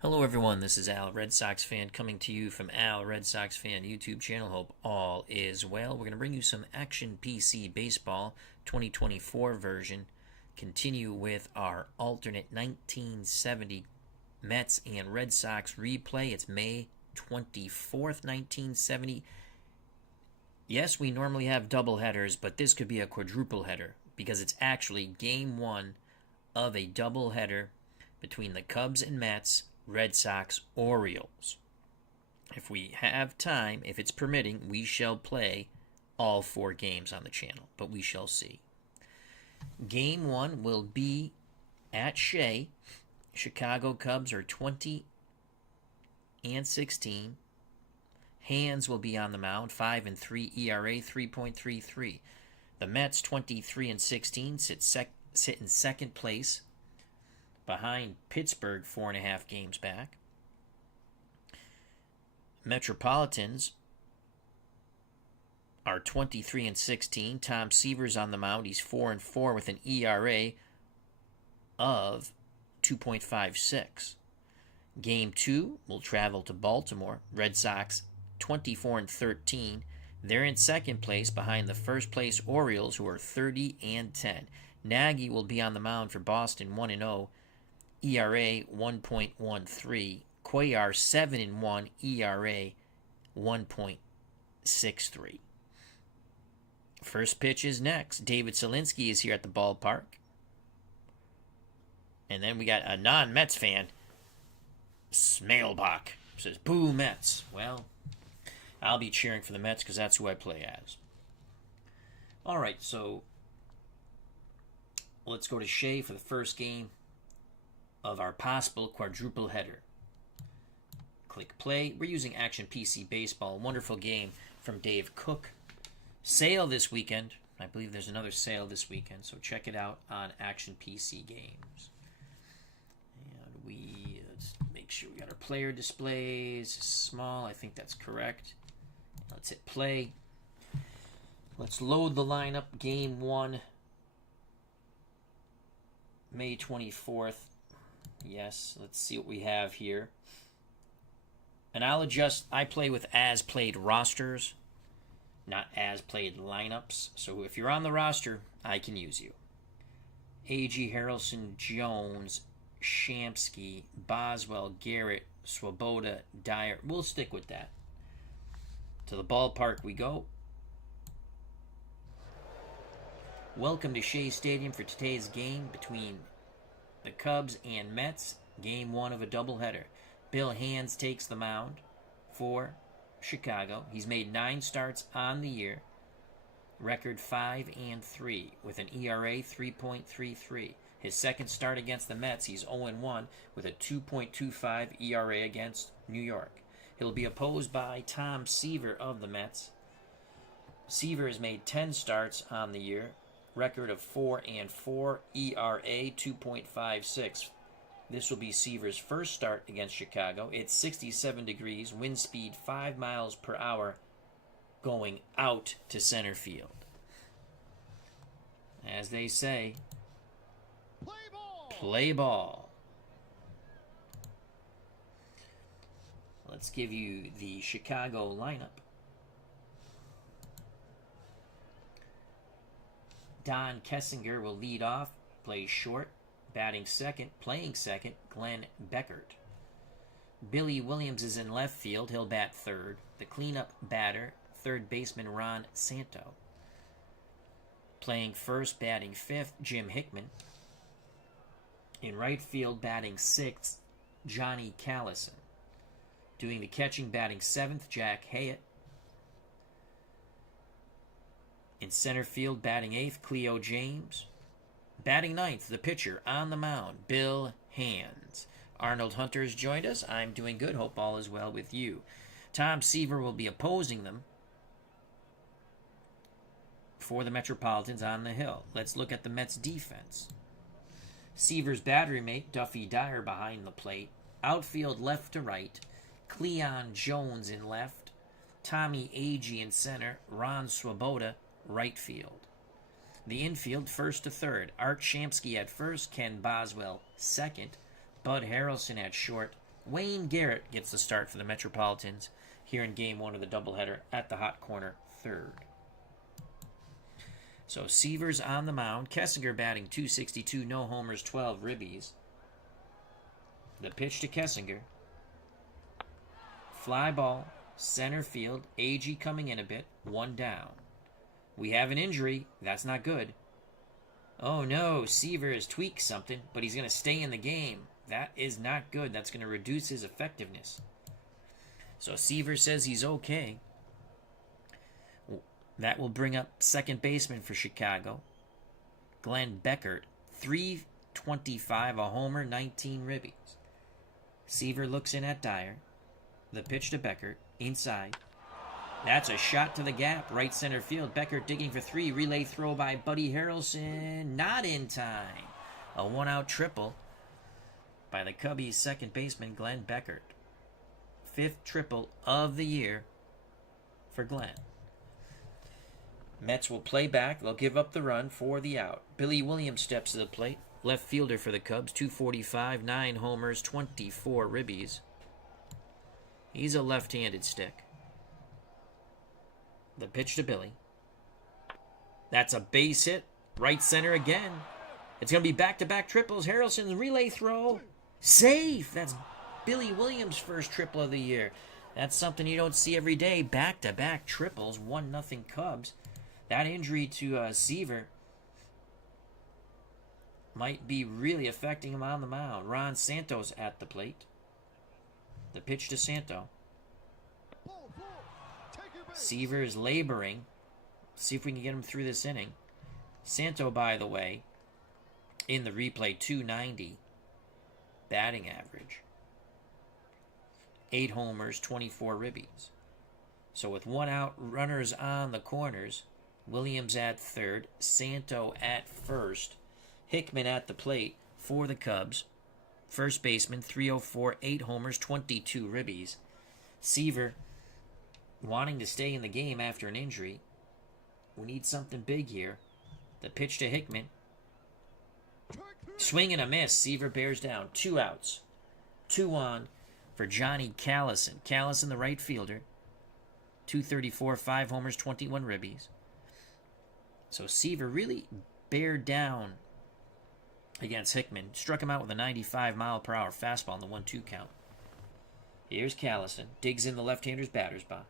Hello everyone, this is Al, Red Sox fan, coming to you from Al, Red Sox fan YouTube channel. Hope all is well. We're going to bring you some Action PC Baseball 2024 version. Continue with our alternate 1970 Mets and Red Sox replay. It's May 24th, 1970. Yes, we normally have double headers, but this could be a quadruple header because it's actually game one of a double header between the Cubs and Mets, Red Sox, Orioles. If we have time, if it's permitting, we shall play all four games on the channel, but we shall see. Game one will be at Shea. Chicago Cubs are 20 and 16. Hands will be on the mound, 5-3 ERA, 3.33. The Mets, 23 and 16, sit in second place, behind Pittsburgh, 4.5 games back. Metropolitans are 23 and 16. Tom Seaver's on the mound. He's 4-4 with an ERA of 2.56. Game 2 will travel to Baltimore. Red Sox 24 and 13. They're in second place behind the first place Orioles, who are 30 and 10. Nagy will be on the mound for Boston, 1-0. ERA 1.13. Cuellar 7-1. ERA 1.63. First pitch is next. David Selinsky is here at the ballpark. And then we got a non-Mets fan, Smailbach, says, "Boo Mets." Well, I'll be cheering for the Mets because that's who I play as. All right, so let's go to Shea for the first game of our possible quadruple header. Click play. We're using Action PC Baseball. A wonderful game from Dave Cook. Sale this weekend. I believe there's another sale this weekend, so check it out on Action PC Games. And let's make sure we got our player displays. Small, I think that's correct. Let's hit play. Let's load the lineup. Game 1, May 24th. Yes, let's see what we have here. And I'll adjust. I play with as-played rosters, not as-played lineups. So if you're on the roster, I can use you. A.G. Harrelson, Jones, Shamsky, Boswell, Garrett, Swoboda, Dyer. We'll stick with that. To the ballpark we go. Welcome to Shea Stadium for today's game between the Cubs and Mets, game 1 of a doubleheader. Bill Hands takes the mound for Chicago. He's made 9 starts on the year. Record 5-3 with an ERA 3.33. His second start against the Mets, he's 0-1 with a 2.25 ERA against New York. He'll be opposed by Tom Seaver of the Mets. Seaver has made 10 starts on the year. Record of 4-4, ERA 2.56. This will be Seaver's first start against Chicago. It's 67 degrees, wind speed 5 miles per hour, going out to center field. As they say, play ball. Let's give you the Chicago lineup. Don Kessinger will lead off, plays short, batting second, playing second, Glenn Beckert. Billy Williams is in left field, he'll bat third. The cleanup batter, third baseman Ron Santo. Playing first, batting fifth, Jim Hickman. In right field, batting sixth, Johnny Callison. Doing the catching, batting seventh, Jack Hayett. In center field, batting eighth, Cleo James. Batting ninth, the pitcher on the mound, Bill Hands. Arnold Hunter's joined us. I'm doing good. Hope all is well with you. Tom Seaver will be opposing them for the Metropolitans on the hill. Let's look at the Mets defense. Seaver's battery mate, Duffy Dyer, behind the plate. Outfield left to right. Cleon Jones in left. Tommy Agee in center. Ron Swoboda, right field. The infield, first to third. Art Shamsky at first, Ken Boswell second, Bud Harrelson at short, Wayne Garrett gets the start for the Metropolitans here in Game 1 of the doubleheader at the hot corner, third. So Seaver's on the mound. Kessinger batting .262, no homers, 12 ribbies. The pitch to Kessinger. Fly ball, center field. Agee coming in a bit, one down. We have an injury. That's not good. Oh no, Seaver has tweaked something, but he's going to stay in the game. That is not good. That's going to reduce his effectiveness. So Seaver says he's okay. That will bring up second baseman for Chicago, Glenn Beckert, .325, a homer, 19 ribbies. Seaver looks in at Dyer. The pitch to Beckert, inside. That's a shot to the gap, right center field. Beckert digging for three. Relay throw by Buddy Harrelson, not in time. A one-out triple by the Cubbies' second baseman, Glenn Beckert. Fifth triple of the year for Glenn. Mets will play back. They'll give up the run for the out. Billy Williams steps to the plate. Left fielder for the Cubs, .245, 9 homers, 24 ribbies. He's a left-handed stick. The pitch to Billy. That's a base hit. Right center again. It's going to be back-to-back triples. Harrelson's relay throw. Safe. That's Billy Williams' first triple of the year. That's something you don't see every day. Back-to-back triples. 1-0 Cubs. That injury to Seaver might be really affecting him on the mound. Ron Santos at the plate. The pitch to Santo. Seaver is laboring. See if we can get him through this inning. Santo, by the way, in the replay, .290 batting average. 8 homers, 24 ribbies. So with one out, runners on the corners, Williams at third, Santo at first, Hickman at the plate for the Cubs. First baseman, .304, 8 homers, 22 ribbies. Seaver wanting to stay in the game after an injury. We need something big here. The pitch to Hickman. Swing and a miss. Seaver bears down. 2 outs. 2 on for Johnny Callison. Callison, the right fielder. .234, 5 homers, 21 ribbies. So Seaver really bared down against Hickman. Struck him out with a 95-mile-per-hour fastball in the 1-2 count. Here's Callison. Digs in the left-hander's batter's box.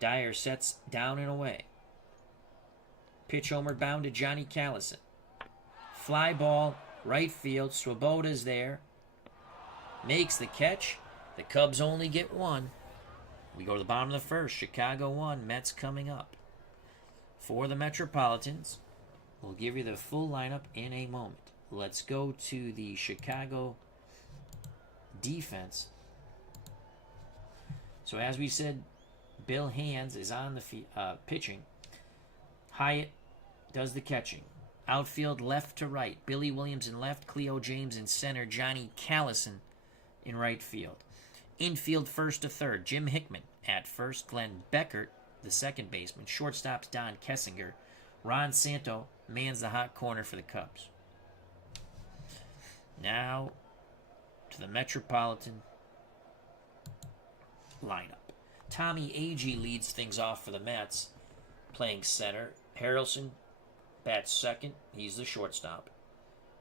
Dyer sets down and away. Pitch homer bound to Johnny Callison. Fly ball, right field. Swoboda's there. Makes the catch. The Cubs only get 1. We go to the bottom of the first. Chicago 1, Mets coming up. For the Metropolitans, we'll give you the full lineup in a moment. Let's go to the Chicago defense. So as we said, Bill Hands is on the pitching. Hyatt does the catching. Outfield left to right. Billy Williams in left. Cleo James in center. Johnny Callison in right field. Infield first to third. Jim Hickman at first. Glenn Beckert, the second baseman. Shortstop's Don Kessinger. Ron Santo mans the hot corner for the Cubs. Now to the Metropolitan lineup. Tommy Agee leads things off for the Mets, playing center. Harrelson bats second. He's the shortstop.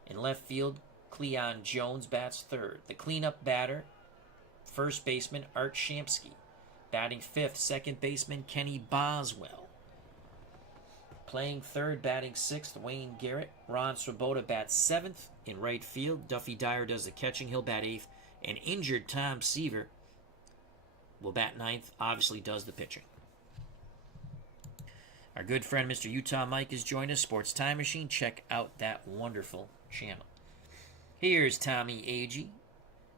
In left field, Cleon Jones bats third. The cleanup batter, first baseman Art Shamsky. Batting fifth, second baseman Kenny Boswell. Playing third, batting sixth, Wayne Garrett. Ron Swoboda bats seventh. In right field, Duffy Dyer does the catching. He'll bat eighth. And injured Tom Seaver will bat ninth. Obviously does the pitching. Our good friend Mr. Utah Mike has joined us. Sports Time Machine. Check out that wonderful channel. Here's Tommy Agee.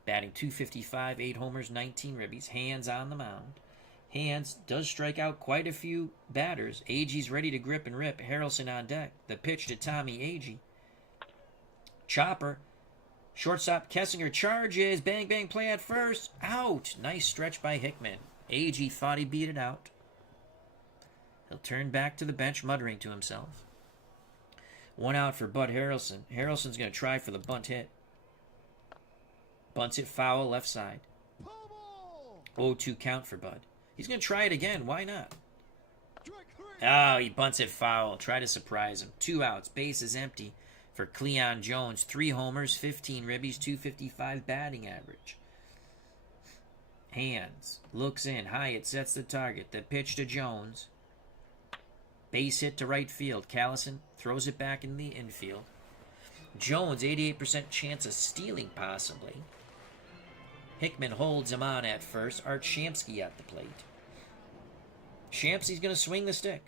Batting .255, 8 homers, 19 ribbies. Hands on the mound. Hands does strike out quite a few batters. Agee's ready to grip and rip. Harrelson on deck. The pitch to Tommy Agee. Chopper. Shortstop Kessinger charges. Bang, bang, play at first. Out. Nice stretch by Hickman. Agee thought he beat it out. He'll turn back to the bench, muttering to himself. 1 out for Bud Harrelson. Harrelson's going to try for the bunt hit. Bunts it foul left side. 0-2 count for Bud. He's going to try it again. Why not? Oh, he bunts it foul. Try to surprise him. 2 outs. Base is empty for Cleon Jones. 3 homers, 15 ribbies, 255 batting average. Hands. Looks in. Hyatt sets the target. The pitch to Jones. Base hit to right field. Callison throws it back in the infield. Jones, 88% chance of stealing, possibly. Hickman holds him on at first. Art Shamsky at the plate. Shamsky's going to swing the stick.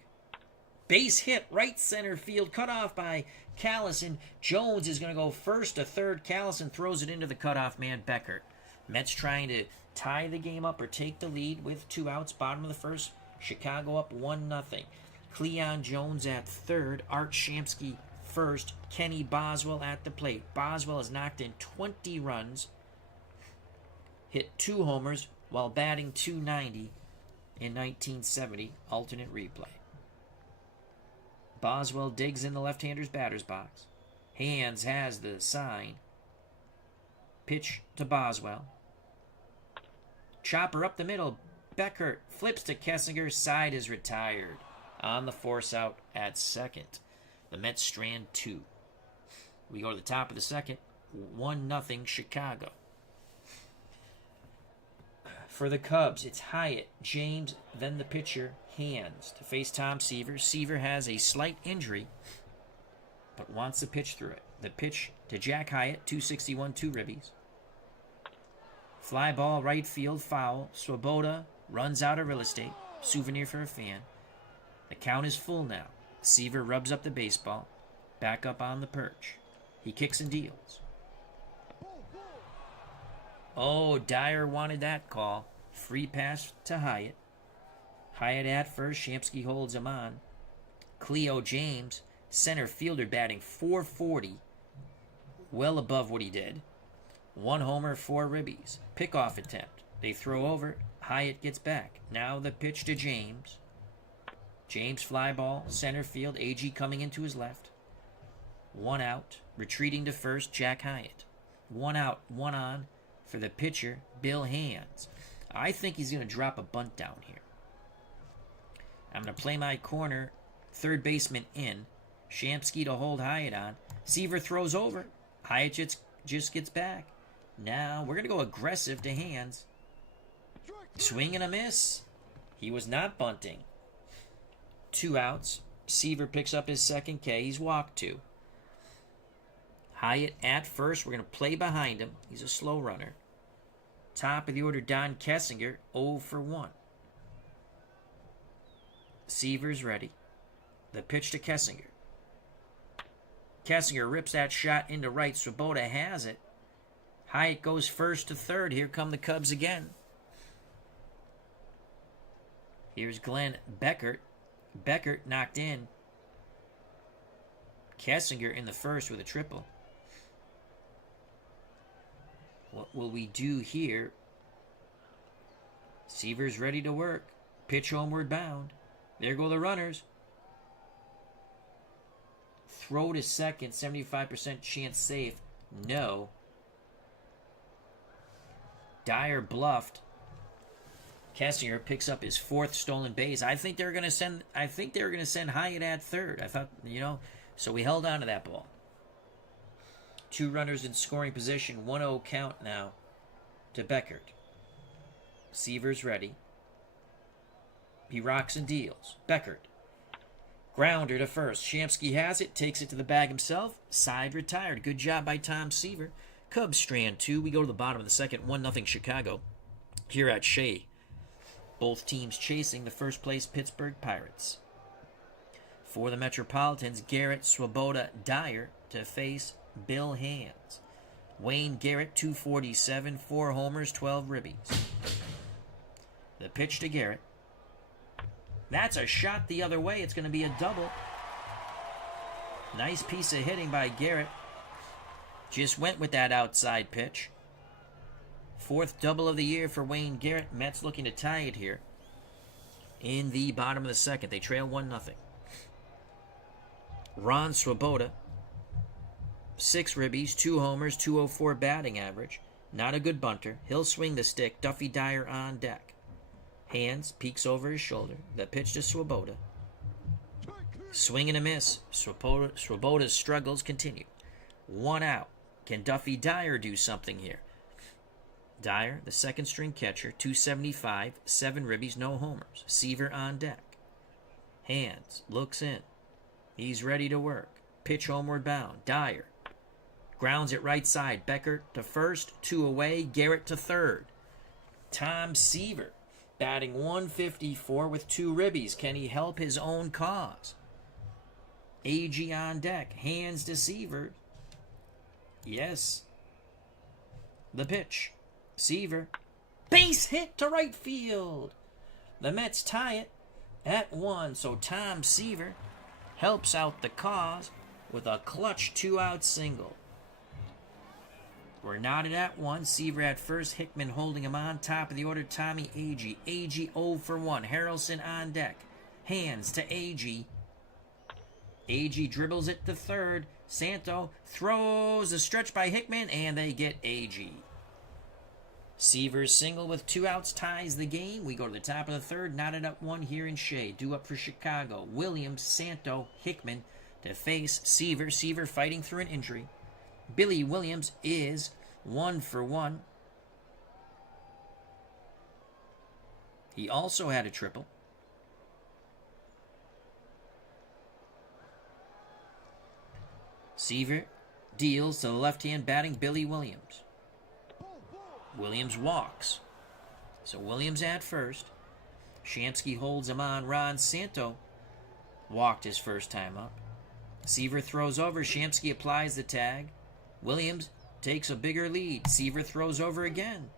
Base hit, right center field, cut off by Callison. Jones is going to go first to third. Callison throws it into the cutoff man, Beckert. Mets trying to tie the game up or take the lead with 2 outs, bottom of the first. Chicago up 1-0. Cleon Jones at third. Art Shamsky first. Kenny Boswell at the plate. Boswell has knocked in 20 runs, hit 2 homers while batting .290 in 1970. Alternate replay. Boswell digs in the left-hander's batter's box. Hands has the sign. Pitch to Boswell. Chopper up the middle. Beckert flips to Kessinger. Side is retired. On the force out at second. The Mets strand 2. We go to the top of the second. 1-0 Chicago. For the Cubs, it's Hyatt, James, then the pitcher, Hands, to face Tom Seaver. Seaver has a slight injury, but wants to pitch through it. The pitch to Jack Hyatt, 261, 2 ribbies. Fly ball, right field, foul. Swoboda runs out of real estate. Souvenir for a fan. The count is full now. Seaver rubs up the baseball. Back up on the perch. He kicks and deals. Oh, Dyer wanted that call. Free pass to Hyatt. Hyatt at first. Shamsky holds him on. Cleo James, center fielder, batting .440. Well above what he did. 1 homer, 4 ribbies. Pickoff attempt. They throw over. Hyatt gets back. Now the pitch to James. James fly ball, center field. AG coming into his left. 1 out. Retreating to first, Jack Hyatt. 1 out, 1 on for the pitcher, Bill Hands. I think he's going to drop a bunt down here. I'm going to play my corner. Third baseman in. Shamsky to hold Hyatt on. Seaver throws over. Hyatt just gets back. Now we're going to go aggressive to Hands. Swing and a miss. He was not bunting. 2 outs. Seaver picks up his second K. He's walked 2. Hyatt at first. We're going to play behind him. He's a slow runner. Top of the order, Don Kessinger, 0 for 1. Seaver's ready. The pitch to Kessinger. Kessinger rips that shot into right. Swoboda has it. Hyatt goes first to third. Here come the Cubs again. Here's Glenn Beckert. Beckert knocked in. Kessinger in the first with a triple. What will we do here? Seaver's ready to work. Pitch homeward bound. There go the runners. Throw to second. 75% chance safe. No. Dyer bluffed. Kessinger picks up his 4th stolen base. I think they were going to send Hyatt at third. I thought, so we held on to that ball. 2 runners in scoring position. 1-0 count now to Beckert. Seaver's ready. He rocks and deals. Beckert. Grounder to first. Shamsky has it. Takes it to the bag himself. Side retired. Good job by Tom Seaver. Cubs strand 2. We go to the bottom of the second. 1-0 Chicago. Here at Shea. Both teams chasing the first place Pittsburgh Pirates. For the Metropolitans, Garrett, Swoboda, Dyer to face Bill Hands. Wayne Garrett, 247, 4 homers, 12 ribbies. The pitch to Garrett. That's a shot the other way. It's going to be a double. Nice piece of hitting by Garrett. Just went with that outside pitch. 4th double of the year for Wayne Garrett. Mets looking to tie it here in the bottom of the second. They trail 1-0. Ron Swoboda, 6 ribbies, 2 homers, 204 batting average. Not a good bunter. He'll swing the stick. Duffy Dyer on deck. Hands, peeks over his shoulder. The pitch to Swoboda. Swing and a miss. Swoboda's struggles continue. 1 out. Can Duffy Dyer do something here? Dyer, the second string catcher, 275, 7 ribbies, no homers. Seaver on deck. Hands, looks in. He's ready to work. Pitch homeward bound. Dyer grounds it right side. Beckert to first, 2 away. Garrett to third. Tom Seaver batting 154 with 2 ribbies. Can he help his own cause? Nagy on deck. Hands to Seaver. Yes. The pitch. Seaver. Base hit to right field. The Mets tie it at 1. So Tom Seaver helps out the cause with a clutch 2-out single. We're knotted at 1. Seaver at first. Hickman holding him on. Top of the order, Tommy Nagy. Nagy 0 for 1. Harrelson on deck. Hands to Nagy. Nagy dribbles it to third. Santo throws a stretch by Hickman, and they get Nagy. Seaver's single with 2 outs ties the game. We go to the top of the third. Knotted up 1 here in Shea. Due up for Chicago. Williams, Santo, Hickman to face Seaver. Seaver fighting through an injury. Billy Williams is 1 for 1. He also had a triple. Seaver deals to the left-hand batting Billy Williams. Williams walks. So Williams at first. Shamsky holds him on. Ron Santo walked his first time up. Seaver throws over. Shamsky applies the tag. Williams takes a bigger lead. Seaver throws over again.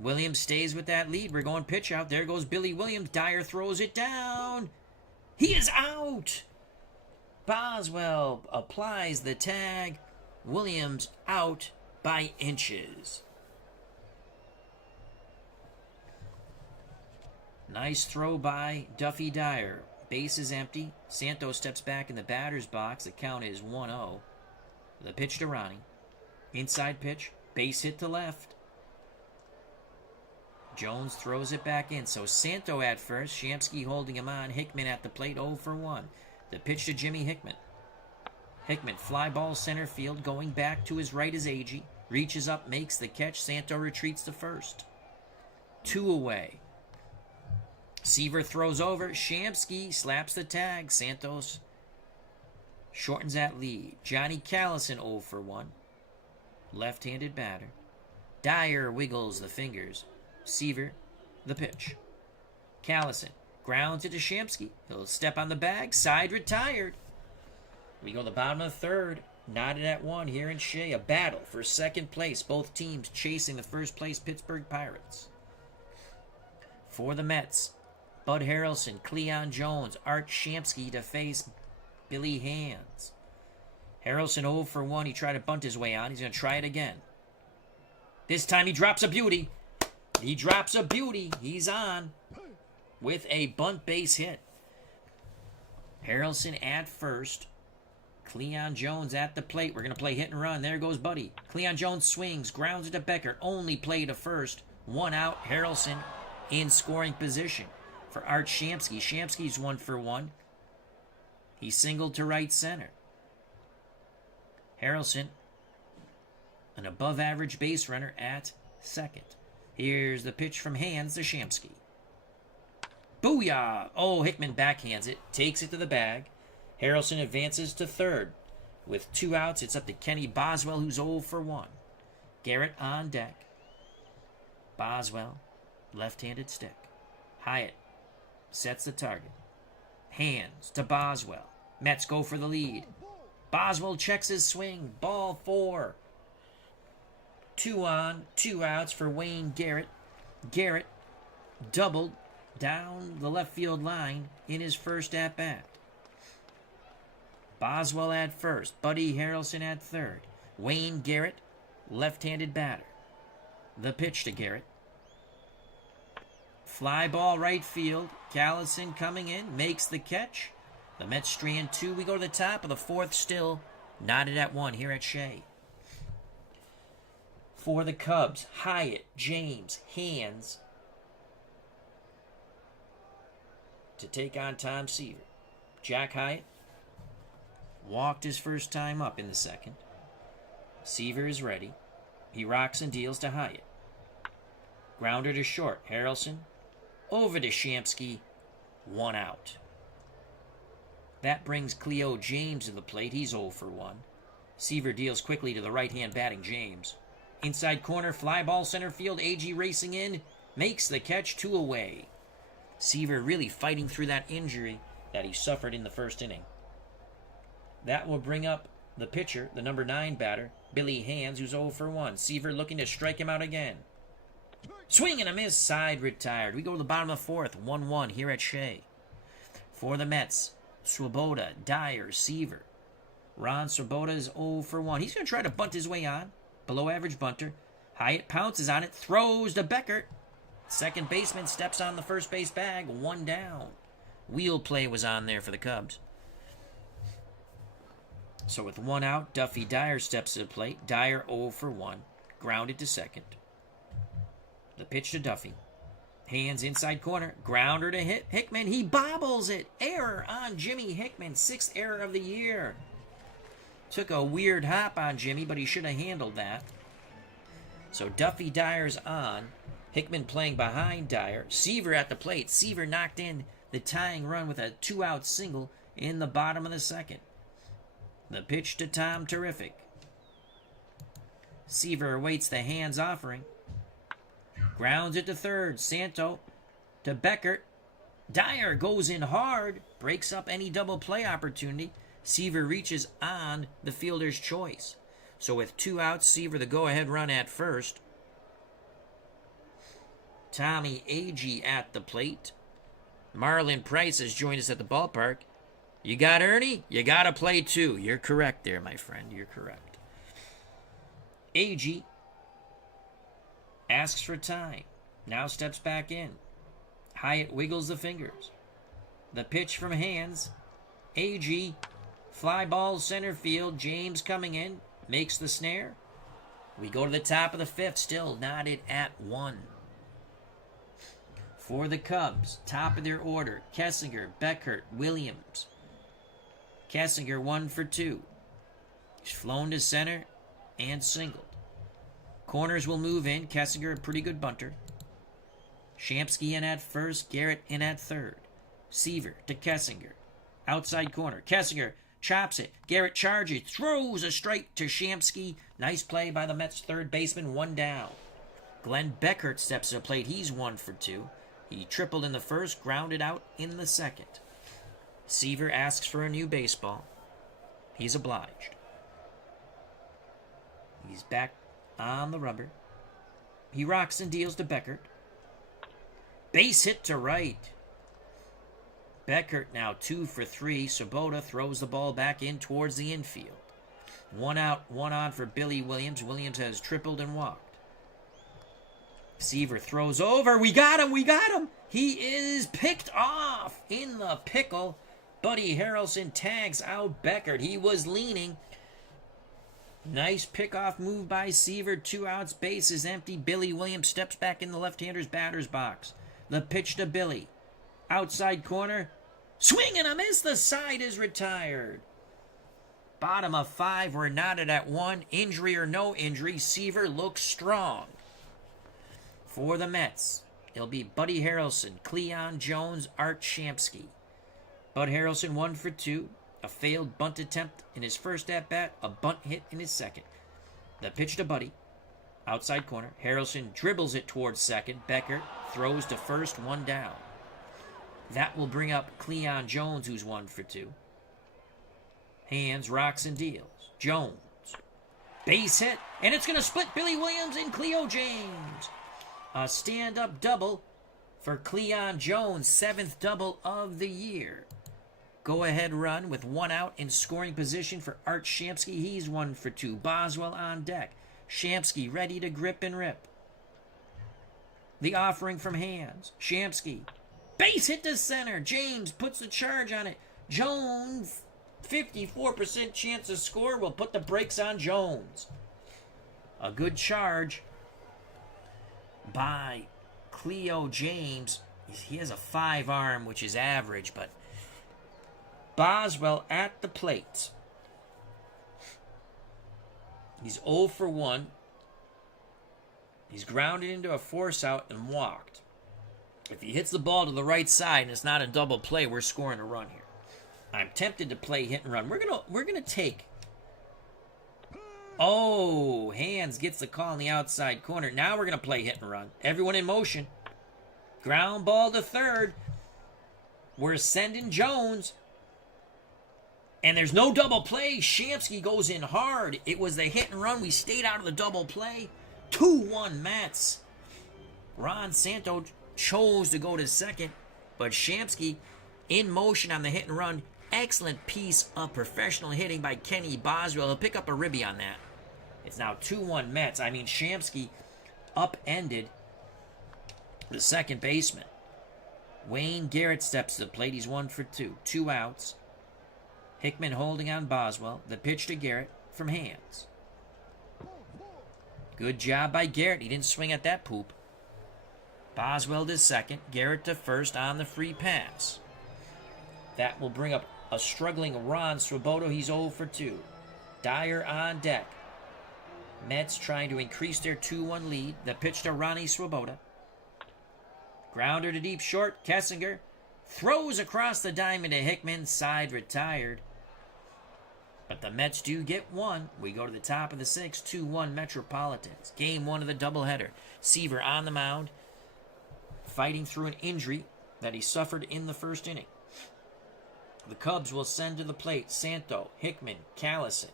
Williams stays with that lead. We're going pitch out. There goes Billy Williams. Dyer throws it down. He is out. Boswell applies the tag. Williams out by inches. Nice throw by Duffy Dyer. Base is empty. Santos steps back in the batter's box. The count is 1-0. The pitch to Ronnie. Inside pitch. Base hit to left. Jones throws it back in. So Santo at first. Shamsky holding him on. Hickman at the plate 0 for 1. The pitch to Jimmy Hickman. Hickman, fly ball center field. Going back to his right is Nagy. Reaches up, makes the catch. Santo retreats to first. 2 away. Seaver throws over. Shamsky slaps the tag. Santos shortens that lead. Johnny Callison 0 for 1. Left-handed batter. Dyer wiggles the fingers. Seaver, the pitch. Callison grounds it to Shamsky. He'll step on the bag. Side retired. We go to the bottom of the third. Knotted at 1 here in Shea. A battle for second place. Both teams chasing the first place Pittsburgh Pirates. For the Mets, Bud Harrelson, Cleon Jones, Art Shamsky to face Billy Hands. Harrelson 0 for 1. He tried to bunt his way on. He's going to try it again. This time he drops a beauty. He drops a beauty. He's on with a bunt base hit. Harrelson at first. Cleon Jones at the plate. We're going to play hit and run. There goes Buddy. Cleon Jones swings. Grounds it to Beckert. Only play to first. 1 out. Harrelson in scoring position for Art Shamsky. Shamsky's 1 for 1. He singled to right center. Harrelson, an above-average base runner at second. Here's the pitch from Hands to Shamsky. Booyah! Oh, Hickman backhands it, takes it to the bag. Harrelson advances to third. With 2 outs, it's up to Kenny Boswell, who's 0 for 1. Garrett on deck. Boswell, left-handed stick. Hyatt sets the target. Hands to Boswell. Mets go for the lead. Boswell checks his swing. Ball 4. 2 on, 2 outs for Wayne Garrett. Garrett doubled down the left field line in his first at-bat. Boswell at first. Buddy Harrelson at third. Wayne Garrett, left-handed batter. The pitch to Garrett. Fly ball right field. Callison coming in, makes the catch. The Mets strand 2. We go to the top of the fourth still. Knotted at 1 here at Shea. For the Cubs, Hyatt, James, Hands to take on Tom Seaver. Jack Hyatt walked his first time up in the second. Seaver is ready. He rocks and deals to Hyatt. Grounder to short. Harrelson over to Shamsky. 1 out. That brings Cleo James to the plate. He's 0 for 1. Seaver deals quickly to the right-hand batting James. Inside corner, fly ball center field. Nagy racing in. Makes the catch, 2 away. Seaver really fighting through that injury that he suffered in the first inning. That will bring up the pitcher, the number 9 batter, Billy Hands, who's 0 for 1. Seaver looking to strike him out again. Swing and a miss, side retired. We go to the bottom of the fourth, 1-1 here at Shea. For the Mets, Swoboda, Dyer, Seaver. Ron Swoboda is 0 for 1. He's going to try to bunt his way on. Below average bunter. Hyatt pounces on it, throws to Beckert. Second baseman steps on the first base bag, 1 down. Wheel play was on there for the Cubs. So with 1 out, Duffy Dyer steps to the plate. Dyer 0 for 1. Grounded to second. The pitch to Duffy. Hands inside corner. Grounder to Hickman. He bobbles it. Error on Jimmy Hickman. 6th error of the year. Took a weird hop on Jimmy, but he should have handled that. So Duffy Dyer's on. Hickman playing behind Dyer. Seaver at the plate. Seaver knocked in the tying run with a 2-out single in the bottom of the second. The pitch to Tom Terrific. Seaver awaits the Hands offering. Grounds it to third. Santo to Beckert. Dyer goes in hard. Breaks up any double play opportunity. Seaver reaches on the fielder's choice. So with 2 outs, Seaver the go-ahead run at first. Tommy Agee at the plate. Marlon Price has joined us at the ballpark. You got Ernie? You got to play too. You're correct there, my friend. You're correct. Agee asks for time. Now steps back in. Hyatt wiggles the fingers. The pitch from Hands. Agee, fly ball center field. James coming in. Makes the snare. We go to the top of the 5th. Still knotted at 1. For the Cubs, top of their order, Kessinger, Beckert, Williams. Kessinger 1 for 2. He's flown to center and singled. Corners will move in. Kessinger, a pretty good bunter. Shamsky in at first, Garrett in at third. Seaver to Kessinger. Outside corner. Kessinger chops it. Garrett charges, throws a strike to Shamsky. Nice play by the Mets third baseman, 1 down. Glenn Beckert steps to the plate. He's 1 for 2. He tripled in the first, grounded out in the second. Seaver asks for a new baseball. He's obliged. He's back on the rubber. He rocks and deals to Beckert. Base hit to right. Beckert now 2 for 3. Swoboda throws the ball back in towards the infield. 1 out, 1 on for Billy Williams. Williams has tripled and walked. Seaver throws over. We got him. We got him. He is picked off in the pickle. Buddy Harrelson tags out Beckert. He was leaning. Nice pickoff move by Seaver. 2 outs. Base is empty. Billy Williams steps back in the left-hander's batter's box. The pitch to Billy. Outside corner. Swing and a miss. The side is retired. Bottom of 5. We're knotted at 1. Injury or no injury, Seaver looks strong. For the Mets, it'll be Buddy Harrelson, Cleon Jones, Art Shamsky. Bud Harrelson 1 for 2. A failed bunt attempt in his first at-bat. A bunt hit in his second. The pitch to Buddy. Outside corner. Harrelson dribbles it towards second. Beckert throws to first. 1 down. That will bring up Cleon Jones, who's 1 for 2. Hands, rocks, and deals. Jones. Base hit. And it's going to split Billy Williams and Cleo James. A stand-up double for Cleon Jones, 7th double of the year. Go-ahead run with 1 out in scoring position for Art Shamsky. He's 1 for 2. Boswell on deck. Shamsky ready to grip and rip. The offering from Hands. Shamsky. Base hit to center. James puts the charge on it. Jones, 54% chance to score, will put the brakes on Jones. A good charge by Cleo James. He has a 5 arm, which is average, but Boswell at the plate. He's 0 for 1. He's grounded into a force out and walked. If he hits the ball to the right side and it's not a double play, we're scoring a run here. I'm tempted to play hit and run. We're gonna take. Oh, Hands gets the call in the outside corner. Now we're gonna play hit and run. Everyone in motion. Ground ball to third. We're sending Jones. And there's no double play. Shamsky goes in hard. It was the hit and run. We stayed out of the double play. 2-1 Mets. Ron Santo chose to go to second, but Shamsky in motion on the hit and run. Excellent piece of professional hitting by Kenny Boswell. He'll pick up a ribby on that. It's now 2-1 Mets. I mean, Shamsky upended the second baseman. Wayne Garrett steps to the plate. He's 1 for 2. 2 outs. Hickman holding on Boswell. The pitch to Garrett from Hands. Good job by Garrett. He didn't swing at that poop. Boswell to second. Garrett to first on the free pass. That will bring up a struggling Ron Swoboda. He's 0 for 2. Dyer on deck. Mets trying to increase their 2-1 lead. The pitch to Ronnie Swoboda. Grounder to deep short. Kessinger throws across the diamond to Hickman. Side retired. But the Mets do get one. We go to the top of the 6th. 2-1 Metropolitans. Game 1 of the doubleheader. Seaver on the mound, fighting through an injury that he suffered in the first inning. The Cubs will send to the plate Santo, Hickman, Callison.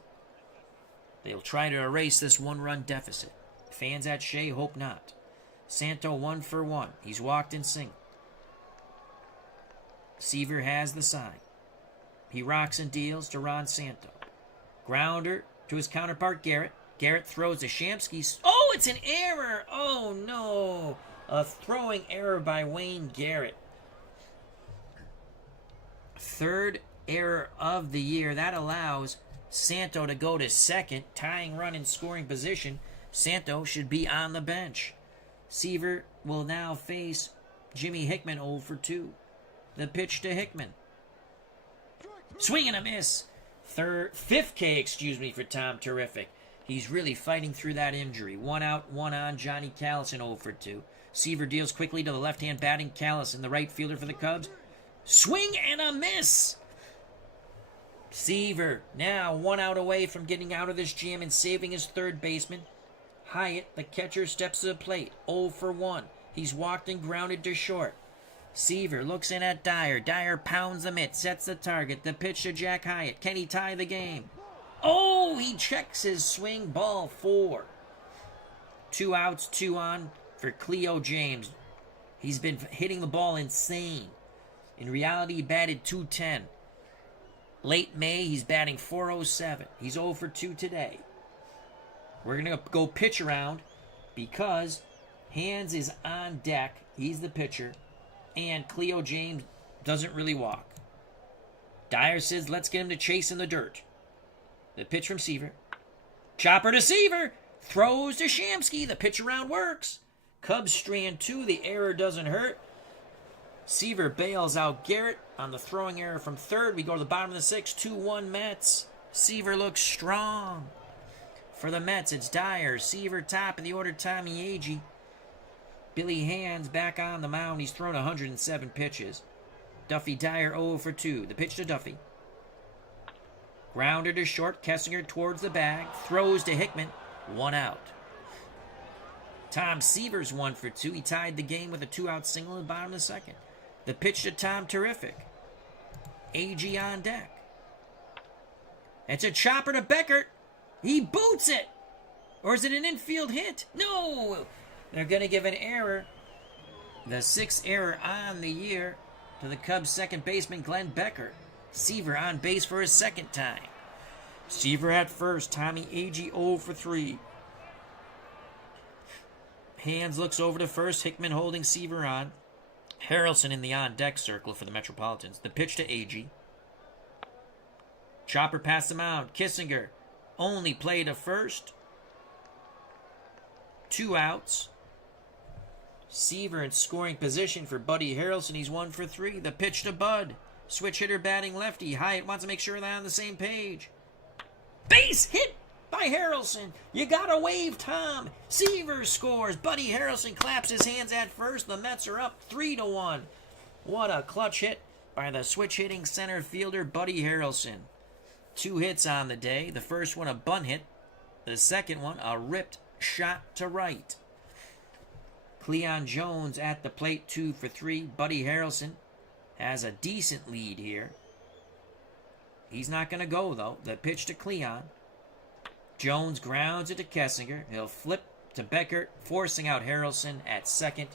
They'll try to erase this 1-run deficit. Fans at Shea hope not. Santo 1 for 1. He's walked in single. Seaver has the sign. He rocks and deals to Ron Santo. Grounder to his counterpart Garrett. Garrett throws to Shamsky. Oh, it's an error! Oh, no! A throwing error by Wayne Garrett. 3rd error of the year. That allows Santo to go to second, tying run in scoring position. Santo should be on the bench. Seaver will now face Jimmy Hickman 0 for 2. The pitch to Hickman. Swing and a miss. 5th K, for Tom Terrific. He's really fighting through that injury. 1 out, 1 on. Johnny Callison 0 for 2. Seaver deals quickly to the left-hand batting Callison, the right fielder for the Cubs. Swing and a miss. Seaver now 1 out away from getting out of this jam and saving his third baseman. Hyatt, the catcher, steps to the plate. 0 for 1. He's walked and grounded to short. Seaver looks in at Dyer. Dyer pounds the mitt, sets the target. The pitch to Jack Hyatt. Can he tie the game? Oh, he checks his swing. Ball 4. 2 outs, 2 on for Cleo James. He's been hitting the ball insane. In reality, he batted .210. Late May, he's batting .407. He's 0 for 2 today. We're going to go pitch around because Hands is on deck. He's the pitcher. And Cleo James doesn't really walk. Dyer says, let's get him to chase in the dirt. The pitch from Seaver. Chopper to Seaver. Throws to Shamsky. The pitch around works. Cubs strand 2. The error doesn't hurt. Seaver bails out Garrett on the throwing error from third. We go to the bottom of the 6th. 2-1 Mets. Seaver looks strong. For the Mets, it's Dyer. Seaver top of the order, Tommy Agee. Billy Hands back on the mound. He's thrown 107 pitches. Duffy Dyer 0 for 2. The pitch to Duffy. Grounder to short. Kessinger towards the bag. Throws to Hickman. 1 out. Tom Seaver's 1 for 2. He tied the game with a 2-out single in the bottom of the 2nd. The pitch to Tom Terrific. Agee on deck. It's a chopper to Beckert. He boots it. Or is it an infield hit? No! They're going to give an error. The 6th error on the year to the Cubs' second baseman, Glenn Beckert. Seaver on base for his 2nd time. Seaver at first. Tommy Agee 0 for 3. Hands looks over to first. Hickman holding Seaver on. Harrelson in the on-deck circle for the Metropolitans. The pitch to Agee. Chopper past the mound. Kissinger only play to first. 2 outs. Seaver in scoring position for Buddy Harrelson. He's 1 for 3. The pitch to Bud. Switch hitter batting lefty. Hyatt wants to make sure they're on the same page. Base hit by Harrelson. You gotta wave, Tom. Seaver scores. Buddy Harrelson claps his hands at first. The Mets are up 3-1. What a clutch hit by the switch-hitting center fielder, Buddy Harrelson. 2 hits on the day. The first one a bunt hit. The second one a ripped shot to right. Cleon Jones at the plate, 2 for 3. Buddy Harrelson has a decent lead here. He's not going to go, though. The pitch to Cleon. Jones grounds it to Kessinger. He'll flip to Beckert, forcing out Harrelson at second.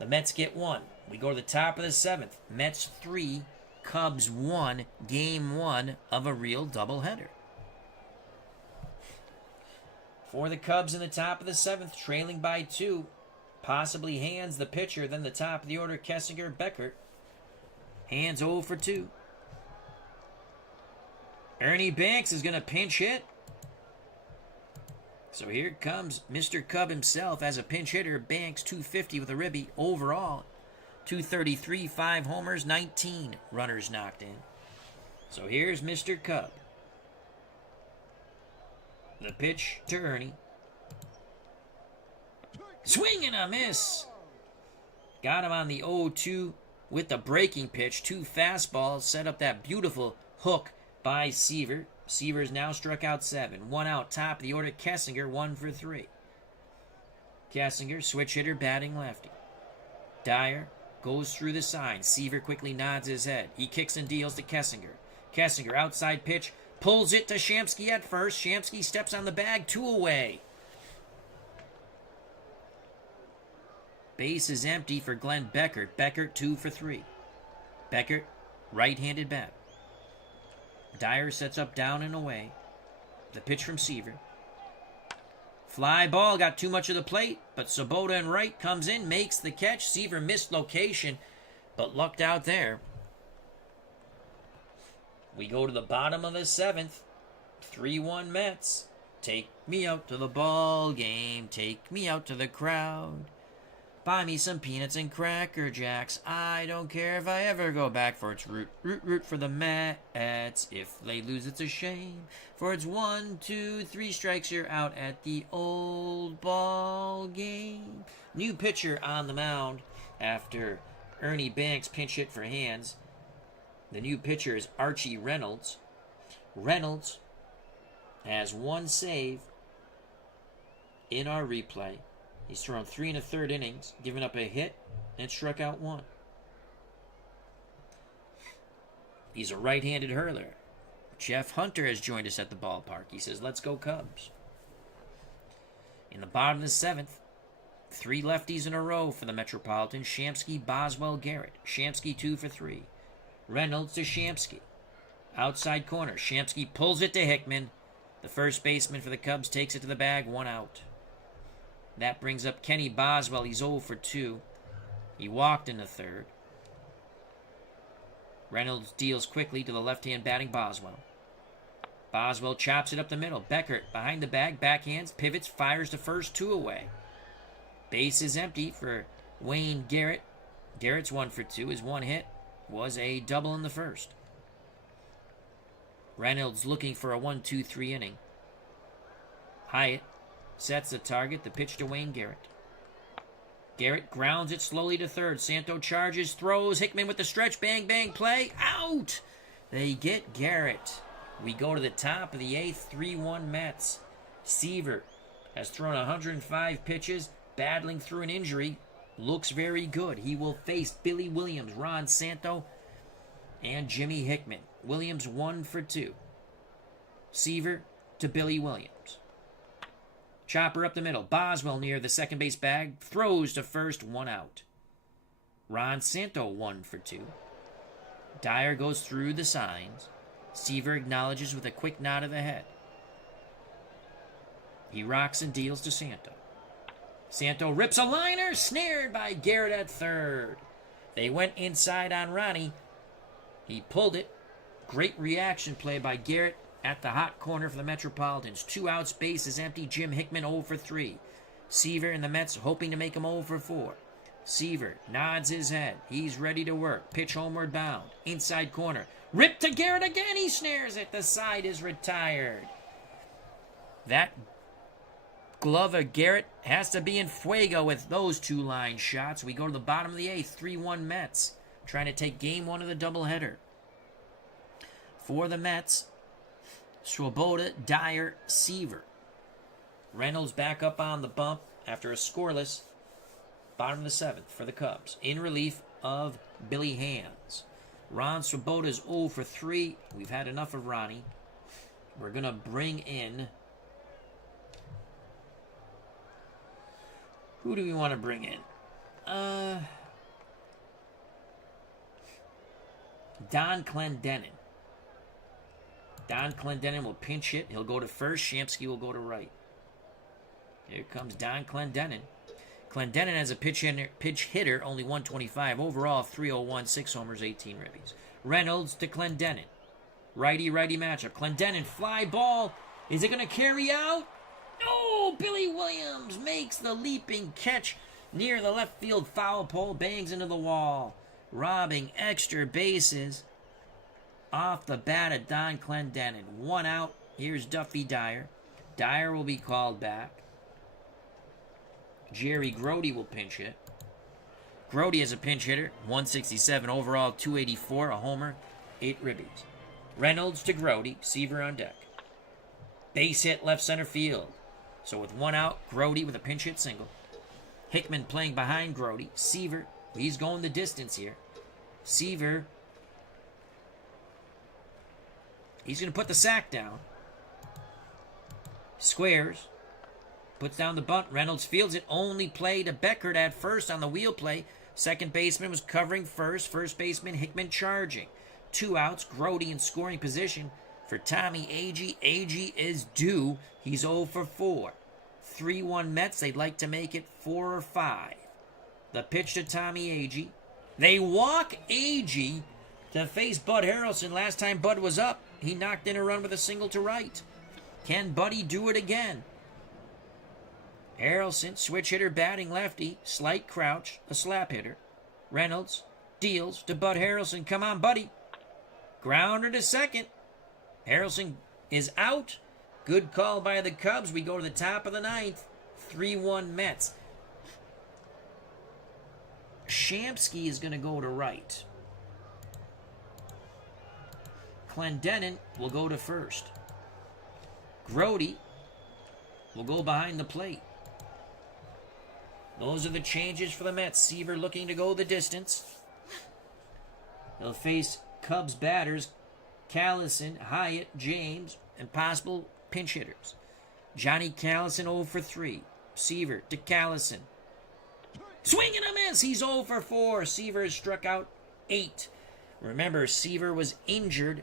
The Mets get 1. We go to the top of the 7th. Mets 3, Cubs 1, game 1 of a real doubleheader. For the Cubs in the top of the 7th, trailing by 2. Possibly hands the pitcher, then the top of the order, Kessinger, Beckert. Hands 0 for 2. Ernie Banks is going to pinch hit. So here comes Mr. Cub himself as a pinch hitter. Banks, 250 with a ribby. Overall, 233, 5 homers, 19 runners knocked in. So here's Mr. Cub. The pitch to Ernie. Swing and a miss. Got him on the 0-2 with the breaking pitch. 2 fastballs set up that beautiful hook by Seaver. Seaver's now struck out 7. 1 out, top of the order, Kessinger, 1 for 3. Kessinger, switch hitter, batting lefty. Dyer goes through the sign. Seaver quickly nods his head. He kicks and deals to Kessinger. Kessinger, outside pitch, pulls it to Shamsky at first. Shamsky steps on the bag, 2 away. Base is empty for Glenn Beckert. Beckert, 2 for 3. Beckert, right-handed batter. Dyer sets up down and away. The pitch from Seaver. Fly ball, got too much of the plate, but Sabota and right comes in, makes the catch. Seaver missed location, but lucked out there. We go to the bottom of the 7th. 3-1 Mets. Take me out to the ball game. Take me out to the crowd. Buy me some peanuts and Cracker Jacks. I don't care if I ever go back, for it's root for the Mets. If they lose, it's a shame. For it's 1, 2, 3 strikes, you're out at the old ball game. New pitcher on the mound after Ernie Banks pinch hit for hands. The new pitcher is Archie Reynolds. Reynolds has 1 save in our replay. He's thrown 3 1/3 innings, given up a hit, and struck out 1. He's a right-handed hurler. Jeff Hunter has joined us at the ballpark. He says, let's go Cubs. In the bottom of the 7th, 3 lefties in a row for the Metropolitan. Shamsky, Boswell, Garrett. Shamsky, 2 for 3. Reynolds to Shamsky. Outside corner. Shamsky pulls it to Hickman. The first baseman for the Cubs takes it to the bag, 1 out. That brings up Kenny Boswell. He's 0 for 2. He walked in the 3rd. Reynolds deals quickly to the left-hand batting Boswell. Boswell chops it up the middle. Beckert behind the bag, backhands, pivots, fires the first, 2 away. Base is empty for Wayne Garrett. Garrett's 1 for 2. His 1 hit was a double in the first. Reynolds looking for a 1-2-3 inning. Hyatt sets the target, the pitch to Wayne Garrett. Garrett grounds it slowly to 3rd. Santo charges, throws. Hickman with the stretch. Bang, bang, play. Out! They get Garrett. We go to the top of the 8th. 3-1 Mets. Seaver has thrown 105 pitches, battling through an injury. Looks very good. He will face Billy Williams, Ron Santo, and Jimmy Hickman. Williams 1 for 2. Seaver to Billy Williams. Chopper up the middle. Boswell near the second base bag. Throws to first. 1 out. Ron Santo 1 for 2. Dyer goes through the signs. Seaver acknowledges with a quick nod of the head. He rocks and deals to Santo. Santo rips a liner. Snared by Garrett at 3rd. They went inside on Ronnie. He pulled it. Great reaction play by Garrett at the hot corner for the Metropolitans. 2 outs, base is empty. Jim Hickman 0 for 3. Seaver and the Mets hoping to make him 0 for 4. Seaver nods his head. He's ready to work. Pitch homeward bound. Inside corner. Ripped to Garrett again. He snares it. The side is retired. That glove of Garrett has to be in fuego with those two line shots. We go to the bottom of the 8th. 3-1 Mets. Trying to take game 1 of the doubleheader. For the Mets, Swoboda, Dyer, Seaver. Reynolds back up on the bump after a scoreless bottom of the 7th for the Cubs. In relief of Billy Hands. Ron Swoboda's 0 for 3. We've had enough of Ronnie. We're going to bring in... Who do we want to bring in? Don Clendenin. Don Clendenin will pinch hit. He'll go to first. Shamsky will go to right. Here comes Don Clendenin. Clendenin has a pitch hitter, only 125. Overall, 301, 6 homers, 18 ribbies. Reynolds to Clendenin. Righty-righty matchup. Clendenin, fly ball. Is it going to carry out? No! Billy Williams makes the leaping catch near the left field foul pole. Bangs into the wall. Robbing extra bases off the bat of Don Clendenin. 1 out. Here's Duffy Dyer. Dyer will be called back. Jerry Grody will pinch hit. Grody is a pinch hitter. 167 overall, 284, a homer, 8 ribbies. Reynolds to Grody. Seaver on deck. Base hit left center field. So with 1 out, Grody with a pinch hit single. Hickman playing behind Grody. Seaver, he's going the distance here. Seaver, he's going to put the sack down. Squares. Puts down the bunt. Reynolds fields it. Only play to Beckert at first on the wheel play. Second baseman was covering first. First baseman Hickman charging. 2 outs. Grody in scoring position for Tommy Agee. Agee is due. He's 0 for 4. 3-1 Mets. They'd like to make it 4 or 5. The pitch to Tommy Agee. They walk Agee to face Bud Harrelson. Last time Bud was up, he knocked in a run with a single to right. Can Buddy do it again? Harrelson, switch hitter, batting lefty, slight crouch, a slap hitter. Reynolds deals to Bud Harrelson. Come on, Buddy. Grounder to second. Harrelson is out. Good call by the Cubs. We go to the top of the 9th. 3-1 Mets. Shamsky is going to go to right. Clendenin will go to first. Grody will go behind the plate. Those are the changes for the Mets. Seaver looking to go the distance. They'll face Cubs batters Callison, Hyatt, James, and possible pinch hitters. Johnny Callison 0 for 3. Seaver to Callison. Swing and a miss. He's 0 for 4. Seaver has struck out 8. Remember, Seaver was injured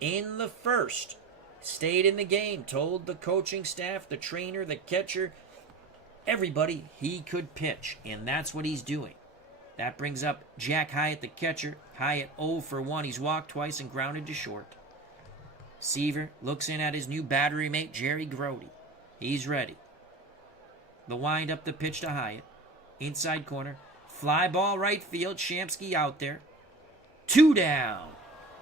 in the first. Stayed in the game. Told the coaching staff, the trainer, the catcher, everybody he could pitch. And that's what he's doing. That brings up Jack Hyatt, the catcher. Hyatt 0 for 1. He's walked twice and grounded to short. Seaver looks in at his new battery mate, Jerry Grody. He's ready. The wind up, the pitch to Hyatt. Inside corner. Fly ball right field. Shamsky out there. 2 down.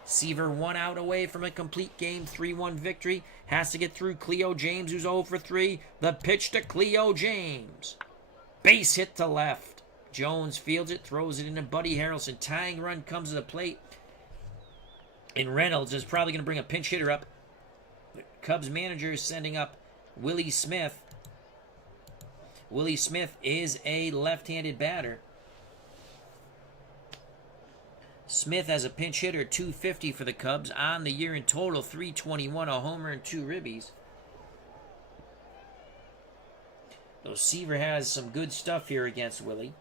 Seaver 1 out away from a complete game. 3-1 victory. Has to get through Cleo James, who's 0 for 3. The pitch to Cleo James. Base hit to left. Jones fields it, throws it into Buddy Harrelson. Tying run comes to the plate. And Reynolds is probably going to bring a pinch hitter up. The Cubs manager is sending up Willie Smith. Willie Smith is a left-handed batter. Smith has a pinch hitter, 250 for the Cubs. On the year in total, 321, a homer and 2 ribbies. Though Seaver has some good stuff here against Willie.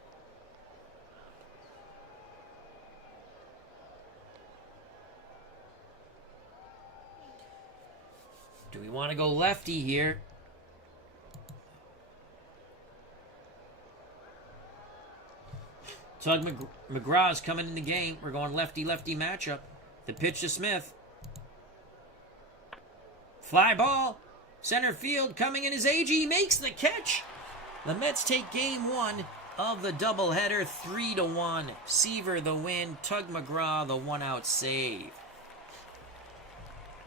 Do we want to go lefty here? Tug McGraw is coming in the game. We're going lefty-lefty matchup. The pitch to Smith. Fly ball. Center field coming in is Agee. He makes the catch. The Mets take game one of the doubleheader 3-1. Seaver the win. Tug McGraw the one-out save.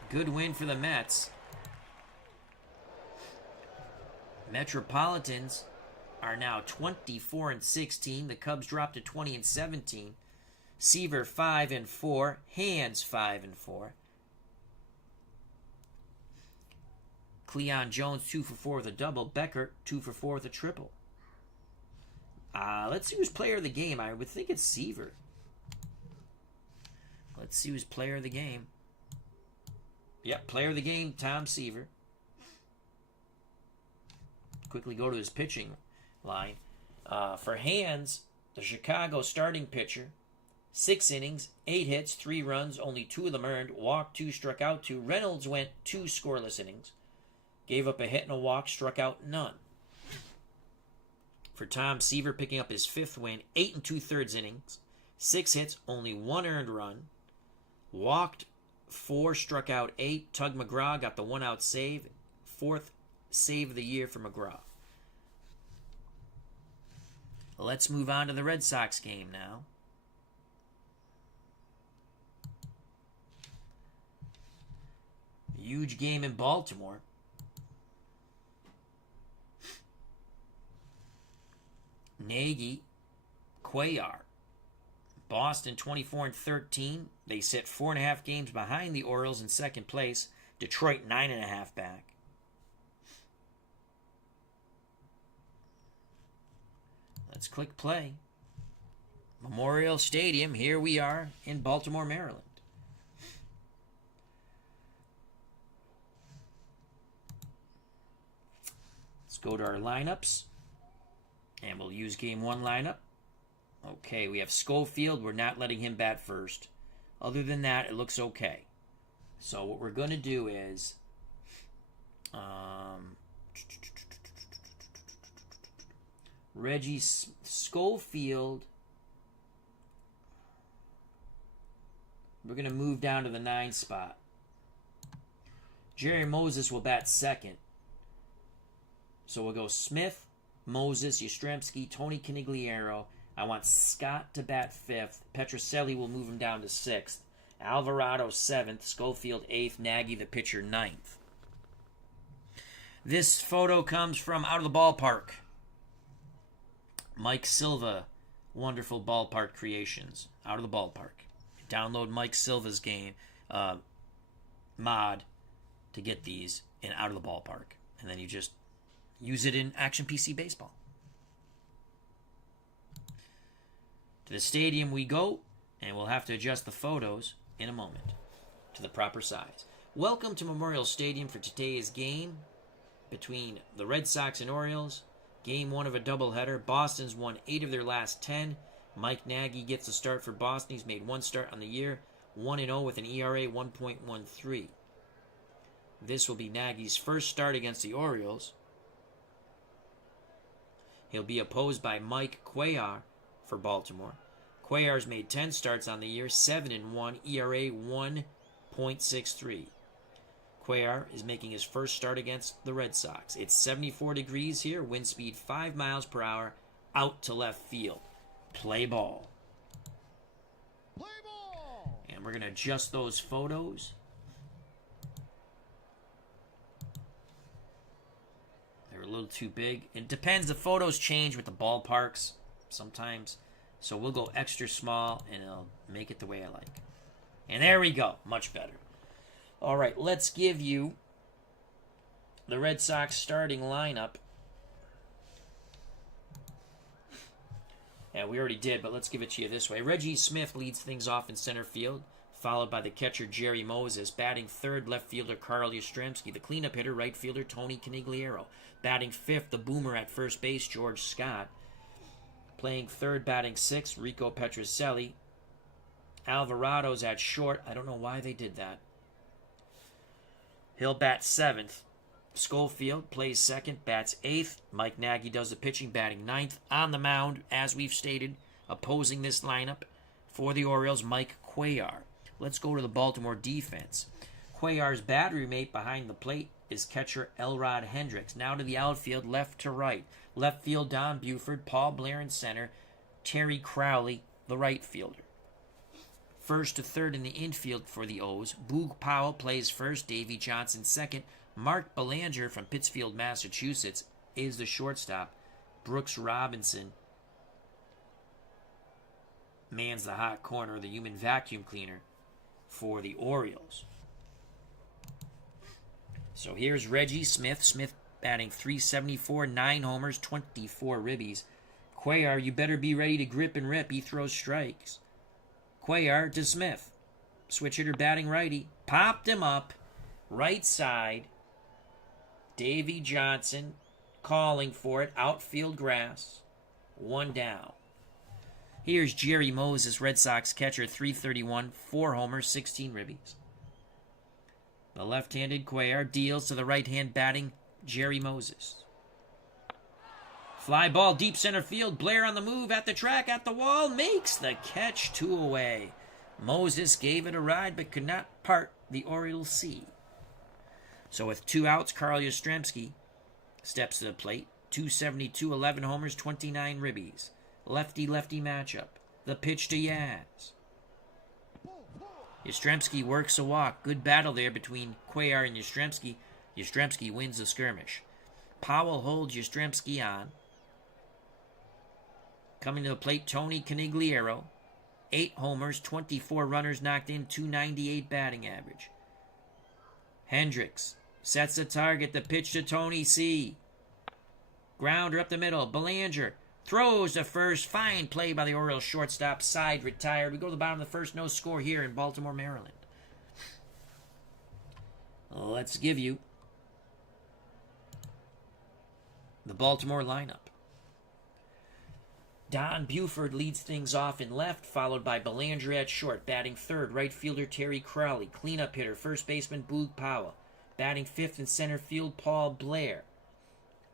Good win for the Mets. Metropolitans are now 24-16. The Cubs dropped to 20-17. Seaver 5-4. Hands 5-4. Cleon Jones 2-for-4 with a double. Becker 2-for-4 with a triple. Let's see who's player of the game. I would think it's Seaver. Let's see who's player of the game. Yep, player of the game, Tom Seaver. Quickly go to his pitching line. For Hands, the Chicago starting pitcher, 6 innings, 8 hits, 3 runs, only 2 of them earned. Walked 2, struck out 2. Reynolds went 2 scoreless innings. Gave up a hit and a walk, struck out none. For Tom Seaver, picking up his 5th win, 8 2/3 innings, 6 hits, only 1 earned run. Walked 4, struck out 8. Tug McGraw got the one-out save. 4th save of the year for McGraw. Let's move on to the Red Sox game now. Huge game in Baltimore. Nagy, Cuellar. Boston 24-13. They sit 4.5 games behind the Orioles in second place. Detroit 9.5 back. Let's click play. Memorial Stadium. Here we are in Baltimore, Maryland. Let's go to our lineups. And we'll use game 1 lineup. Okay, we have Schofield. We're not letting him bat first. Other than that, it looks okay. So what we're going to do is... Reggie Schofield. We're going to move down to the 9 spot. Jerry Moses will bat second. So we'll go Smith, Moses, Yastrzemski, Tony Canigliaro. I want Scott to bat 5th. Petrocelli will move him down to 6th. Alvarado 7th. Schofield 8th. Nagy, the pitcher, 9th. This photo comes from Out of the Ballpark. Mike Silva, wonderful ballpark creations. Out of the Ballpark. Download Mike Silva's game mod to get these in Out of the Ballpark. And then you just use it in Action PC Baseball. To the stadium we go, and we'll have to adjust the photos in a moment to the proper size. Welcome to Memorial Stadium for today's game between the Red Sox and Orioles. Game 1 of a doubleheader. Boston's won 8 of their last 10. Mike Nagy gets the start for Boston. He's made 1 start on the year. 1-0 with an ERA 1.13. This will be Nagy's first start against the Orioles. He'll be opposed by Mike Cuellar for Baltimore. Cuellar's made 10 starts on the year, 7-1, ERA 1.63. Cuellar is making his first start against the Red Sox. It's 74 degrees here, wind speed 5 miles per hour, out to left field. Play ball. Play ball. And we're going to adjust those photos. They're a little too big. It depends. The photos change with the ballparks sometimes. So we'll go extra small, and it'll make it the way I like. And there we go. Much better. All right, let's give you the Red Sox starting lineup. Yeah, we already did, but let's give it to you this way. Reggie Smith leads things off in center field, followed by the catcher Jerry Moses. Batting third, left fielder Carl Yastrzemski. The cleanup hitter, right fielder Tony Canigliaro. Batting 5th, the boomer at first base, George Scott. Playing third, batting 6th, Rico Petrocelli. Alvarado's at short. I don't know why they did that. He'll bat 7th. Schofield plays second, bats 8th. Mike Nagy does the pitching, batting 9th. On the mound, as we've stated, opposing this lineup for the Orioles, Mike Cuellar. Let's go to the Baltimore defense. Cuellar's battery mate behind the plate is catcher Elrod Hendricks. Now to the outfield, left to right. Left field, Don Buford, Paul Blair in center, Terry Crowley, the right fielder. First to third in the infield for the O's. Boog Powell plays first, Davy Johnson second. Mark Belanger from Pittsfield, Massachusetts is the shortstop. Brooks Robinson mans the hot corner, the human vacuum cleaner for the Orioles. So here's Reggie Smith. Smith batting .374, 9 homers, 24 ribbies. Cuellar, you better be ready to grip and rip. He throws strikes. Cuellar to Smith. Switch hitter batting righty. Popped him up. Right side. Davy Johnson calling for it. Outfield grass. 1 down. Here's Jerry Moses, Red Sox catcher, .331, 4 homers, 16 ribbies. The left-handed Cuellar deals to the right-hand batting Jerry Moses. Fly ball deep center field. Blair on the move, at the track, at the wall, makes the catch, 2 away. Moses gave it a ride but could not part the Orioles C. So with 2 outs, Carl Yastrzemski steps to the plate. .272, 11 homers, 29 ribbies. Lefty-lefty matchup. The pitch to Yaz. Yastrzemski works a walk. Good battle there between Cuellar and Yastrzemski. Yastrzemski wins the skirmish. Powell holds Yastrzemski on. Coming to the plate, Tony Canigliaro. 8 homers, 24 runners knocked in, .298 batting average. Hendricks sets the target. The pitch to Tony C. Grounder up the middle. Belanger throws to first. Fine play by the Orioles shortstop. Side retired. We go to the bottom of the first. No score here in Baltimore, Maryland. Let's give you the Baltimore lineup. Don Buford leads things off in left, followed by Belanger at short. Batting third, right fielder Terry Crowley. Cleanup hitter, first baseman Boog Powell. Batting fifth in center field, Paul Blair.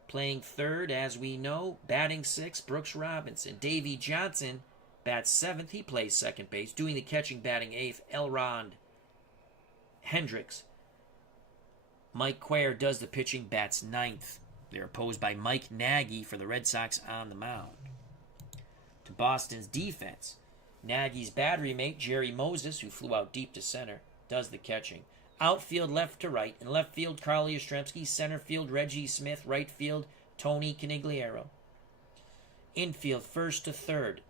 Playing third, as we know, batting sixth, Brooks Robinson. Davy Johnson bats seventh. He plays second base. Doing the catching, batting eighth, Elrod Hendricks. Mike Cuellar does the pitching, bats ninth. They're opposed by Mike Nagy for the Red Sox on the mound. To Boston's defense, Nagy's battery mate, Jerry Moses, who flew out deep to center, does the catching. Outfield left to right. In left field, Carl Yastrzemski. Center field, Reggie Smith. Right field, Tony Canigliaro. Infield, first to third.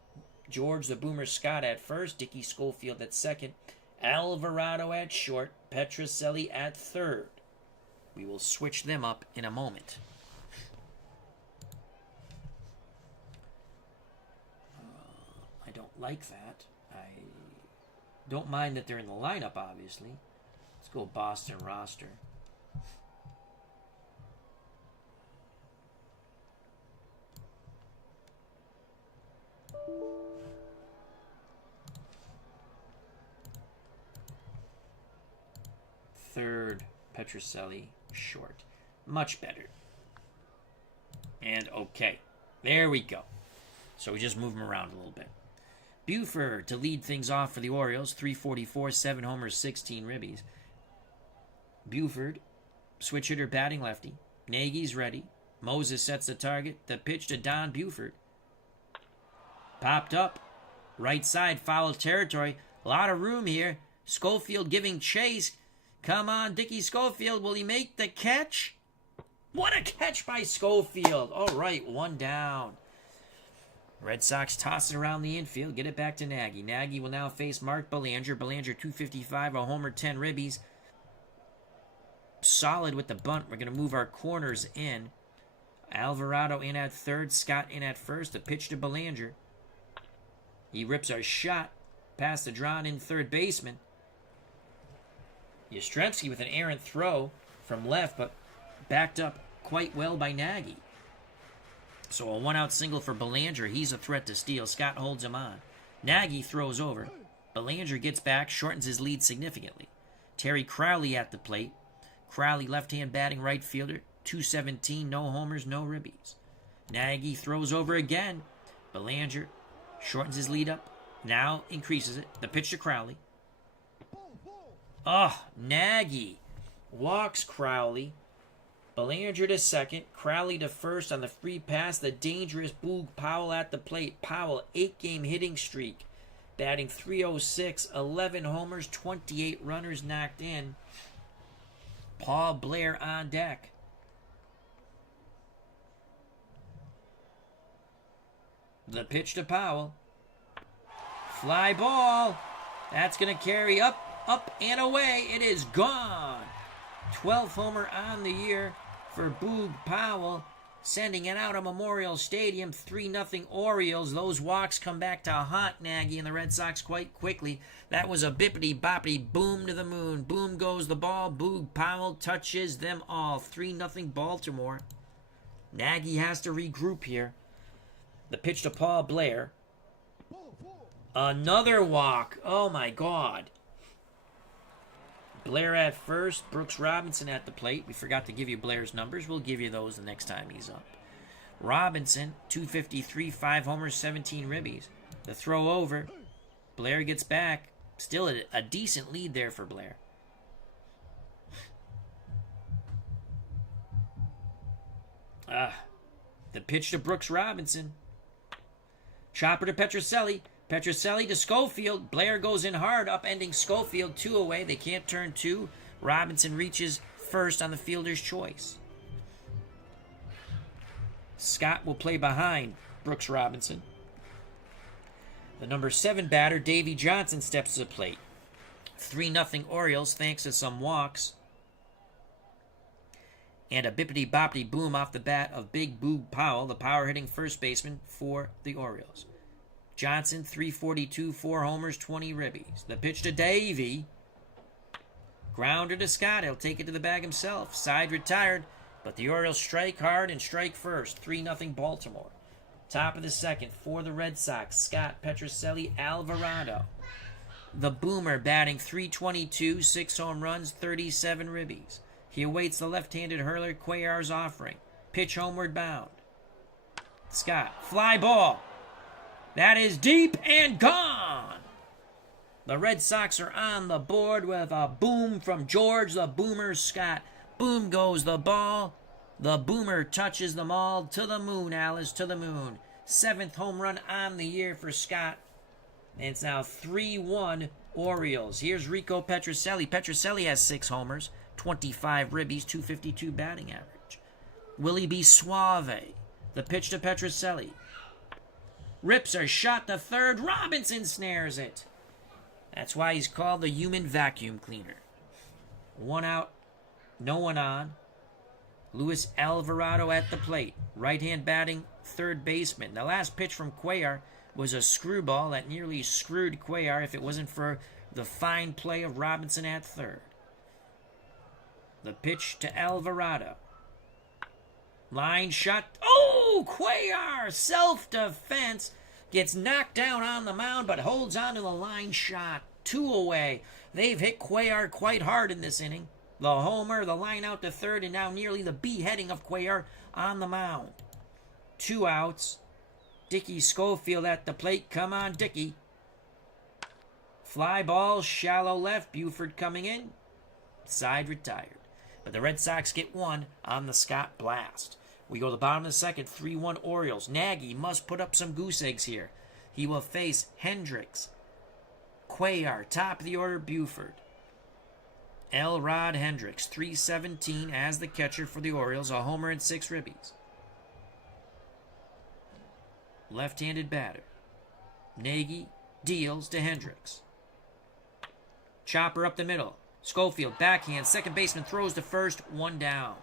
George the Boomer Scott at first. Dickie Schofield at second. Alvarado at short. Petrocelli at third. We will switch them up in a moment. I don't like that. I don't mind that they're in the lineup, obviously. Let's go Boston roster. Third, Petrocelli, short. Much better. And okay. There we go. So we just move them around a little bit. Buford to lead things off for the Orioles. .344, 7 homers, 16 ribbies. Buford, switch hitter batting lefty. Nagy's ready. Moses sets the target. The pitch to Don Buford. Popped up. Right side, foul territory. A lot of room here. Schofield giving chase. Come on, Dickie Schofield. Will he make the catch? What a catch by Schofield. All right, 1 down. Red Sox toss it around the infield. Get it back to Nagy. Nagy will now face Mark Belanger. Belanger, .255, a homer, 10 ribbies. Solid with the bunt. We're going to move our corners in. Alvarado in at third. Scott in at first. The pitch to Belanger. He rips our shot past the drawn-in third baseman. Yastrzemski with an errant throw from left, but backed up quite well by Nagy. So a 1-out single for Belanger. He's a threat to steal. Scott holds him on. Nagy throws over. Belanger gets back, shortens his lead significantly. Terry Crowley at the plate. Crowley left-hand batting right fielder. .217, no homers, no ribbies. Nagy throws over again. Belanger shortens his lead up. Now increases it. The pitch to Crowley. Oh, Nagy walks Crowley. Belanger to second. Crowley to first on the free pass. The dangerous Boog Powell at the plate. Powell, 8-game hitting streak. Batting .306, 11 homers, 28 runners knocked in. Paul Blair on deck. The pitch to Powell. Fly ball. That's going to carry up, and away. It is gone. 12th homer on the year for Boog Powell, sending it out of Memorial Stadium. 3-0 Orioles. Those walks come back to haunt Nagy and the Red Sox quite quickly. That was a bippity-boppity boom to the moon. Boom goes the ball. Boog Powell touches them all. 3-0 Baltimore. Nagy has to regroup here. The pitch to Paul Blair. Another walk. Oh, my God. Blair at first. Brooks Robinson at the plate. We forgot to give you Blair's numbers. We'll give you those the next time he's up. Robinson, 253, 5 homers, 17 ribbies. The throw over. Blair gets back. Still a decent lead there for Blair. The pitch to Brooks Robinson. Chopper to Petrocelli. Petrocelli to Schofield. Blair goes in hard, upending Schofield. 2 away. They can't turn 2. Robinson reaches first on the fielder's choice. Scott will play behind Brooks Robinson. The number 7 batter, Davy Johnson, steps to the plate. 3-0 Orioles thanks to some walks. And a bippity-boppity boom off the bat of Big Boog Powell, the power-hitting first baseman for the Orioles. Johnson, 342, 4 homers, 20 ribbies. The pitch to Davy. Grounder to Scott. He'll take it to the bag himself. Side retired, but the Orioles strike hard and strike first. 3-0 Baltimore. Top of the second for the Red Sox. Scott, Petrocelli, Alvarado. The Boomer batting .322, 6 home runs, 37 ribbies. He awaits the left-handed hurler Cuellar's offering. Pitch homeward bound. Scott, fly ball. That is deep and gone. The Red Sox are on the board with a boom from George the Boomer Scott. Boom goes the ball. The Boomer touches them all. To the moon, Alice, to the moon. 7th home run on the year for Scott. And it's now 3-1 Orioles. Here's Rico Petrocelli. Petrocelli has 6 homers, 25 ribbies, .252 batting average. Willie B. Suave. The pitch to Petrocelli. Rips a shot to third. Robinson snares it. That's why he's called the human vacuum cleaner. 1 out, no one on. Luis Alvarado at the plate. Right-hand batting third baseman. The last pitch from Cuellar was a screwball that nearly screwed Cuellar if it wasn't for the fine play of Robinson at third. The pitch to Alvarado. Line shot. Oh, Cuellar! Self-defense. Gets knocked down on the mound, but holds on to the line shot. 2 away. They've hit Cuellar quite hard in this inning. The homer, the line out to third, and now nearly the beheading of Cuellar on the mound. 2 outs. Dickie Schofield at the plate. Come on, Dickie. Fly ball, shallow left. Buford coming in. Side retired. But the Red Sox get 1 on the Scott blast. We go to the bottom of the second, 3-1 Orioles. Nagy must put up some goose eggs here. He will face Hendricks, Cuellar, top of the order, Buford. L. Rod Hendricks, .317 as the catcher for the Orioles, a homer and 6 ribbies. Left-handed batter. Nagy deals to Hendricks. Chopper up the middle. Schofield, backhand, second baseman throws to first, 1 down.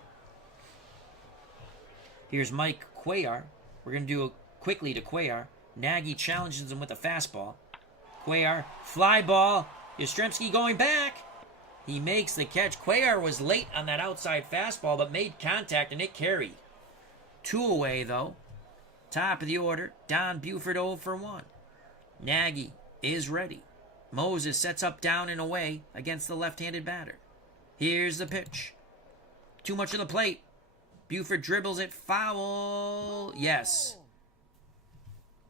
Here's Mike Cuellar. We're going to do quickly to Cuellar. Nagy challenges him with a fastball. Cuellar, fly ball. Yastrzemski going back. He makes the catch. Cuellar was late on that outside fastball, but made contact, and it carried. 2 away, though. Top of the order, Don Buford 0 for 1. Nagy is ready. Moses sets up down and away against the left-handed batter. Here's the pitch. Too much on the plate. Buford dribbles it. Foul. Yes.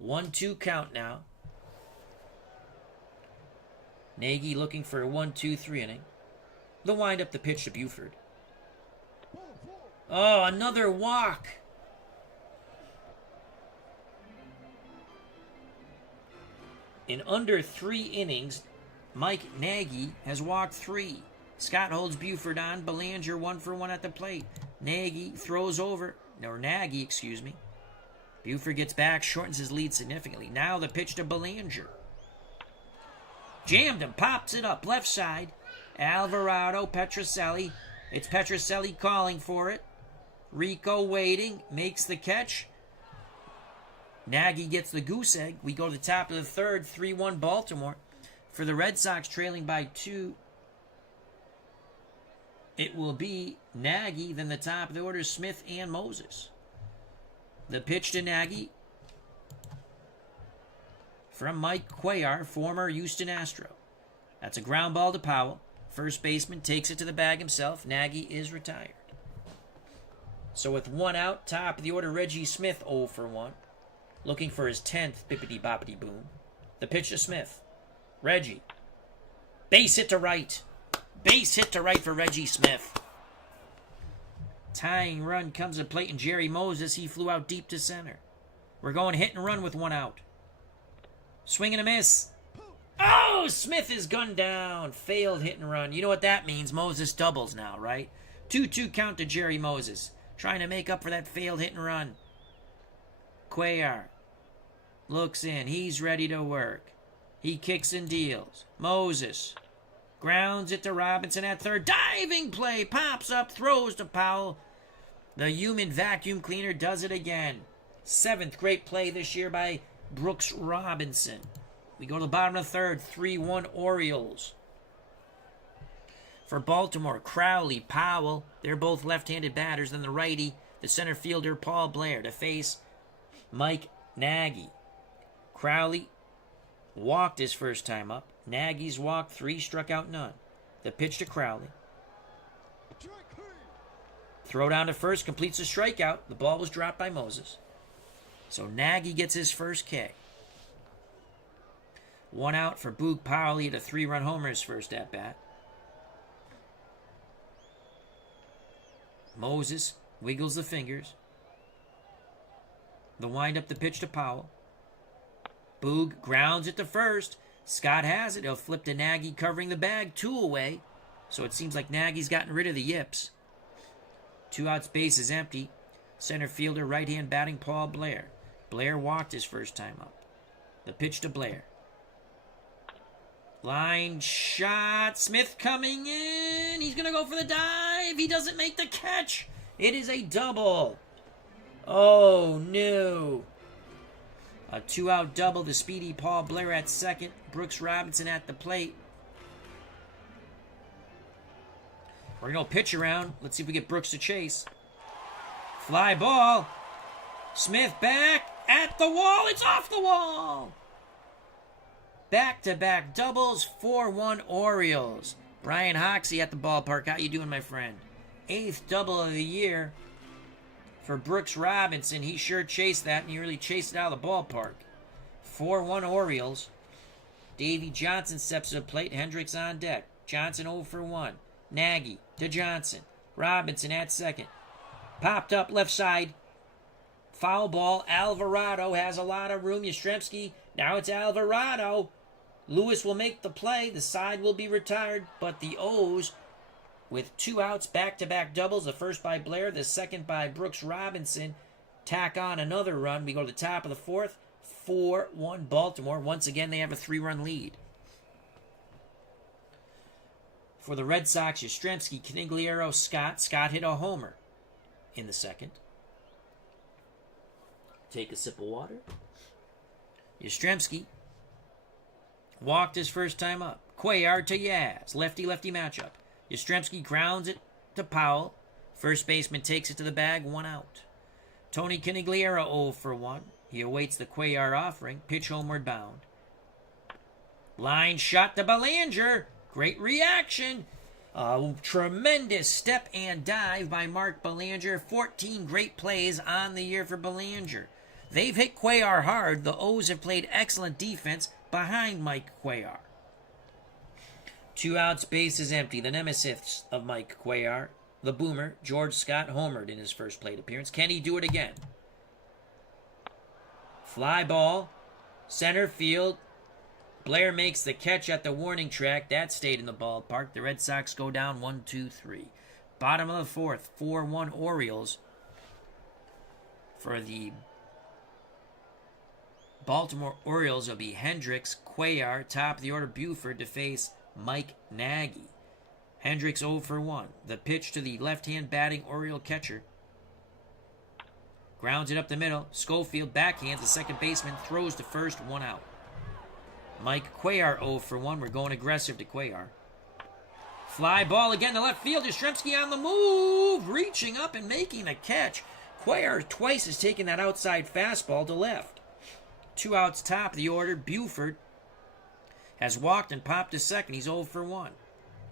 1-2 count now. Nagy looking for a 1-2-3 inning. They'll wind up the pitch to Buford. Oh, another walk. In under 3 innings, Mike Nagy has walked 3. Scott holds Buford on. Belanger 1 for 1 at the plate. Nagy throws over. Or Nagy, excuse me. Buford gets back, shortens his lead significantly. Now the pitch to Belanger. Jammed him, pops it up, left side. Alvarado, Petrocelli. It's Petrocelli calling for it. Rico waiting, makes the catch. Nagy gets the goose egg. We go to the top of the third, 3-1 Baltimore. For the Red Sox, trailing by 2, it will be Nagy, then the top of the order, Smith and Moses. The pitch to Nagy from Mike Cuellar, former Houston Astro. That's a ground ball to Powell. First baseman takes it to the bag himself. Nagy is retired. So with 1 out, top of the order, Reggie Smith 0 for 1. Looking for his 10th bippity-boppity-boom. The pitch to Smith. Reggie. Base hit to right. Base hit to right for Reggie Smith. Tying run comes to plate, and Jerry Moses, he flew out deep to center. We're going hit and run with 1 out. Swing and a miss. Oh, Smith is gunned down. Failed hit and run. You know what that means. Moses doubles now, right? 2-2 count to Jerry Moses. Trying to make up for that failed hit and run. Cuellar looks in. He's ready to work. He kicks and deals. Moses grounds it to Robinson at third. Diving play. Pops up. Throws to Powell. The human vacuum cleaner does it again. 7th great play this year by Brooks Robinson. We go to the bottom of the third. 3-1 Orioles. For Baltimore, Crowley, Powell. They're both left-handed batters. Then the righty, the center fielder, Paul Blair, to face Mike Nagy. Crowley walked his first time up. Nagy's walked 3, struck out none. The pitch to Crowley. Throw down to first, completes the strikeout. The ball was dropped by Moses. So Nagy gets his first K. 1 out for Boog Powell. He had a 3-run homer his first at-bat. Moses wiggles the fingers. The wind-up, the pitch to Powell. Boog grounds it to first. Scott has it. He'll flip to Nagy, covering the bag. 2 away. So it seems like Nagy's gotten rid of the yips. 2 outs, base is empty. Center fielder, right-hand batting, Paul Blair. Blair walked his first time up. The pitch to Blair. Line shot. Smith coming in. He's going to go for the dive. He doesn't make the catch. It is a double. Oh, no. A 2-out double. The speedy Paul Blair at second. Brooks Robinson at the plate. We're going to pitch around. Let's see if we get Brooks to chase. Fly ball. Smith back at the wall. It's off the wall. Back-to-back doubles. 4-1 Orioles. Brian Hoxie at the ballpark. How you doing, my friend? 8th double of the year for Brooks Robinson. He sure chased that, and he really chased it out of the ballpark. 4-1 Orioles. Davey Johnson steps to the plate. Hendricks on deck. Johnson 0 for 1. Nagy to Johnson. Robinson at second. Popped up left side. Foul ball. Alvarado has a lot of room. Yastrzemski. Now it's Alvarado. Lewis will make the play. The side will be retired. But the O's, with 2 outs, back-to-back doubles. The first by Blair. The second by Brooks Robinson. Tack on another run. We go to the top of the 4th. 4-1 Baltimore. Once again, they have a 3-run lead. For the Red Sox, Yastrzemski, Canigliaro, Scott. Scott hit a homer in the second. Take a sip of water. Yastrzemski walked his first time up. Cuellar to Yaz. Lefty-lefty matchup. Yastrzemski grounds it to Powell. First baseman takes it to the bag. 1 out. Tony Canigliaro 0 for 1. He awaits the Cuellar offering. Pitch homeward bound. Line shot to Belanger. Great reaction. A tremendous step and dive by Mark Belanger. 14 great plays on the year for Belanger. They've hit Cuellar hard. The O's have played excellent defense behind Mike Cuellar. 2 outs, base is empty. The nemesis of Mike Cuellar. the Boomer, George Scott, homered in his first plate appearance. Can he do it again? Fly ball, center field. Blair makes the catch at the warning track. That stayed in the ballpark. The Red Sox go down 1-2-3. Bottom of the fourth, 4-1 Orioles. For the Baltimore Orioles, it'll be Hendricks, Cuellar, top of the order Buford to face Mike Nagy. Hendricks 0 for 1. The pitch to the left-hand batting Oriole catcher. Grounds it up the middle. Schofield backhands the second baseman, throws to first, 1 out. Mike Cuellar 0 for 1. We're going aggressive to Cuellar. Fly ball again to left field. Yastrzemski on the move, reaching up and making a catch. Cuellar twice has taken that outside fastball to left. 2 outs top of the order. Buford has walked and popped to second. He's 0 for 1.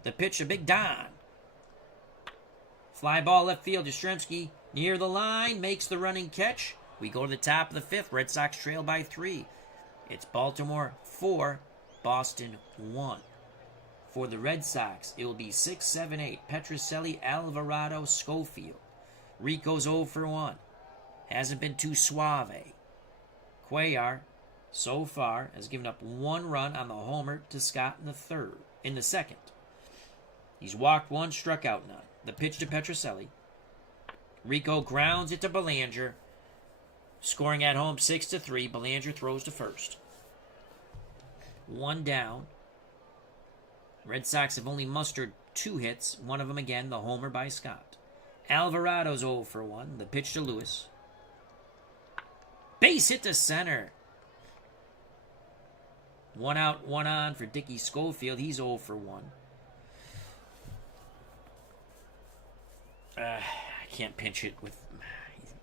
The pitch to Big Don. Fly ball left field. Yastrzemski near the line, makes the running catch. We go to the top of the fifth. Red Sox trail by 3. It's Baltimore 4, Boston 1. For the Red Sox, it will be 6, 7, 8. Petrocelli, Alvarado, Schofield. Rico's 0 for 1. Hasn't been too suave. Cuellar, so far, has given up 1 run on the homer to Scott in the second. He's walked 1, struck out none. The pitch to Petrocelli. Rico grounds it to Belanger. Scoring at home 6-3. Belanger throws to first. 1 down. Red Sox have only mustered 2 hits. One of them again, the homer by Scott. Alvarado's 0 for 1. The pitch to Lewis. Base hit to center. 1 out, 1 on for Dickie Schofield. He's 0 for 1. I can't pinch it with...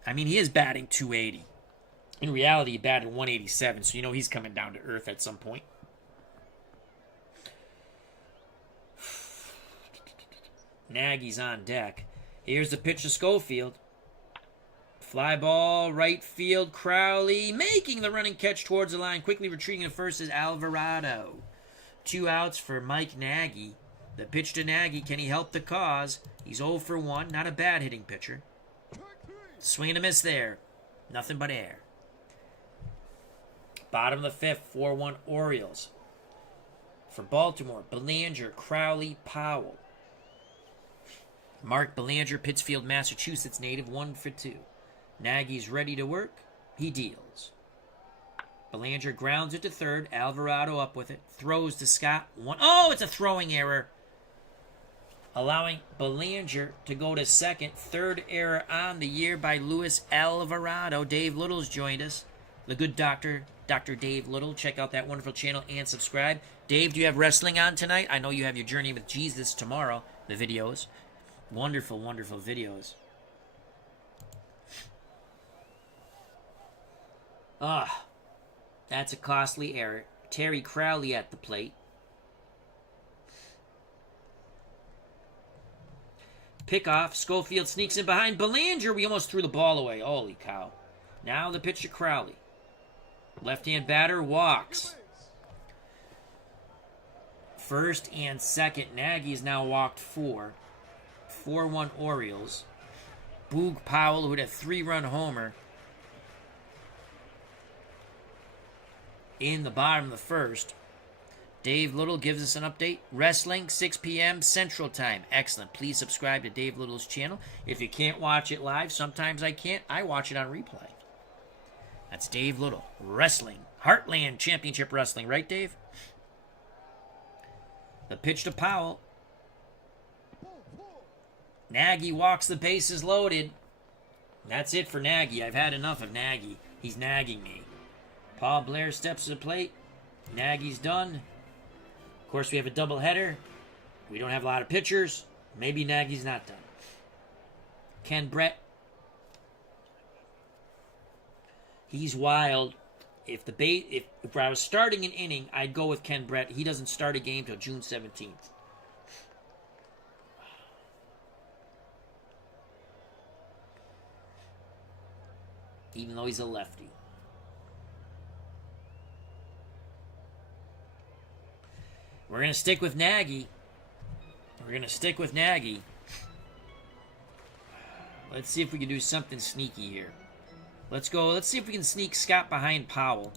I mean, he is batting .280. In reality, he batted .187, so you know he's coming down to earth at some point. Nagy's on deck. Here's the pitch to Schofield. Fly ball, right field, Crowley making the running catch towards the line. Quickly retreating to first is Alvarado. 2 outs for Mike Nagy. The pitch to Nagy. Can he help the cause? He's 0 for 1. Not a bad hitting pitcher. Swing and a miss there. Nothing but air. Bottom of the fifth, 4-1 Orioles. For Baltimore, Belanger, Crowley, Powell. Mark Belanger, Pittsfield, Massachusetts native, 1 for 2. Nagy's ready to work. He deals. Belanger grounds it to third. Alvarado up with it. Throws to Scott. 1. Oh, it's a throwing error. Allowing Belanger to go to second. Third error on the year by Luis Alvarado. Dave Little's joined us. The good doctor, Dr. Dave Little. Check out that wonderful channel and subscribe. Dave, do you have wrestling on tonight? I know you have your Journey with Jesus tomorrow. The videos. Wonderful, wonderful videos. That's a costly error. Terry Crowley at the plate. Pickoff. Schofield sneaks in behind Belanger. We almost threw the ball away. Holy cow. Now the pitch to Crowley. Left-hand batter walks. First and second. Nagy's now walked 4. 4-1 Orioles. Boog Powell, who had a 3-run homer in the bottom of the first. Dave Little gives us an update. Wrestling, 6 p.m. Central Time. Excellent. Please subscribe to Dave Little's channel. If you can't watch it live, sometimes I can't. I watch it on replay. That's Dave Little. Wrestling. Heartland Championship Wrestling. Right, Dave? The pitch to Powell. Nagy walks the bases loaded. That's it for Nagy. I've had enough of Nagy. He's nagging me. Paul Blair steps to the plate. Nagy's done. Of course, we have a doubleheader. We don't have a lot of pitchers. Maybe Nagy's not done. Ken Brett. He's wild. If I was starting an inning, I'd go with Ken Brett. He doesn't start a game till June 17th. Even though he's a lefty. We're going to stick with Nagy. Let's see if we can do something sneaky here. Let's go. Let's see if we can sneak Scott behind Powell.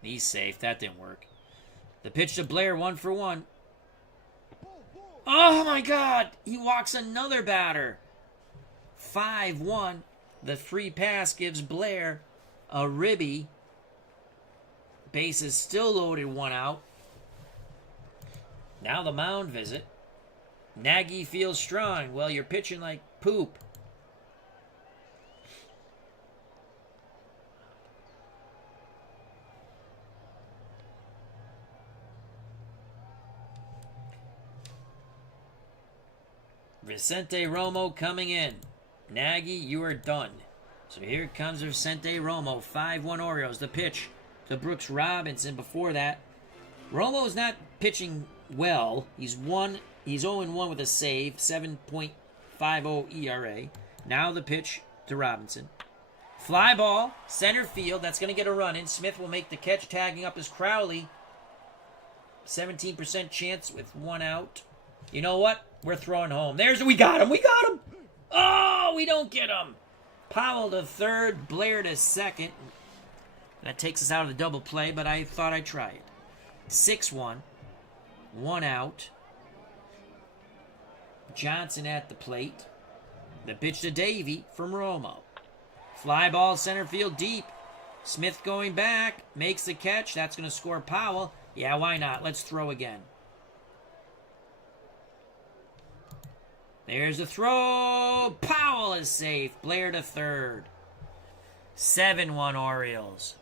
He's safe. That didn't work. The pitch to Blair, 1-for-1. Oh my God! He walks another batter. 5-1. The free pass gives Blair a ribby. Bases still loaded, 1 out. Now the mound visit. Nagy feels strong. Well, you're pitching like poop. Vicente Romo coming in. Nagy, you are done. So here comes Vicente Romo. 5-1 Orioles. The pitch to Brooks Robinson. Before that, Romo's not pitching well. He's 0-1 with a save. 7.50 ERA. Now the pitch to Robinson. Fly ball. Center field. That's going to get a run in. Smith will make the catch, tagging up as Crowley. 17% chance with 1 out. You know what? We're throwing home. We got him. We got him. Oh, we don't get him. Powell to third, Blair to second. That takes us out of the double play, but I thought I'd try it. 6-1. 1 out. Johnson at the plate. The pitch to Davey from Romo. Fly ball center field deep. Smith going back. Makes the catch. That's going to score Powell. Yeah, why not? Let's throw again. There's a throw. Powell is safe. Blair to third. 7-1 Orioles.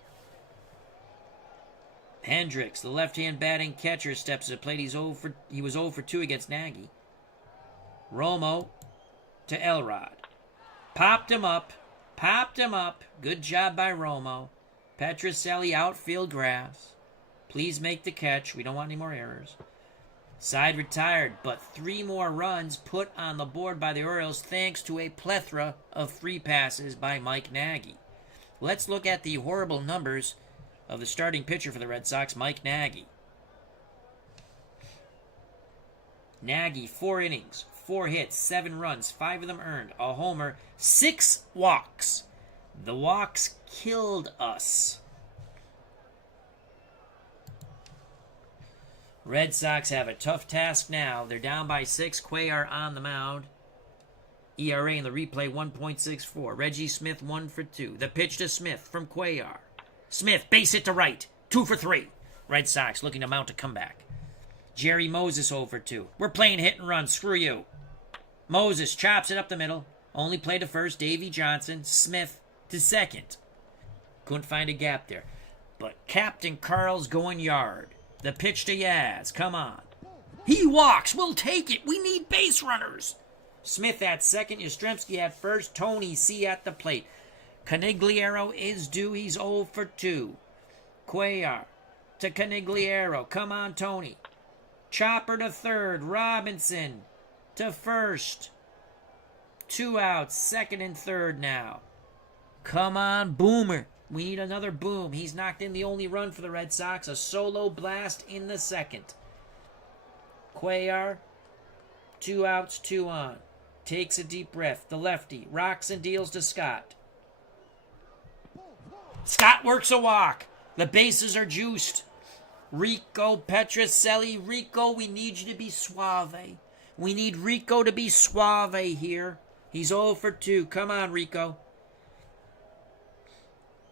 Hendricks, the left-hand batting catcher, steps to the plate. He was 0 for 2 against Nagy. Romo to Elrod. Popped him up. Good job by Romo. Petrocelli outfield grass. Please make the catch. We don't want any more errors. Side retired, but 3 more runs put on the board by the Orioles thanks to a plethora of free passes by Mike Nagy. Let's look at the horrible numbers of the starting pitcher for the Red Sox, Mike Nagy. Nagy, 4 innings, 4 hits, 7 runs, 5 of them earned, a homer, 6 walks. The walks killed us. Red Sox have a tough task now. They're down by 6. Cuellar on the mound. ERA in the replay, 1.64. Reggie Smith, 1 for 2. The pitch to Smith from Cuellar. Smith, base hit to right. 2 for 3. Red Sox looking to mount a comeback. Jerry Moses 0 for 2. We're playing hit and run. Screw you. Moses chops it up the middle. Only play to first. Davey Johnson. Smith to second. Couldn't find a gap there. But Captain Carl's going yard. The pitch to Yaz. Come on. He walks. We'll take it. We need base runners. Smith at second. Yastrzemski at first. Tony C at the plate. Canigliaro is due. He's 0 for 2. Cuellar to Canigliaro. Come on, Tony. Chopper to third. Robinson to first. 2 outs. Second and third now. Come on, Boomer. We need another boom. He's knocked in the only run for the Red Sox. A solo blast in the second. Cuellar, 2 outs, 2 on. Takes a deep breath. The lefty rocks and deals to Scott. Scott works a walk. The bases are juiced. Rico Petrocelli. Rico, we need you to be suave. We need Rico to be suave here. He's 0 for 2. Come on, Rico.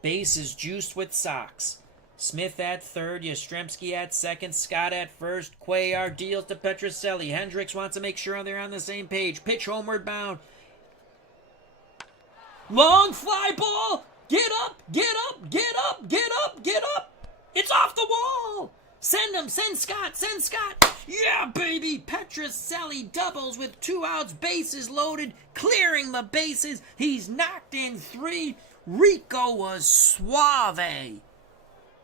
Base is juiced with Sox. Smith at third, Yastrzemski at second, Scott at first, Cuellar deals to Petrocelli. Hendricks wants to make sure they're on the same page. Pitch homeward bound. Long fly ball. Get up, get up, get up, get up, get up. It's off the wall. Send him, send Scott, send Scott. Yeah, baby. Petrocelli doubles with 2 outs, bases loaded, clearing the bases. He's knocked in 3. Rico was suave.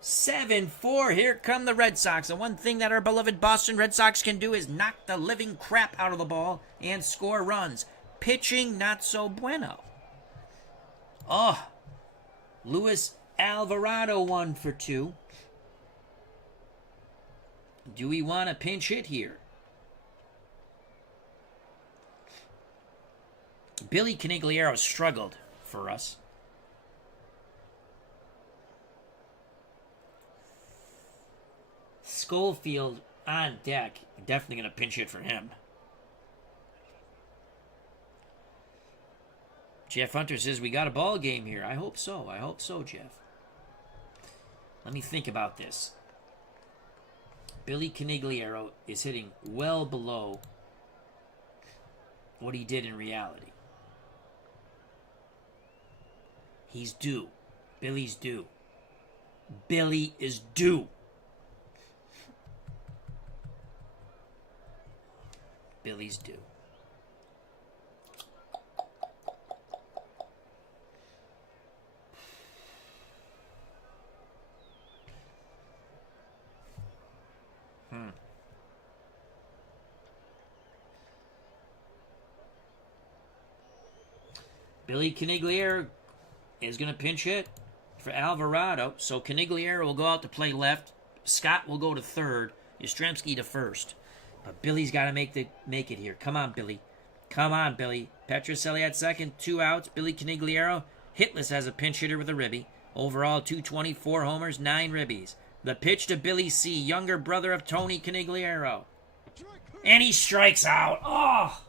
7-4. Here come the Red Sox. The one thing that our beloved Boston Red Sox can do is knock the living crap out of the ball and score runs. Pitching, not so bueno. Oh, Luis Alvarado 1 for 2. Do we want a pinch hit here? Billy Canigliaro struggled for us. Schofield on deck. Definitely going to pinch hit for him. Jeff Hunter says, we got a ball game here. I hope so. I hope so, Jeff. Let me think about this. Billy Canigliaro is hitting well below what he did in reality. He's due. Billy's due. Billy is due. Billy's due. Billy Canigliaro is going to pinch hit for Alvarado. So Canigliaro will go out to play left. Scott will go to third. Yastrzemski to first. But Billy's got to make it here. Come on, Billy. Come on, Billy. Petrocelli at second. 2 outs. Billy Canigliaro hitless as a pinch hitter with a ribby. Overall, 224 homers, 9 ribbies. The pitch to Billy C., younger brother of Tony Canigliaro. And he strikes out. Oh!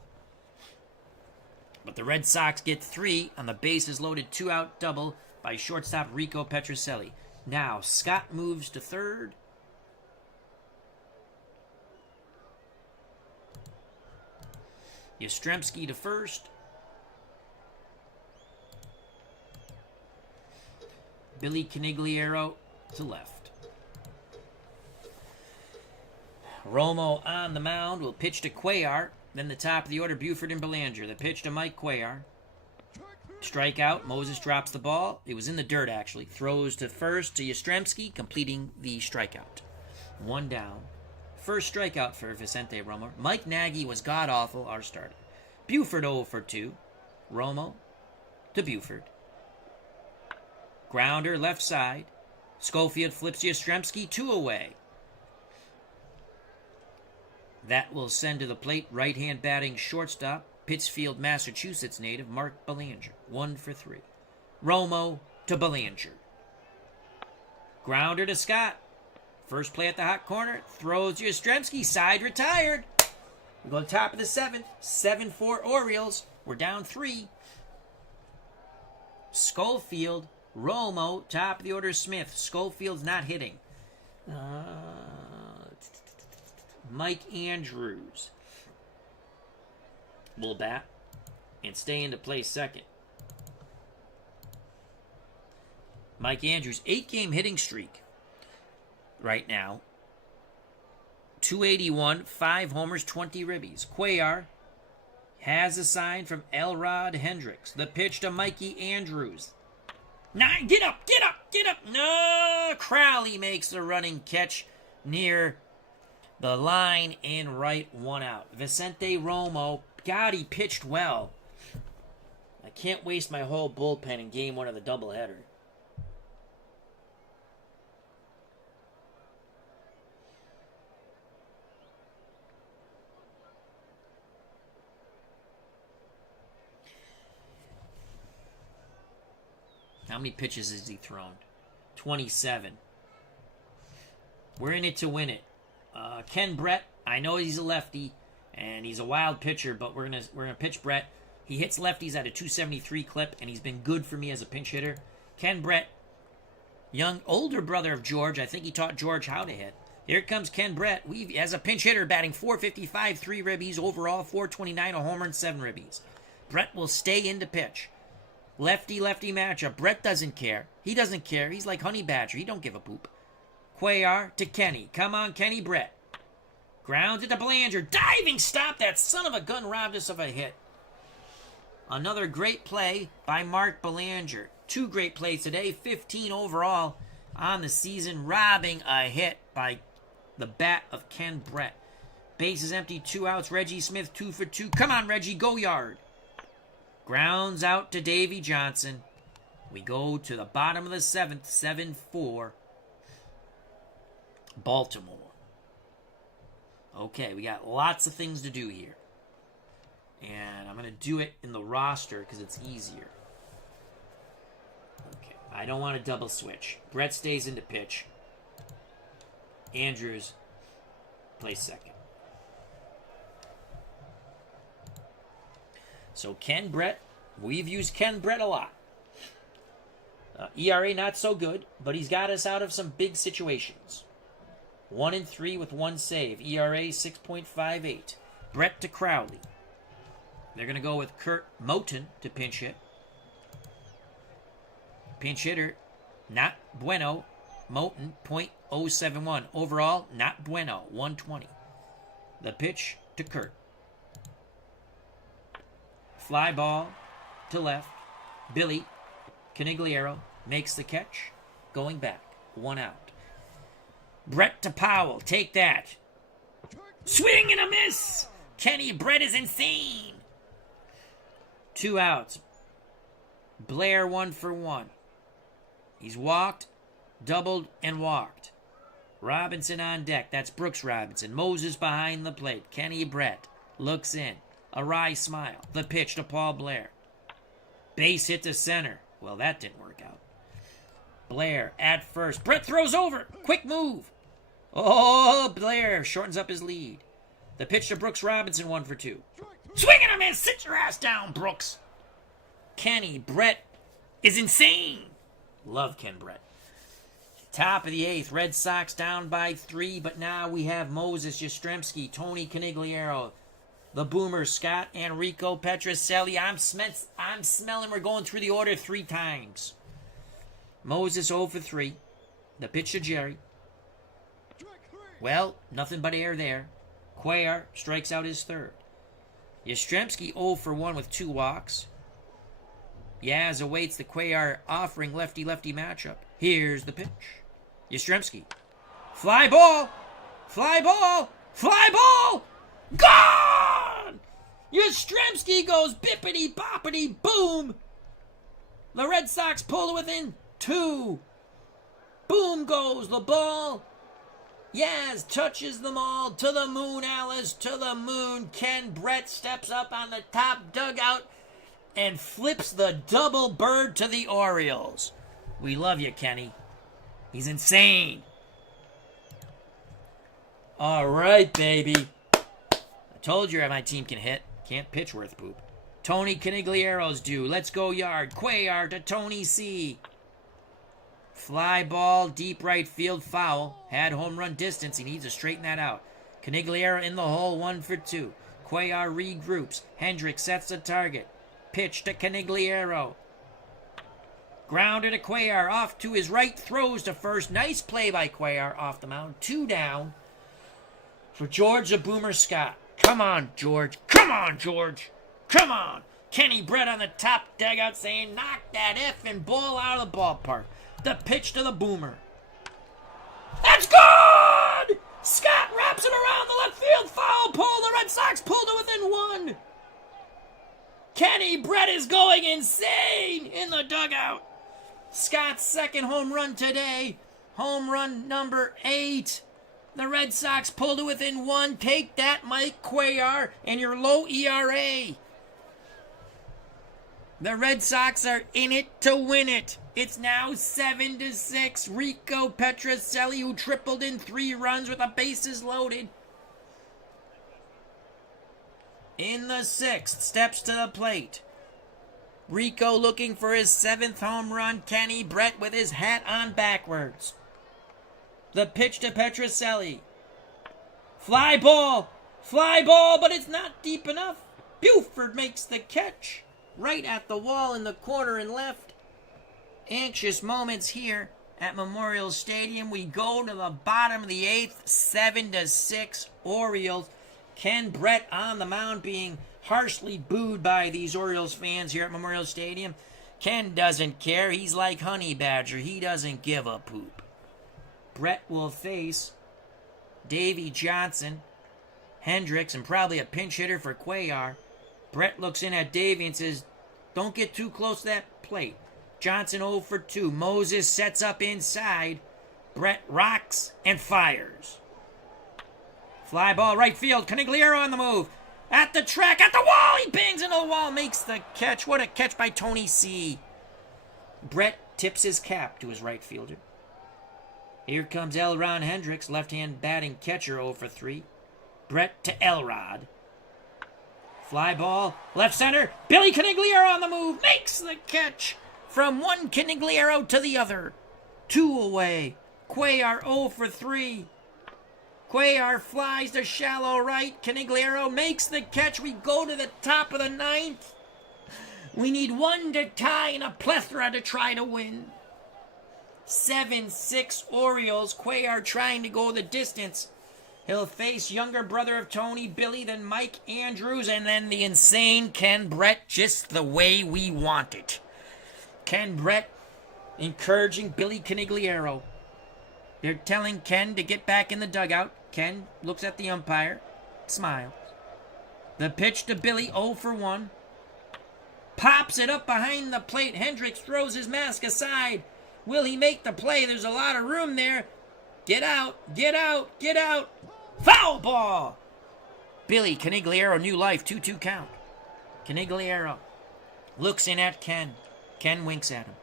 But the Red Sox get 3 on the bases loaded 2-out double by shortstop Rico Petrocelli. Now, Scott moves to third. Yastrzemski to first. Billy Canigliaro to left. Romo on the mound will pitch to Cuellar. Then the top of the order, Buford and Belanger. The pitch to Mike Cuellar. Strikeout. Moses drops the ball. It was in the dirt, actually. Throws to first to Yastrzemski, completing the strikeout. 1 down. First strikeout for Vicente Romo. Mike Nagy was god-awful, our starter. Buford 0 for 2. Romo to Buford. Grounder left side. Schofield flips Yastrzemski 2 away. That will send to the plate right-hand batting shortstop, Pittsfield, Massachusetts native Mark Belanger. 1 for 3. Romo to Belanger. Grounder to Scott. First play at the hot corner. Throws Yastrzemski. Side retired. We go to top of the 7th. 7-4 Orioles. We're down 3. Schofield. Romo. Top of the order Smith. Schofield's not hitting. Mike Andrews will bat and stay into play second. Mike Andrews, 8-game hitting streak right now. 281, 5 homers, 20 ribbies. Cuellar has a sign from Elrod Hendricks. The pitch to Mikey Andrews. Get up! No! Crowley makes the running catch near the line and right, 1 out. Vicente Romo, God, he pitched well. I can't waste my whole bullpen in game 1 of the doubleheader. How many pitches has he thrown? 27. We're in it to win it. Ken Brett, I know he's a lefty, and he's a wild pitcher, but we're gonna pitch Brett. He hits lefties at a 273 clip, and he's been good for me as a pinch hitter. Ken Brett, older brother of George. I think he taught George how to hit. Here comes Ken Brett. As a pinch hitter, batting .455, 3 ribbies. Overall, .429, a homer, and 7 ribbies. Brett will stay in to pitch. Lefty-lefty matchup. Brett doesn't care. He doesn't care. He's like Honey Badger. He don't give a poop. Cuellar to Kenny. Come on, Kenny Brett. Grounds it to Belanger. Diving stop. That son of a gun robbed us of a hit. Another great play by Mark Belanger. 2 great plays today. 15 overall on the season. Robbing a hit by the bat of Ken Brett. Bases empty. 2 outs. Reggie Smith 2 for 2. Come on, Reggie. Go yard. Grounds out to Davy Johnson. We go to the bottom of the 7th. 7-4. Baltimore. Okay, we got lots of things to do here. And I'm going to do it in the roster because it's easier. Okay. I don't want to double switch. Brett stays into pitch. Andrews plays second. So Ken Brett, we've used Ken Brett a lot. ERA not so good, but he's got us out of some big situations. 1-3 with 1 save. ERA 6.58. Brett to Crowley. They're going to go with Kurt Moten to pinch hit. Pinch hitter, not bueno. Moten, .071. Overall, not bueno, 120. The pitch to Kurt. Fly ball to left. Billy Canigliaro makes the catch. Going back, 1 out. Brett to Powell, take that. Swing and a miss! Kenny Brett is insane! 2 outs. Blair 1 for 1. He's walked, doubled, and walked. Robinson on deck. That's Brooks Robinson. Moses behind the plate. Kenny Brett looks in. A wry smile. The pitch to Paul Blair. Base hit to center. Well, that didn't work out. Blair at first. Brett throws over. Quick move. Oh, Blair shortens up his lead. The pitch to Brooks Robinson, 1 for 2. Swing and a miss. Sit your ass down, Brooks. Kenny Brett is insane. Love Ken Brett. Top of the 8th. Red Sox down by 3, but now we have Moses Yastrzemski, Tony Canigliaro, the Boomer, Scott, and Rico Petrocelli. I'm smelling we're going through the order 3 times. Moses 0 for 3. The pitch to Jerry. Well, nothing but air there. Cuellar strikes out his 3rd. Yastrzemski 0 for 1 with 2 walks. Yaz awaits the Cuellar offering lefty-lefty matchup. Here's the pitch. Yastrzemski. Fly ball! Fly ball! Fly ball! Gone! Yastrzemski goes bippity-boppity boom! The Red Sox pull to within 2. Boom goes the ball. Yaz touches them all. To the moon, Alice. To the moon. Ken Brett steps up on the top dugout and flips the double bird to the Orioles. We love you, Kenny. He's insane. All right, baby. I told you my team can hit. Can't pitch worth poop. Tony Canigliaro's due. Let's go yard. Cuellar to Tony C. Fly ball, deep right field, foul. Had home run distance. He needs to straighten that out. Canigliaro in the hole, 1 for 2. Cuellar regroups. Hendricks sets the target. Pitch to Canigliaro. Grounder to Cuellar. Off to his right. Throws to first. Nice play by Cuellar off the mound. 2 down for George the Boomer Scott. Come on, George. Come on, George. Come on. Kenny Brett on the top dugout saying, knock that effing ball out of the ballpark. The pitch to the Boomer. That's good! Scott wraps it around the left field foul pole. The Red Sox pull to within 1. Kenny Brett is going insane in the dugout. Scott's 2nd home run today. Home run number 8. The Red Sox pull to within 1. Take that, Mike Cuellar, and your low ERA. The Red Sox are in it to win it. It's now 7-6. Rico Petrocelli, who tripled in 3 runs with the bases loaded. In the 6th, steps to the plate. Rico looking for his 7th home run. Kenny Brett with his hat on backwards. The pitch to Petrocelli. Fly ball, but it's not deep enough. Buford makes the catch. Right at the wall in the corner and left. Anxious moments here at Memorial Stadium. We go to the bottom of the 8th. 7-6 Orioles. Ken Brett on the mound being harshly booed by these Orioles fans here at Memorial Stadium. Ken doesn't care. He's like Honey Badger. He doesn't give a poop. Brett will face Davey Johnson, Hendricks, and probably a pinch hitter for Cuellar. Brett looks in at Davey and says, don't get too close to that plate. Johnson 0 for 2. Moses sets up inside. Brett rocks and fires. Fly ball right field. Canigliaro on the move. At the track, at the wall. He bangs into the wall, makes the catch. What a catch by Tony C. Brett tips his cap to his right fielder. Here comes Elron Hendricks, left-hand batting catcher 0 for 3. Brett to Elrod. Fly ball, left center. Billy Canigliaro on the move, makes the catch. From one Canigliaro to the other. 2 away. Cuellar 0 for 3. Cuellar flies to shallow right. Canigliaro makes the catch. We go to the top of the 9th. We need 1 to tie and a plethora to try to win. 7-6 Orioles. Cuellar trying to go the distance. He'll face younger brother of Tony, Billy, then Mike Andrews, and then the insane Ken Brett, just the way we want it. Ken Brett encouraging Billy Canigliaro. They're telling Ken to get back in the dugout. Ken looks at the umpire, smiles. The pitch to Billy, 0 for 1. Pops it up behind the plate. Hendricks throws his mask aside. Will he make the play? There's a lot of room there. Get out, get out, get out. Foul ball! Billy Canigliaro, new life, 2-2 count. Canigliaro looks in at Ken. Ken winks at him.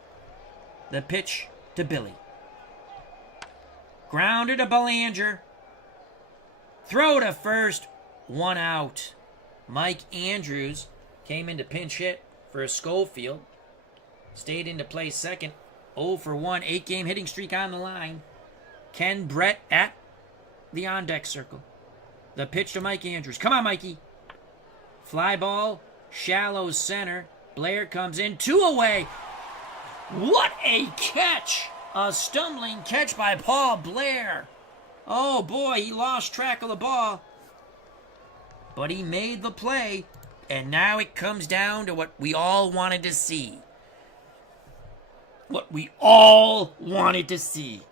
The pitch to Billy. Grounded to Belanger. Throw to first. 1 out. Mike Andrews came in to pinch hit for Schofield. Stayed in to play second. 0 for 1. 8-game hitting streak on the line. Ken Brett at the on-deck circle. The pitch to Mike Andrews. Come on, Mikey. Fly ball. Shallow center. Blair comes in. 2 away. What a catch! A stumbling catch by Paul Blair. Oh, boy, he lost track of the ball. But he made the play. And now it comes down to what we all wanted to see. What we all wanted to see.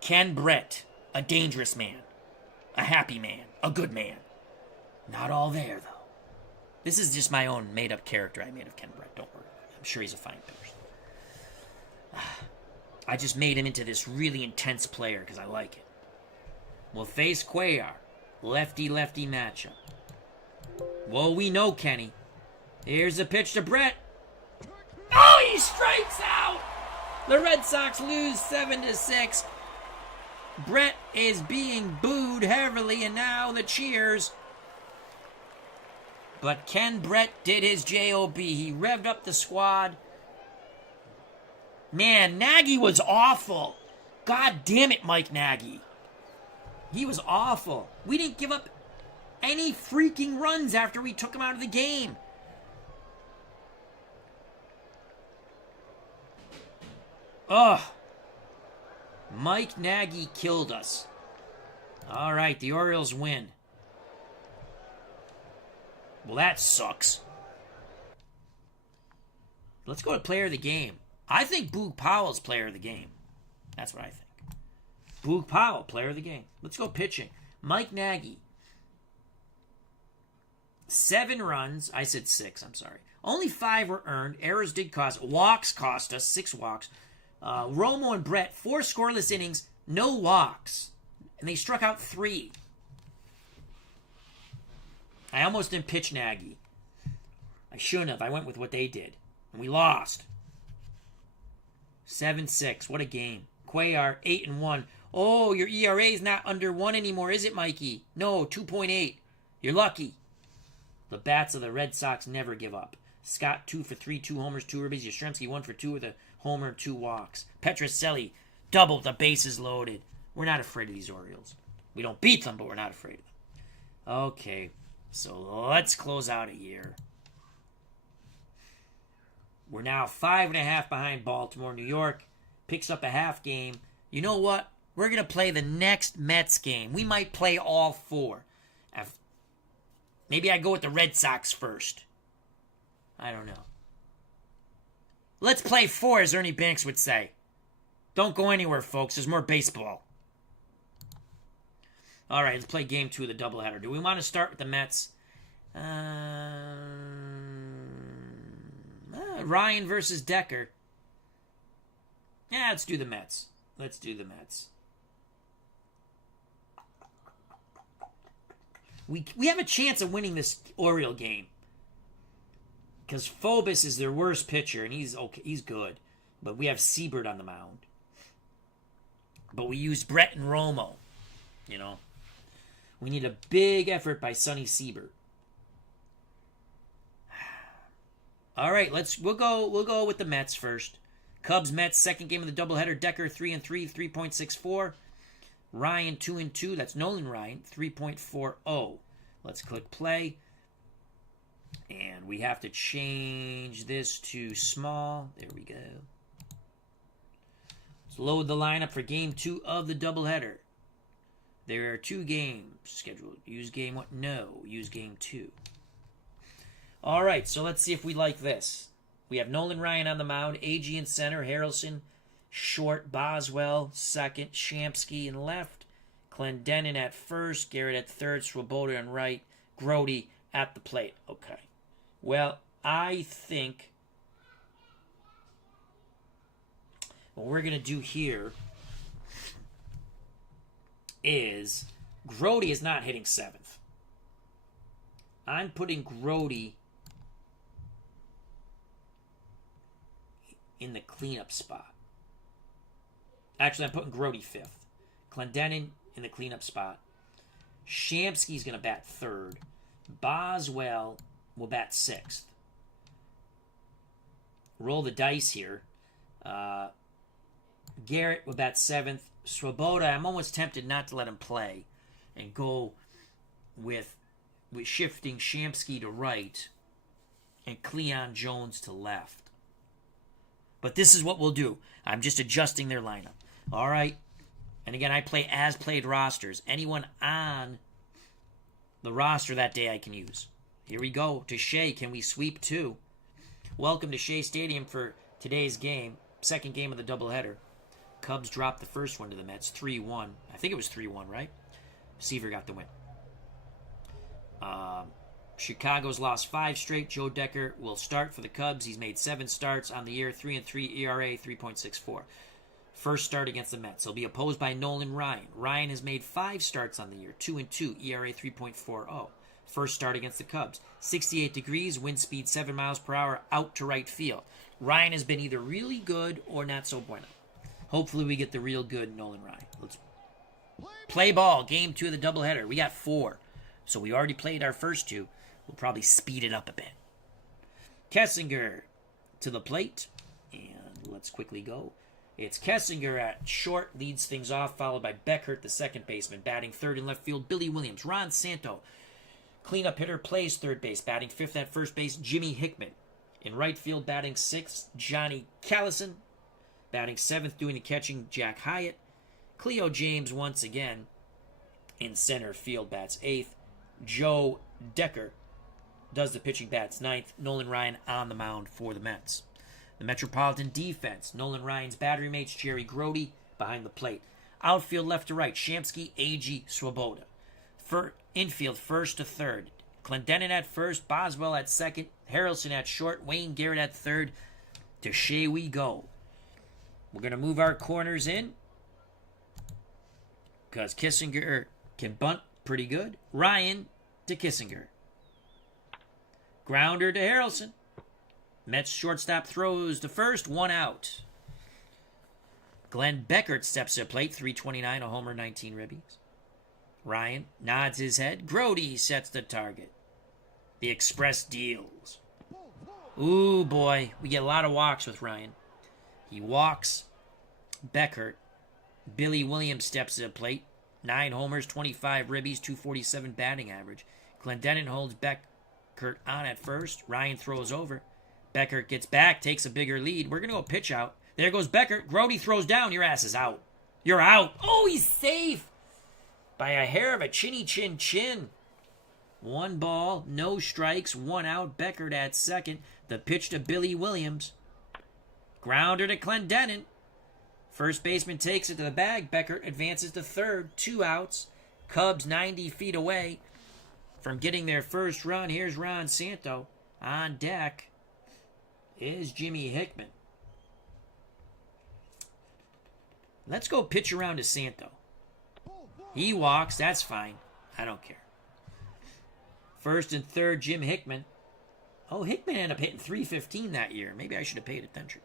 Ken Brett, a dangerous man. A happy man. A good man. Not all there, though. This is just my own made-up character I made of Ken Brett. Don't worry. I'm sure he's a fine person. I just made him into this really intense player because I like it. We'll face Cuellar. Lefty-lefty matchup. Well, we know Kenny. Here's a pitch to Brett. Oh, he strikes out! The Red Sox lose 7-6. Brett is being booed heavily, and now the cheers. But Ken Brett did his job. He revved up the squad. Man, Nagy was awful. God damn it, Mike Nagy. He was awful. We didn't give up any freaking runs after we took him out of the game. Ugh. Mike Nagy killed us. All right, the Orioles win. Well, that sucks. Let's go to player of the game. I think Boog Powell's player of the game. That's what I think. Boog Powell, player of the game. Let's go pitching. Mike Nagy. 7 runs. I said 6, I'm sorry. Only 5 were earned. Errors did cost. Walks cost us. 6 walks. Romo and Brett, 4 scoreless innings, no walks. And they struck out 3. I almost didn't pitch Nagy. I shouldn't have. I went with what they did. And we lost. 7-6. What a game. Cuellar, 8-1. Oh, your ERA is not under 1 anymore, is it, Mikey? No, 2.8. You're lucky. The bats of the Red Sox never give up. Scott, 2 for 3, 2 homers, 2 ribbies. Yastrzemski, 1 for 2 with a homer, 2 walks. Petrocelli, double the bases loaded. We're not afraid of these Orioles. We don't beat them, but we're not afraid of them. Okay, so let's close out a year. We're now 5.5 behind Baltimore. New York picks up a half game. You know what? We're going to play the next Mets game. We might play all 4. Maybe I go with the Red Sox first. I don't know. Let's play 4, as Ernie Banks would say. Don't go anywhere, folks. There's more baseball. All right, let's play game 2 of the doubleheader. Do we want to start with the Mets? Ryan versus Decker. Yeah, let's do the Mets. Let's do the Mets. We have a chance of winning this Oriole game. Because Phobos is their worst pitcher, and he's okay. He's good. But we have Seaver on the mound. But we use Brett and Romo. You know. We need a big effort by Sonny Seaver. All right, we'll go with the Mets first. Cubs Mets, second game of the doubleheader. Decker 3-3, 3.64. Ryan 2-2. That's Nolan Ryan 3.40. Let's click play. And we have to change this to small. There we go. Let's load the lineup for game 2 of the doubleheader. There are 2 games scheduled. Use game 1. No. Use game 2. All right, so let's see if we like this. We have Nolan Ryan on the mound, AG in center, Harrelson, short, Boswell, second, Shamsky in left, Clendenin at first, Garrett at third, Swoboda in right, Grody at the plate. Okay. Well, I think what we're going to do here is Grody is not hitting 7th. I'm putting Grody in the cleanup spot. Actually, I'm putting Grody 5th. Clendenin in the cleanup spot. Shamsky's going to bat 3rd. Boswell will bat 6th. Roll the dice here. Garrett will bat 7th. Swoboda, I'm almost tempted not to let him play and go with shifting Shamsky to right and Cleon Jones to left. But this is what we'll do. I'm just adjusting their lineup. All right. And again, I play as played rosters. Anyone on the roster that day I can use. Here we go. To Shea, can we sweep 2? Welcome to Shea Stadium for today's game. Second game of the doubleheader. Cubs dropped the first one to the Mets, 3-1. I think it was 3-1, right? Seaver got the win. Chicago's lost 5 straight. Joe Decker will start for the Cubs. He's made 7 starts on the year, 3-3 ERA, 3.64. First start against the Mets. He'll be opposed by Nolan Ryan. Ryan has made 5 starts on the year, 2-2 ERA, 3.40. First start against the Cubs. 68 degrees, wind speed 7 miles per hour, out to right field. Ryan has been either really good or not so bueno. Hopefully we get the real good Nolan Ryan. Let's play ball. Game 2 of the doubleheader. We got 4. So we already played our first 2. We'll probably speed it up a bit. Kessinger to the plate. And let's quickly go. It's Kessinger at short, leads things off, followed by Beckert, the second baseman, batting 3rd in left field. Billy Williams. Ron Santo, cleanup hitter, plays 3rd base, batting 5th at first base. Jimmy Hickman. In right field, batting 6th. Johnny Callison. Batting 7th, doing the catching, Jack Hyatt. Cleo James once again in center field, bats 8th. Joe Decker does the pitching, bats 9th. Nolan Ryan on the mound for the Mets. The Metropolitan defense, Nolan Ryan's battery mates, Jerry Grody behind the plate. Outfield left to right, Shamsky, Agee, Swoboda. Infield first to third. Clendenin at first, Boswell at second, Harrelson at short, Wayne Garrett at third. To Shea we go. We're going to move our corners in because Kissinger can bunt pretty good. Ryan to Kissinger. Grounder to Harrelson. Mets shortstop throws to first, 1 out. Glenn Beckert steps to the plate, 329, a homer, 19 ribbies. Ryan nods his head. Grody sets the target. The Express deals. Ooh, boy. We get a lot of walks with Ryan. He walks Beckert. Billy Williams steps to the plate. 9 homers, 25 ribbies, 247 batting average. Clendenin holds Beckert on at first. Ryan throws over. Beckert gets back, takes a bigger lead. We're going to go pitch out. There goes Beckert. Grody throws down. Your ass is out. You're out. Oh, he's safe. By a hair of a chinny chin chin. 1 ball, no strikes, 1 out. Beckert at second. The pitch to Billy Williams. Grounder to Clendenin. First baseman takes it to the bag. Beckert advances to third. 2 outs. Cubs 90 feet away from getting their first run. Here's Ron Santo. On deck is Jimmy Hickman. Let's go pitch around to Santo. He walks. That's fine. I don't care. First and third, Jim Hickman. Oh, Hickman ended up hitting .315 that year. Maybe I should have paid attention.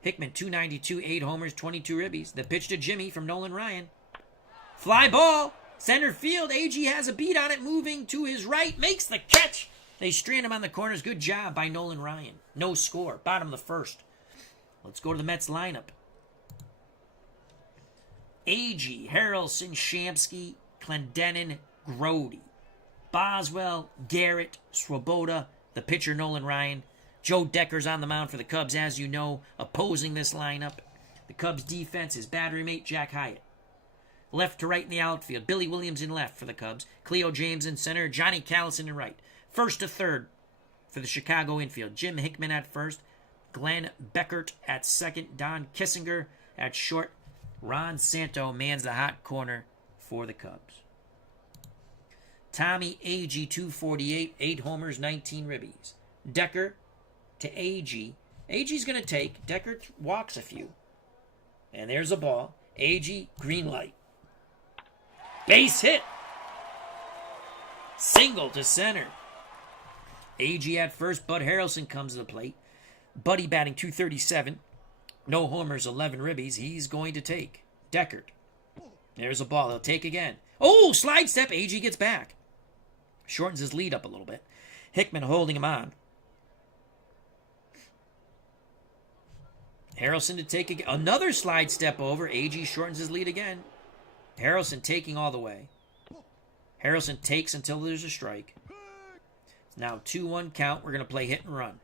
Hickman, 292, 8 homers, 22 ribbies. The pitch to Jimmy from Nolan Ryan. Fly ball. Center field. AG has a beat on it. Moving to his right. Makes the catch. They strand him on the corners. Good job by Nolan Ryan. No score. Bottom of the first. Let's go to the Mets lineup. AG, Harrelson, Shamsky, Clendenin, Grody. Boswell, Garrett, Swoboda, the pitcher Nolan Ryan. Joe Decker's on the mound for the Cubs, as you know, opposing this lineup. The Cubs defense is battery mate Jack Hyatt. Left to right in the outfield, Billy Williams in left for the Cubs. Cleo James in center, Johnny Callison in right. First to third for the Chicago infield, Jim Hickman at first. Glenn Beckert at second. Don Kissinger at short. Ron Santo mans the hot corner for the Cubs. Tommy AG, 248, 8 homers, 19 ribbies. Decker to AG. AG's going to take. Decker walks a few. And there's a ball. AG, green light. Base hit. Single to center. AG at first. Bud Harrelson comes to the plate. Buddy batting .237. No homers, 11 ribbies. He's going to take. Deckard. There's a ball. He'll take again. Oh, slide step. AG gets back. Shortens his lead up a little bit. Hickman holding him on. Harrelson to take again. Another slide step over. AG shortens his lead again. Harrelson taking all the way. Harrelson takes until there's a strike. It's now 2-1 count. We're going to play hit and run.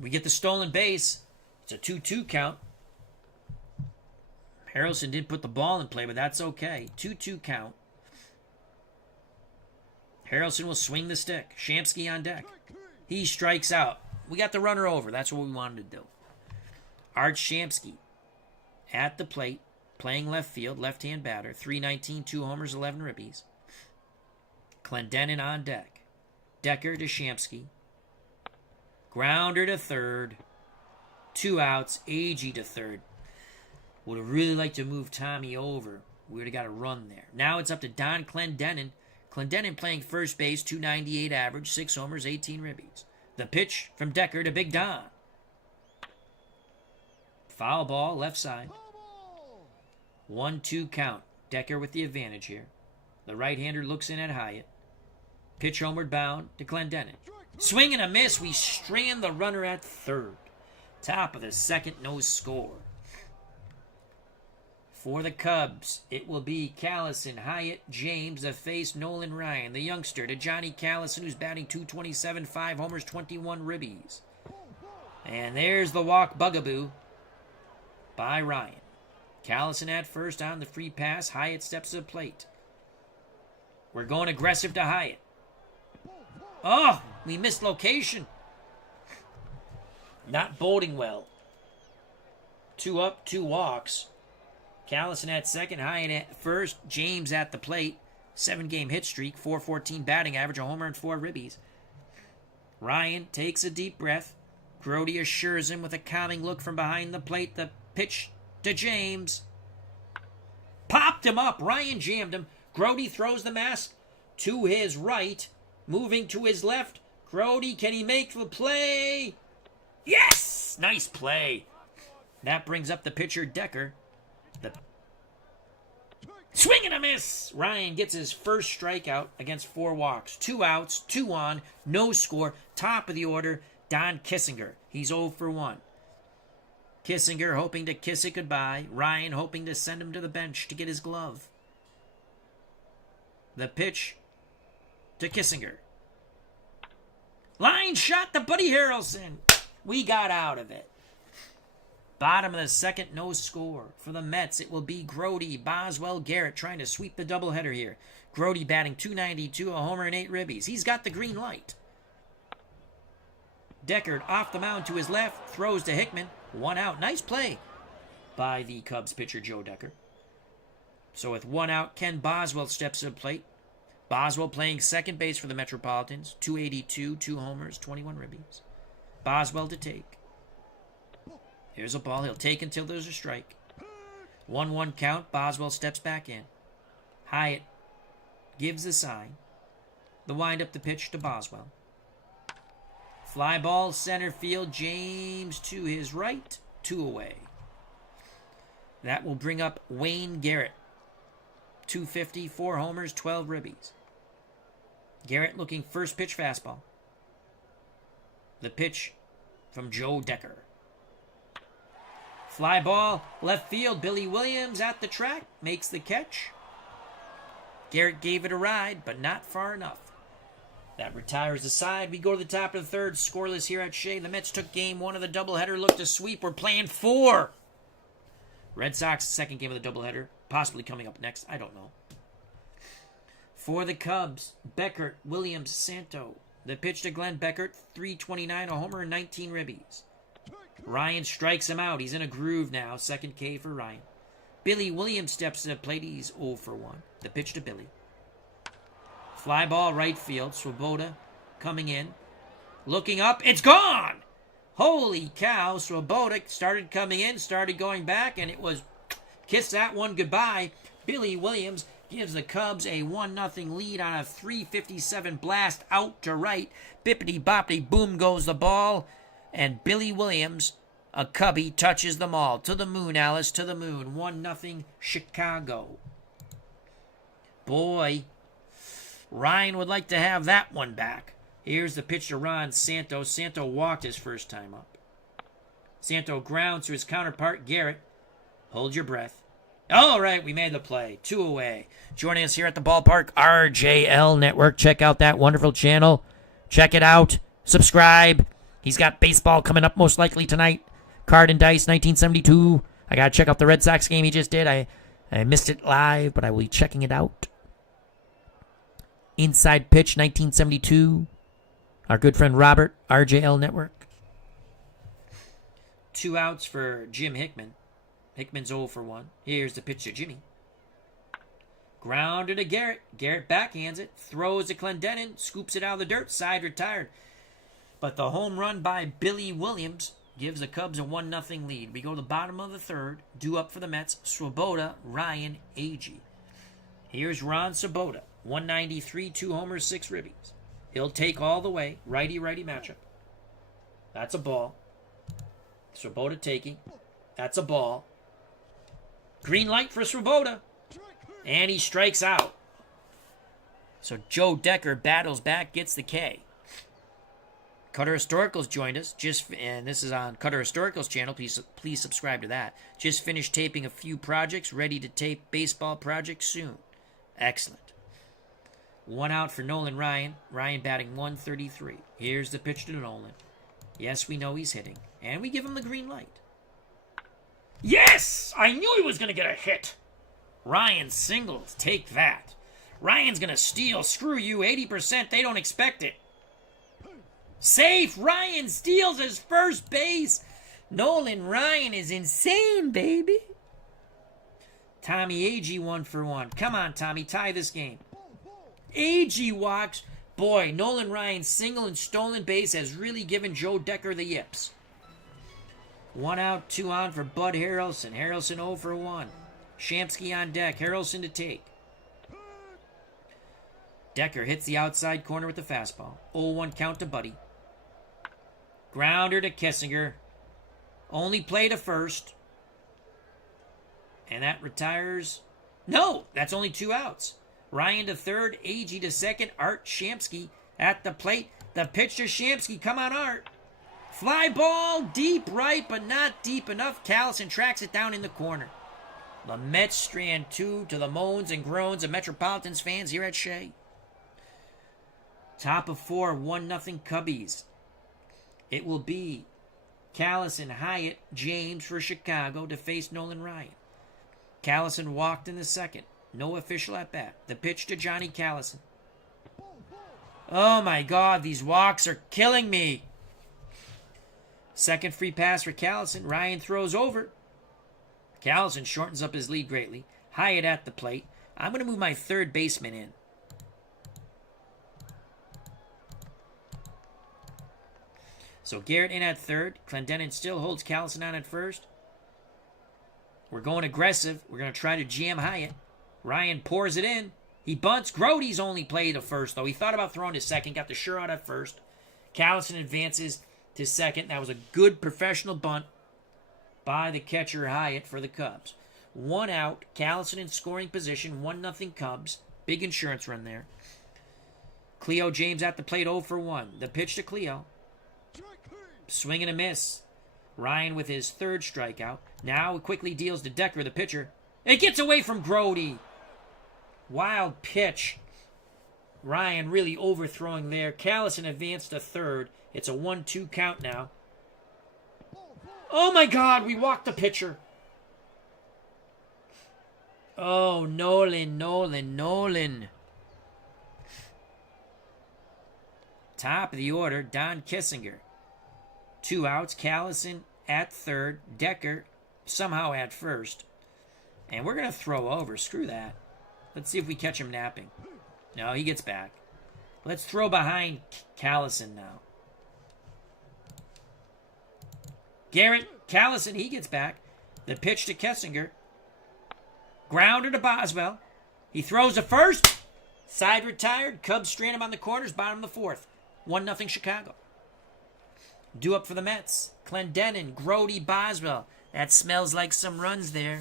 We get the stolen base. It's a 2-2 count. Harrelson did put the ball in play, but that's okay. 2-2 count. Harrelson will swing the stick. Shamsky on deck. He strikes out. We got the runner over. That's what we wanted to do. Art Shamsky at the plate, playing left field, left-hand batter. .319, 2 homers, 11 ribbies. Clendenin on deck. Decker to Shamsky. Grounder to third. 2 outs. AG to third. Would have really liked to move Tommy over. We would have got a run there. Now it's up to Don Clendenin. Clendenin playing first base, .298 average, 6 homers, 18 ribbies. The pitch from Decker to Big Don. Foul ball, left side. 1-2 count. Decker with the advantage here. The right-hander looks in at Hyatt. Pitch homeward bound to Clendenin. Swing and a miss. We strand the runner at third. Top of the second, no score. For the Cubs, it will be Callison, Hyatt, James, the face, Nolan Ryan, the youngster, to Johnny Callison, who's batting .227, 5 homers, 21 ribbies. And there's the walk bugaboo by Ryan. Callison at first on the free pass. Hyatt steps to the plate. We're going aggressive to Hyatt. Oh, we missed location. Not boding well. 2 up, 2 walks. Callison at second, Hyatt at first, James at the plate. 7-game hit streak, .414 batting average, a homer and 4 ribbies. Ryan takes a deep breath. Grody assures him with a calming look from behind the plate. The pitch to James. Popped him up. Ryan jammed him. Grody throws the mask to his right. Moving to his left. Grody, can he make the play? Yes! Nice play. That brings up the pitcher, Decker. The swing and a miss. Ryan gets his first strikeout against 4 walks. 2 outs, 2 on, no score. Top of the order, Don Kissinger. He's 0 for 1. Kissinger hoping to kiss it goodbye. Ryan hoping to send him to the bench to get his glove. The pitch to Kissinger. Line shot to Buddy Harrelson. We got out of it. Bottom of the second, no score. For the Mets, it will be Grody, Boswell, Garrett trying to sweep the doubleheader here. Grody batting .292, a homer and 8 ribbies. He's got the green light. Deckard off the mound to his left, throws to Hickman. 1 out. Nice play by the Cubs pitcher, Joe Decker. So with 1 out, Ken Boswell steps to the plate. Boswell playing second base for the Metropolitans. .282, 2 homers, 21 ribbies. Boswell to take. Here's a ball. He'll take until there's a strike. 1-1 count. Boswell steps back in. Hyatt gives the sign. The wind-up the pitch to Boswell. Fly ball, center field. James to his right. 2 away. That will bring up Wayne Garrett. 250, 4 homers, 12 ribbies. Garrett looking first pitch fastball. The pitch from Joe Decker. Fly ball, left field. Billy Williams at the track. Makes the catch. Garrett gave it a ride, but not far enough. That retires the side. We go to the top of the third. Scoreless here at Shea. The Mets took game 1 of the doubleheader. Looked to sweep. We're playing 4. Red Sox, second game of the doubleheader. Possibly coming up next. I don't know. For the Cubs, Beckert, Williams, Santo. The pitch to Glenn Beckert. 329, a homer, and 19 ribbies. Ryan strikes him out. He's in a groove now. Second K for Ryan. Billy Williams steps to the plate. He's 0 for 1. The pitch to Billy. Fly ball right field. Swoboda coming in. Looking up. It's gone! Holy cow. Swoboda started coming in, started going back, and it was kiss that one goodbye. Billy Williams gives the Cubs a 1-0 lead on a 3:57 blast out to right. Bippity-boppity, boom goes the ball. And Billy Williams, a Cubby, touches them all. To the moon, Alice, to the moon. 1-0 Chicago. Boy, Ryan would like to have that one back. Here's the pitch to Ron Santo. Santo walked his first time up. Santo grounds to his counterpart, Garrett. Hold your breath. All right, we made the play. 2 away. Joining us here at the ballpark, RJL Network. Check out that wonderful channel. Check it out. Subscribe. He's got baseball coming up most likely tonight. Card and Dice 1972. I got to check out the Red Sox game he just did. I missed it live, but I will be checking it out. Inside Pitch 1972. Our good friend Robert, RJL Network. 2 outs for Jim Hickman. Hickman's 0 for 1. Here's the pitch to Jimmy. Grounder to Garrett. Garrett backhands it. Throws to Clendenin. Scoops it out of the dirt. Side retired. But the home run by Billy Williams gives the Cubs a 1-0 lead. We go to the bottom of the third. Due up for the Mets. Swoboda, Ryan, Agee. Here's Ron Swoboda. 193, 2 homers, 6 ribbies. He'll take all the way. Righty-righty matchup. That's a ball. Swoboda taking. That's a ball. Green light for Swoboda. And he strikes out. So Joe Decker battles back, gets the K. Cutter Historicals joined us. And this is on Cutter Historicals channel. Please subscribe to that. Just finished taping a few projects. Ready to tape baseball projects soon. Excellent. 1 out for Nolan Ryan. Ryan batting 133. Here's the pitch to Nolan. Yes, we know he's hitting. And we give him the green light. Yes! I knew he was going to get a hit. Ryan singles. Take that. Ryan's going to steal. Screw you. 80%. They don't expect it. Safe. Ryan steals his first base. Nolan Ryan is insane, baby. Tommy Agee 1 for 1. Come on, Tommy. Tie this game. Agee walks. Boy, Nolan Ryan's single and stolen base has really given Joe Decker the yips. 1 out, 2 on for Bud Harrelson. Harrelson 0 for 1. Shamsky on deck. Harrelson to take. Decker hits the outside corner with the fastball. 0-1 count to Buddy. Grounder to Kissinger. Only play to first. And that retires. No, that's only 2 outs. Ryan to third. Agee to second. Art Shamsky at the plate. The pitch to Shamsky. Come on, Art. Fly ball. Deep right, but not deep enough. Callison tracks it down in the corner. The Mets strand 2 to the moans and groans of Metropolitans fans here at Shea. Top of 4, 1-0 Cubbies. It will be Callison, Hyatt, James for Chicago to face Nolan Ryan. Callison walked in the second. No official at bat. The pitch to Johnny Callison. Oh my God, these walks are killing me. Second free pass for Callison. Ryan throws over. Callison shortens up his lead greatly. Hyatt at the plate. I'm going to move my third baseman in. So Garrett in at third. Clendenin still holds Callison on at first. We're going aggressive. We're going to try to jam Hyatt. Ryan pours it in. He bunts. Grody's only played to first, though. He thought about throwing to second. Got the sure out at first. Callison advances to second. That was a good professional bunt by the catcher Hyatt for the Cubs. 1 out. Callison in scoring position. 1-0 Cubs. Big insurance run there. Cleo James at the plate 0 for 1. The pitch to Cleo. Swing and a miss. Ryan with his 3rd strikeout. Now quickly deals to Decker, the pitcher. It gets away from Grody. Wild pitch. Ryan really overthrowing there. Callison advanced to 3rd. It's a 1-2 count now. Oh my God, we walked the pitcher. Oh, Nolan. Top of the order, Don Kissinger. 2 outs, Callison at 3rd, Decker somehow at 1st. And we're going to throw over. Screw that. Let's see if we catch him napping. No, he gets back. Let's throw behind Callison now. Garrett, Callison, he gets back. The pitch to Kissinger. Grounder to Boswell. He throws to first. Side retired. Cubs strand him on the corners. Bottom of the 4th. 1-0 Chicago. Due up for the Mets. Clendenin, Grody, Boswell. That smells like some runs there.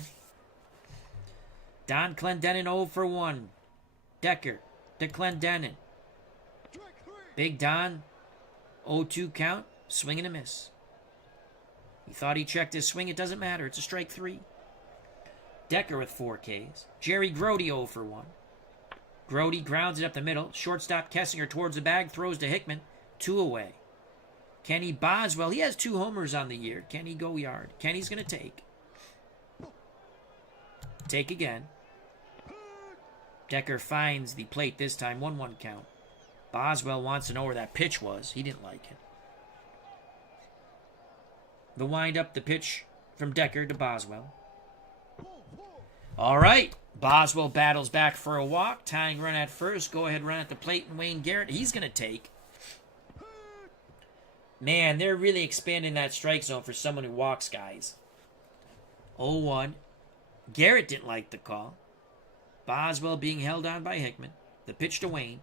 Don Clendenin 0 for 1. Decker to Clendenin. Big Don 0-2 count. Swing and a miss. He thought he checked his swing. It doesn't matter. It's a strike 3. Decker with 4 Ks. Jerry Grody 0 for 1. Grody grounds it up the middle. Shortstop Kessinger towards the bag. Throws to Hickman. 2 away. Kenny Boswell. He has 2 homers on the year. Can he go yard? Kenny's going to take. Take again. Decker finds the plate this time. 1-1 count. Boswell wants to know where that pitch was. He didn't like it. The wind-up, the pitch from Decker to Boswell. All right. Boswell battles back for a walk. Tying run at first. Go-ahead run at the plate. And Wayne Garrett, he's going to take. Man, they're really expanding that strike zone for someone who walks guys. 0-1. Garrett didn't like the call. Boswell being held on by Hickman. The pitch to Wayne.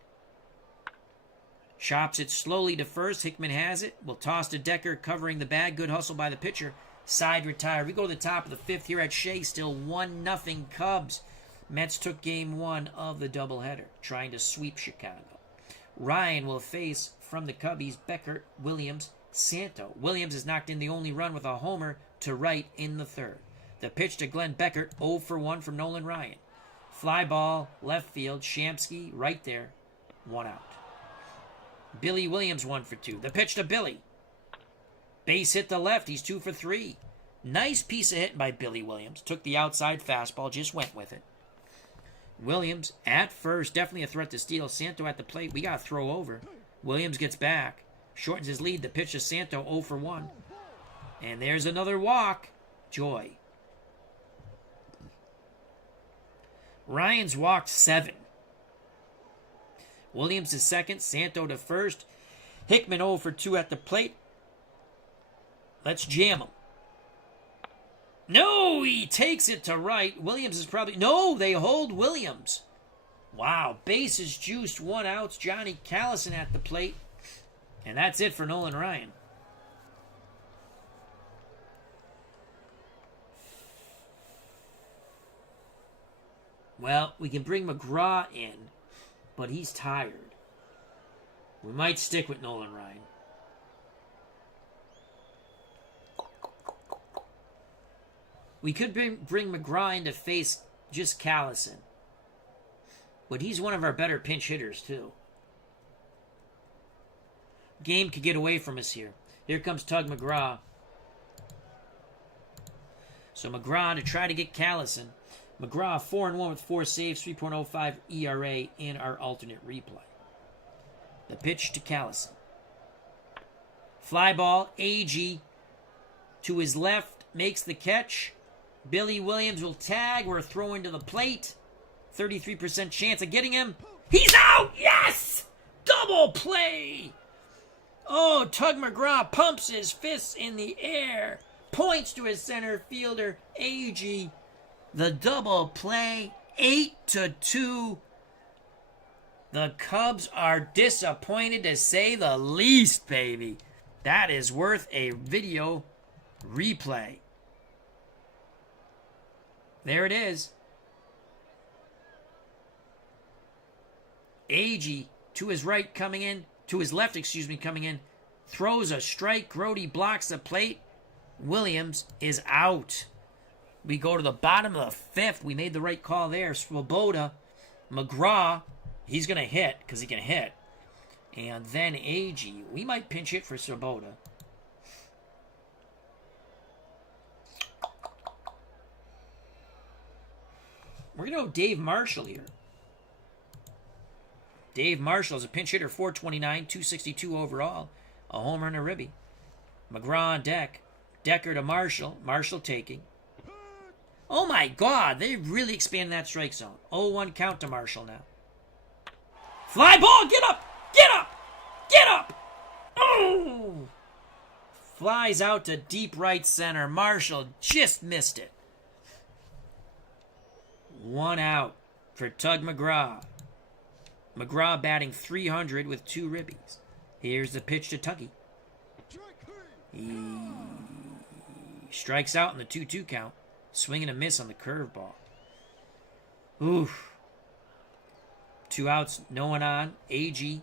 Chops it slowly to first. Hickman has it. Will toss to Decker, covering the bag. Good hustle by the pitcher. Side retired. We go to the top of the 5th here at Shea. Still 1-0 Cubs. Mets took game 1 of the doubleheader, trying to sweep Chicago. Ryan will face from the Cubbies Beckert, Williams, Santo. Williams has knocked in the only run with a homer to right in the 3rd. The pitch to Glenn Beckert, 0 for 1 from Nolan Ryan. Fly ball, left field, Shamsky right there, 1 out. Billy Williams 1 for 2. The pitch to Billy. Base hit to left, he's 2 for 3. Nice piece of hitting by Billy Williams. Took the outside fastball, just went with it. Williams at first, definitely a threat to steal. Santo at the plate, we got to throw over. Williams gets back, shortens his lead. The pitch to Santo, 0 for 1. And there's another walk. Joy. Ryan's walked 7. Williams to second, Santo to first. Hickman 0 for 2 at the plate. Let's jam him. No, he takes it to right. Williams is probably... No, they hold Williams. Wow, bases juiced, 1 out. Johnny Callison at the plate. And that's it for Nolan Ryan. Well, we can bring McGraw in, but he's tired. We might stick with Nolan Ryan. We could bring McGraw in to face just Callison. But he's one of our better pinch hitters, too. Game could get away from us here. Here comes Tug McGraw. So McGraw to try to get Callison. McGraw 4-1 with 4 saves, 3.05 ERA in our alternate replay. The pitch to Callison. Fly ball, Agee to his left, makes the catch. Billy Williams will tag. We're throwing to the plate. 33% chance of getting him. He's out! Yes! Double play! Oh, Tug McGraw pumps his fists in the air. Points to his center fielder, Agee. The double play, 8-2. The Cubs are disappointed to say the least, baby. That is worth a video replay. There it is. Nagy to his right coming in, to his left, coming in. Throws a strike. Grote blocks the plate. Williams is out. We go to the bottom of the fifth. We made the right call there. Swoboda, McGraw, he's going to hit because he can hit. And then Nagy. We might pinch hit for Swoboda. We're going to go Dave Marshall here. Dave Marshall is a pinch hitter, 429, 262 overall. A homer and a ribby. McGraw on deck. Decker to Marshall. Marshall taking. Oh my God, they really expanded that strike zone. 0-1 count to Marshall now. Fly ball, get up! Get up! Get up! Oh! Flies out to deep right center. Marshall just missed it. 1 out for Tug McGraw. McGraw batting .300 with 2 ribbies. Here's the pitch to Tuggy. He strikes out in the 2-2 count. Swing and a miss on the curveball. Oof. 2 outs, no one on. Nagy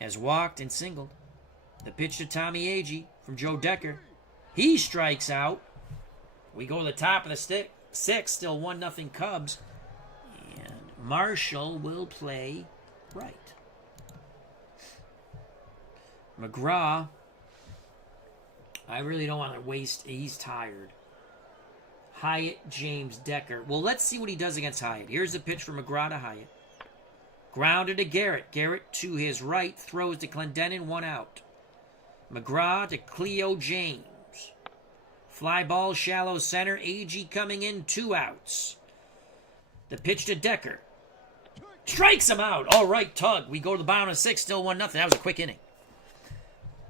has walked and singled. The pitch to Tommy Nagy from Joe Decker. He strikes out. We go to the top of the sixth, still 1-0 Cubs. And Marshall will play right. McGraw, I really don't want to waste. He's tired. Hyatt, James, Decker. Well, let's see what he does against Hyatt. Here's the pitch for McGraw to Hyatt. Grounded to Garrett. Garrett to his right. Throws to Clendenon. 1 out. McGraw to Cleo James. Fly ball, shallow center. Nagy coming in. 2 outs. The pitch to Decker. Strikes him out. All right, Tug. We go to the bottom of 6. Still 1-0. That was a quick inning.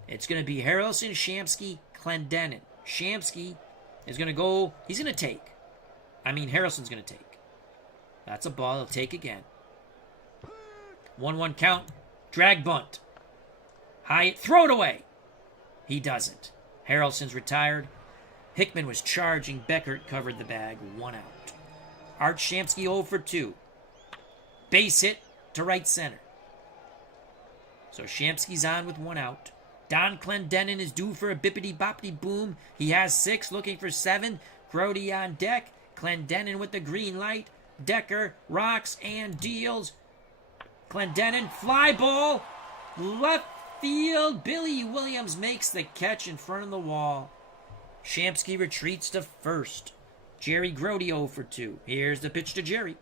It's going to be Harrelson, Shamsky, Clendenon. Shamsky is going to go. He's going to take. Harrelson's going to take. That's a ball. He'll take again. 1-1 count. Drag bunt. Hyatt, throw it away. He doesn't. Harrelson's retired. Hickman was charging. Beckert covered the bag. 1 out. Art Shamsky 0 for 2. Base hit to right center. So Shamsky's on with 1 out. Don Clendenon is due for a bippity-boppity boom. He has 6, looking for 7. Grote on deck. Clendenon with the green light. Decker rocks and deals. Clendenon, fly ball. Left field. Billy Williams makes the catch in front of the wall. Shamsky retreats to first. Jerry Grote 0 for 2. Here's the pitch to Jerry.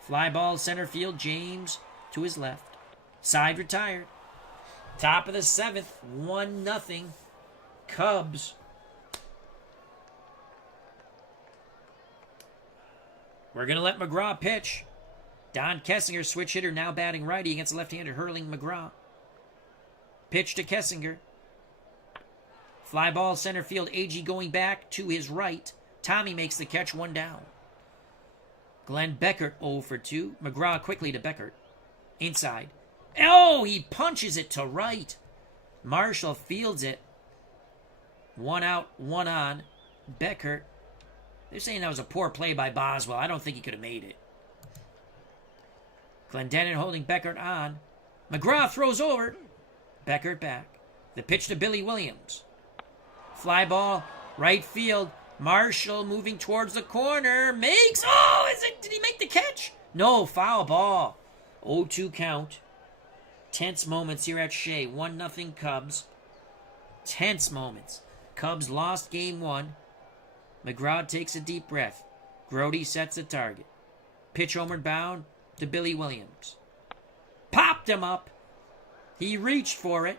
Fly ball center field. James to his left. Side retired. Top of the 7th. 1-0 Cubs. We're going to let McGraw pitch. Don Kessinger, switch hitter, now batting righty against the left-hander hurling McGraw. Pitch to Kessinger. Fly ball center field. Nagy going back to his right. Tommy makes the catch. 1 down. Glenn Beckert 0 for 2. McGraw quickly to Beckert. Inside. Oh, he punches it to right. Marshall fields it. 1 out, 1 on. Beckert. They're saying that was a poor play by Boswell. I don't think he could have made it. Clendenon holding Beckert on. McGraw throws over. Beckert back. The pitch to Billy Williams. Fly ball, right field. Marshall moving towards the corner. Makes. Oh, did he make the catch? No, foul ball. 0-2 count. Tense moments here at Shea. 1-0 Cubs. Tense moments. Cubs lost game 1. McGraw takes a deep breath. Grote sets a target. Pitch homeward bound to Billy Williams. Popped him up. He reached for it.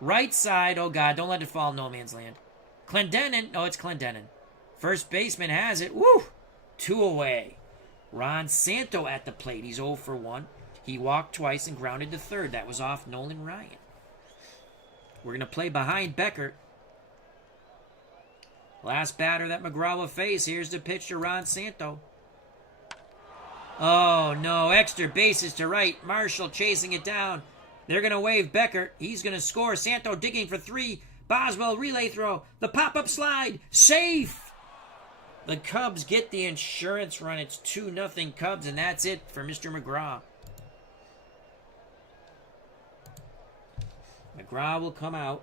Right side. Oh, God. Don't let it fall no man's land. Clendenon. Oh, it's Clendenon. First baseman has it. Woo! 2 away. Ron Santo at the plate. He's 0 for 1. He walked twice and grounded to third. That was off Nolan Ryan. We're going to play behind Beckert. Last batter that McGraw will face. Here's the pitch to Ron Santo. Oh, no. Extra bases to right. Marshall chasing it down. They're going to wave Becker. He's going to score. Santo digging for 3. Boswell relay throw. The pop-up slide. Safe. The Cubs get the insurance run. It's 2-0 Cubs, and that's it for Mr. McGraw. McGraw will come out.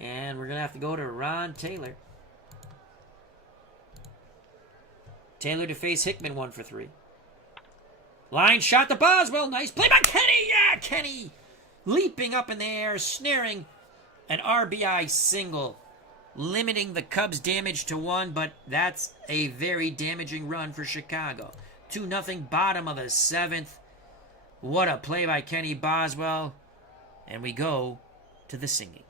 And we're going to have to go to Ron Taylor. Taylor to face Hickman, 1 for 3. Line shot to Boswell. Nice play by Kenny. Yeah, Kenny leaping up in the air, snaring an RBI single, limiting the Cubs' damage to 1, but that's a very damaging run for Chicago. 2-0, bottom of the 7th. What a play by Kenny Boswell. And we go to the singing.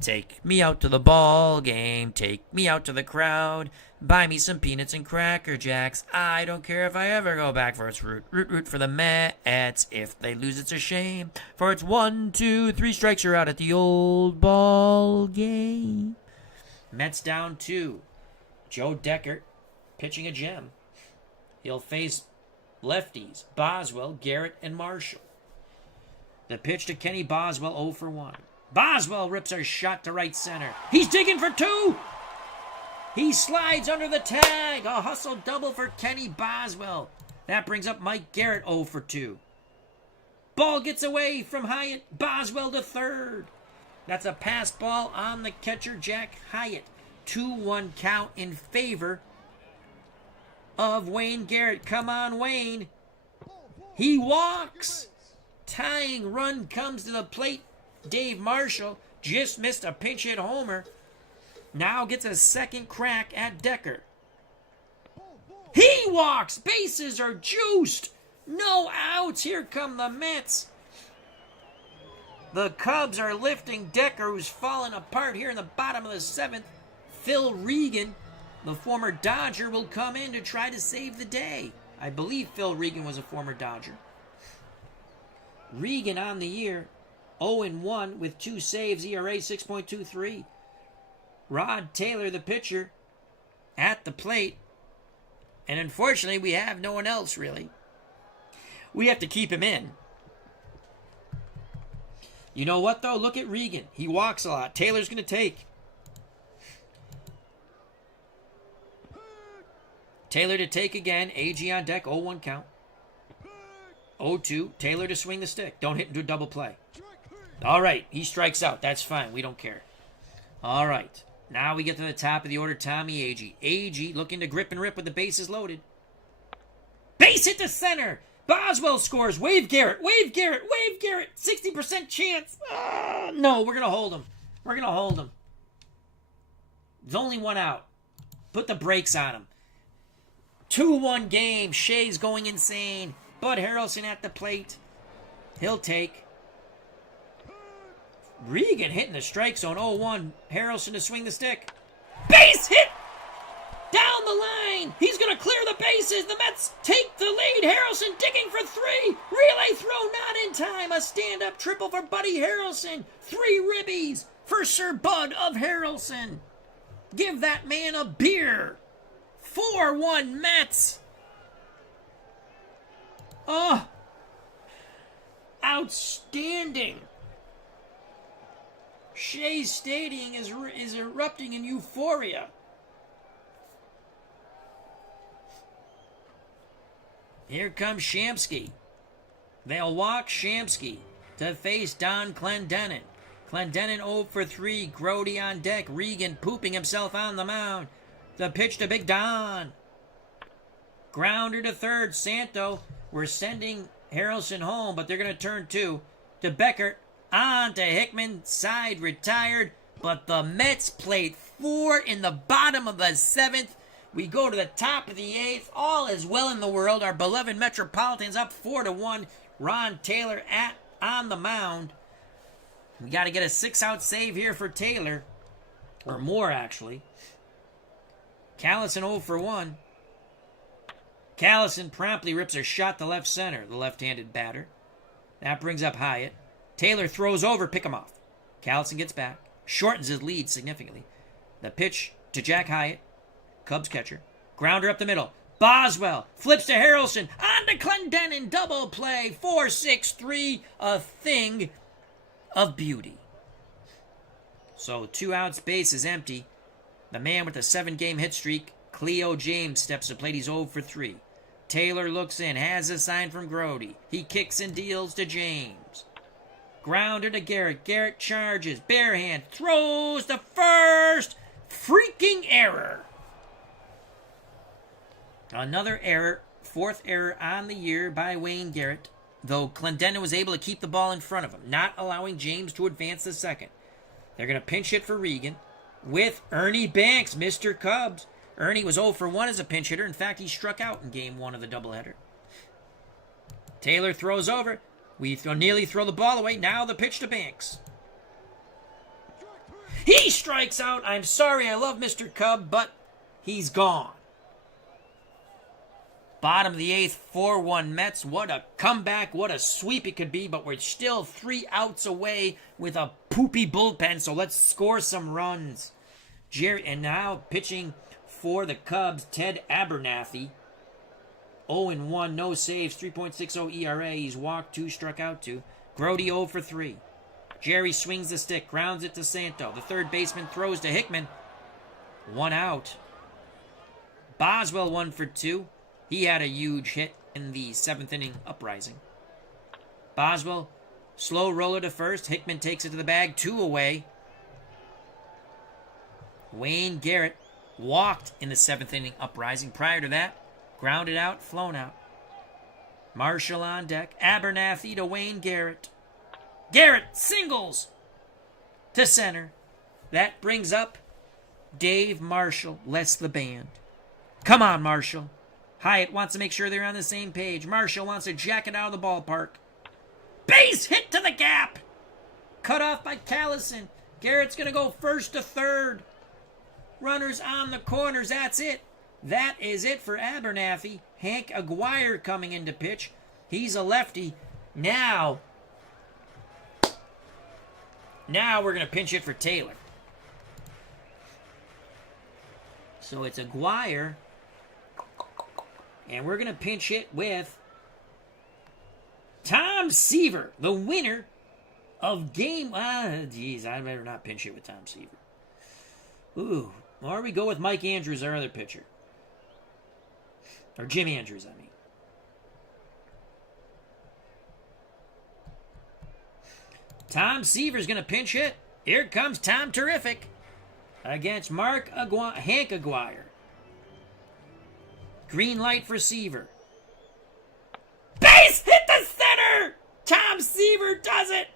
Take me out to the ball game. Take me out to the crowd. Buy me some peanuts and Cracker Jacks. I don't care if I ever go back for its root. Root for the Mets. If they lose, it's a shame. For it's 1, 2, 3 strikes, you're out at the old ball game. Mets down 2. Joe Deckert pitching a gem. He'll face lefties Boswell, Garrett, and Marshall. The pitch to Kenny Boswell, 0 for 1. Boswell rips a shot to right center. He's digging for 2. He slides under the tag. A hustle double for Kenny Boswell. That brings up Mike Garrett, 0 for 2. Ball gets away from Hyatt. Boswell to third. That's a pass ball on the catcher, Jack Hyatt. 2-1 count in favor of Wayne Garrett. Come on, Wayne. He walks. Tying run comes to the plate. Dave Marshall just missed a pinch hit homer. Now gets a second crack at Decker. He walks. Bases are juiced. No outs. Here come the Mets. The Cubs are lifting Decker, who's fallen apart here in the bottom of the 7th. Phil Regan, the former Dodger, will come in to try to save the day. I believe Phil Regan was a former Dodger. Regan on the year, 0-1 with 2 saves, ERA 6.23. Rod Taylor, the pitcher, at the plate. And unfortunately, we have no one else, really. We have to keep him in. You know what, though? Look at Regan. He walks a lot. Taylor's going to take. Taylor to take again. AG on deck. 0-1 count. 0-2. Taylor to swing the stick. Don't hit into a double play. All right. He strikes out. That's fine. We don't care. All right. Now we get to the top of the order. Tommy Agee. Agee looking to grip and rip with the bases loaded. Base hit to center. Boswell scores. Wave Garrett. Wave Garrett. Wave Garrett. 60% chance. No, we're going to hold him. We're going to hold him. There's only 1 out. Put the brakes on him. 2-1 game. Shea's going insane. Bud Harrelson at the plate. He'll take. Regan hitting the strike zone. 0-1. Harrelson to swing the stick. Base hit! Down the line! He's going to clear the bases. The Mets take the lead. Harrelson digging for 3. Relay throw not in time. A stand-up triple for Buddy Harrelson. 3 ribbies for Sir Bud of Harrelson. Give that man a beer. 4-1 Mets. Oh, outstanding. Shea Stadium is erupting in euphoria. Here comes Shamsky. They'll walk Shamsky to face Don Clendenin. Clendenin 0 for 3. Grody on deck. Regan pooping himself on the mound. The pitch to Big Don. Grounder to third. Santo. We're sending Harrelson home, but they're going to turn 2 to Becker. On to Hickman. Side retired. But the Mets played 4 in the bottom of the 7th. We go to the top of the 8th. All is well in the world. Our beloved Metropolitans up 4-1. Ron Taylor on the mound. We got to get a 6-out save here for Taylor. Or more, actually. Callison 0 for 1. Callison promptly rips a shot to left center, the left-handed batter. That brings up Hyatt. Taylor throws over, pick him off. Callison gets back, shortens his lead significantly. The pitch to Jack Hyatt, Cubs catcher. Grounder up the middle. Boswell flips to Harrelson. On to Clendenin. Double play. 4-6-3. A thing of beauty. So 2 outs, base is empty. The man with the 7-game hit streak, Cleo James, steps to plate. He's 0 for 3. Taylor looks in, has a sign from Grody. He kicks and deals to James. Grounder to Garrett. Garrett charges. Bare hand. Throws to first. Freaking error. Another error. 4th error on the year by Wayne Garrett. Though Clendenin was able to keep the ball in front of him, not allowing James to advance the second. They're going to pinch hit for Regan with Ernie Banks, Mr. Cubs. Ernie was 0 for 1 as a pinch hitter. In fact, he struck out in Game 1 of the doubleheader. Taylor throws over. We nearly throw the ball away. Now the pitch to Banks. He strikes out. I'm sorry, I love Mr. Cub, but he's gone. Bottom of the 8th, 4-1 Mets. What a comeback, what a sweep it could be, but we're still 3 outs away with a poopy bullpen, so let's score some runs. And now pitching for the Cubs, Ted Abernathy. 0-1, no saves, 3.60 ERA. He's walked 2, struck out 2. Grody 0 for 3. Jerry swings the stick, grounds it to Santo. The third baseman throws to Hickman. 1 out. Boswell 1 for 2. He had a huge hit in the 7th inning uprising. Boswell, slow roller to first. Hickman takes it to the bag. 2 away. Wayne Garrett walked in the 7th inning uprising. Prior to that, grounded out, flown out. Marshall on deck. Abernathy to Wayne Garrett. Garrett singles to center. That brings up Dave Marshall, less the band. Come on, Marshall. Hyatt wants to make sure they're on the same page. Marshall wants to jack it out of the ballpark. Base hit to the gap. Cut off by Callison. Garrett's going to go first to third. Runners on the corners. That's it. That is it for Abernathy. Hank Aguirre coming into pitch. He's a lefty. Now we're going to pinch hit for Taylor. So it's Aguirre. And we're going to pinch hit with Tom Seaver, the winner of game... geez, I better not pinch hit with Tom Seaver. Ooh, or we go with Mike Andrews, our other pitcher. Or Jim Andrews, I mean. Tom Seaver's going to pinch hit. Here comes Tom Terrific against Hank Aguirre. Green light for Seaver. Base hit the center! Tom Seaver does it!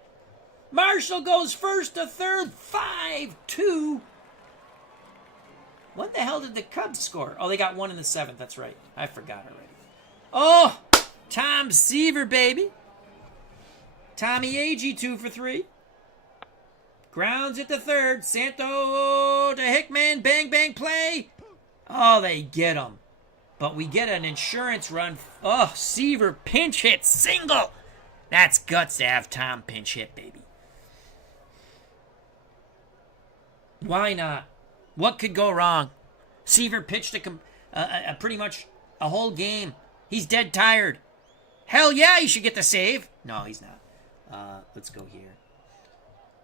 Marshall goes first to third, 5-2. What the hell did the Cubs score? Oh, they got 1 in the 7th, that's right. I forgot already. Oh, Tom Seaver, baby. Tommy Agee, 2 for 3. Grounds at the third. Santo to Hickman. Bang, bang, play. Oh, they get him. But we get an insurance run. Oh, Seaver pinch hit single. That's guts to have Tom pinch hit, baby. Why not? What could go wrong? Seaver pitched pretty much a whole game. He's dead tired. Hell yeah, he should get the save. No, he's not. Let's go here.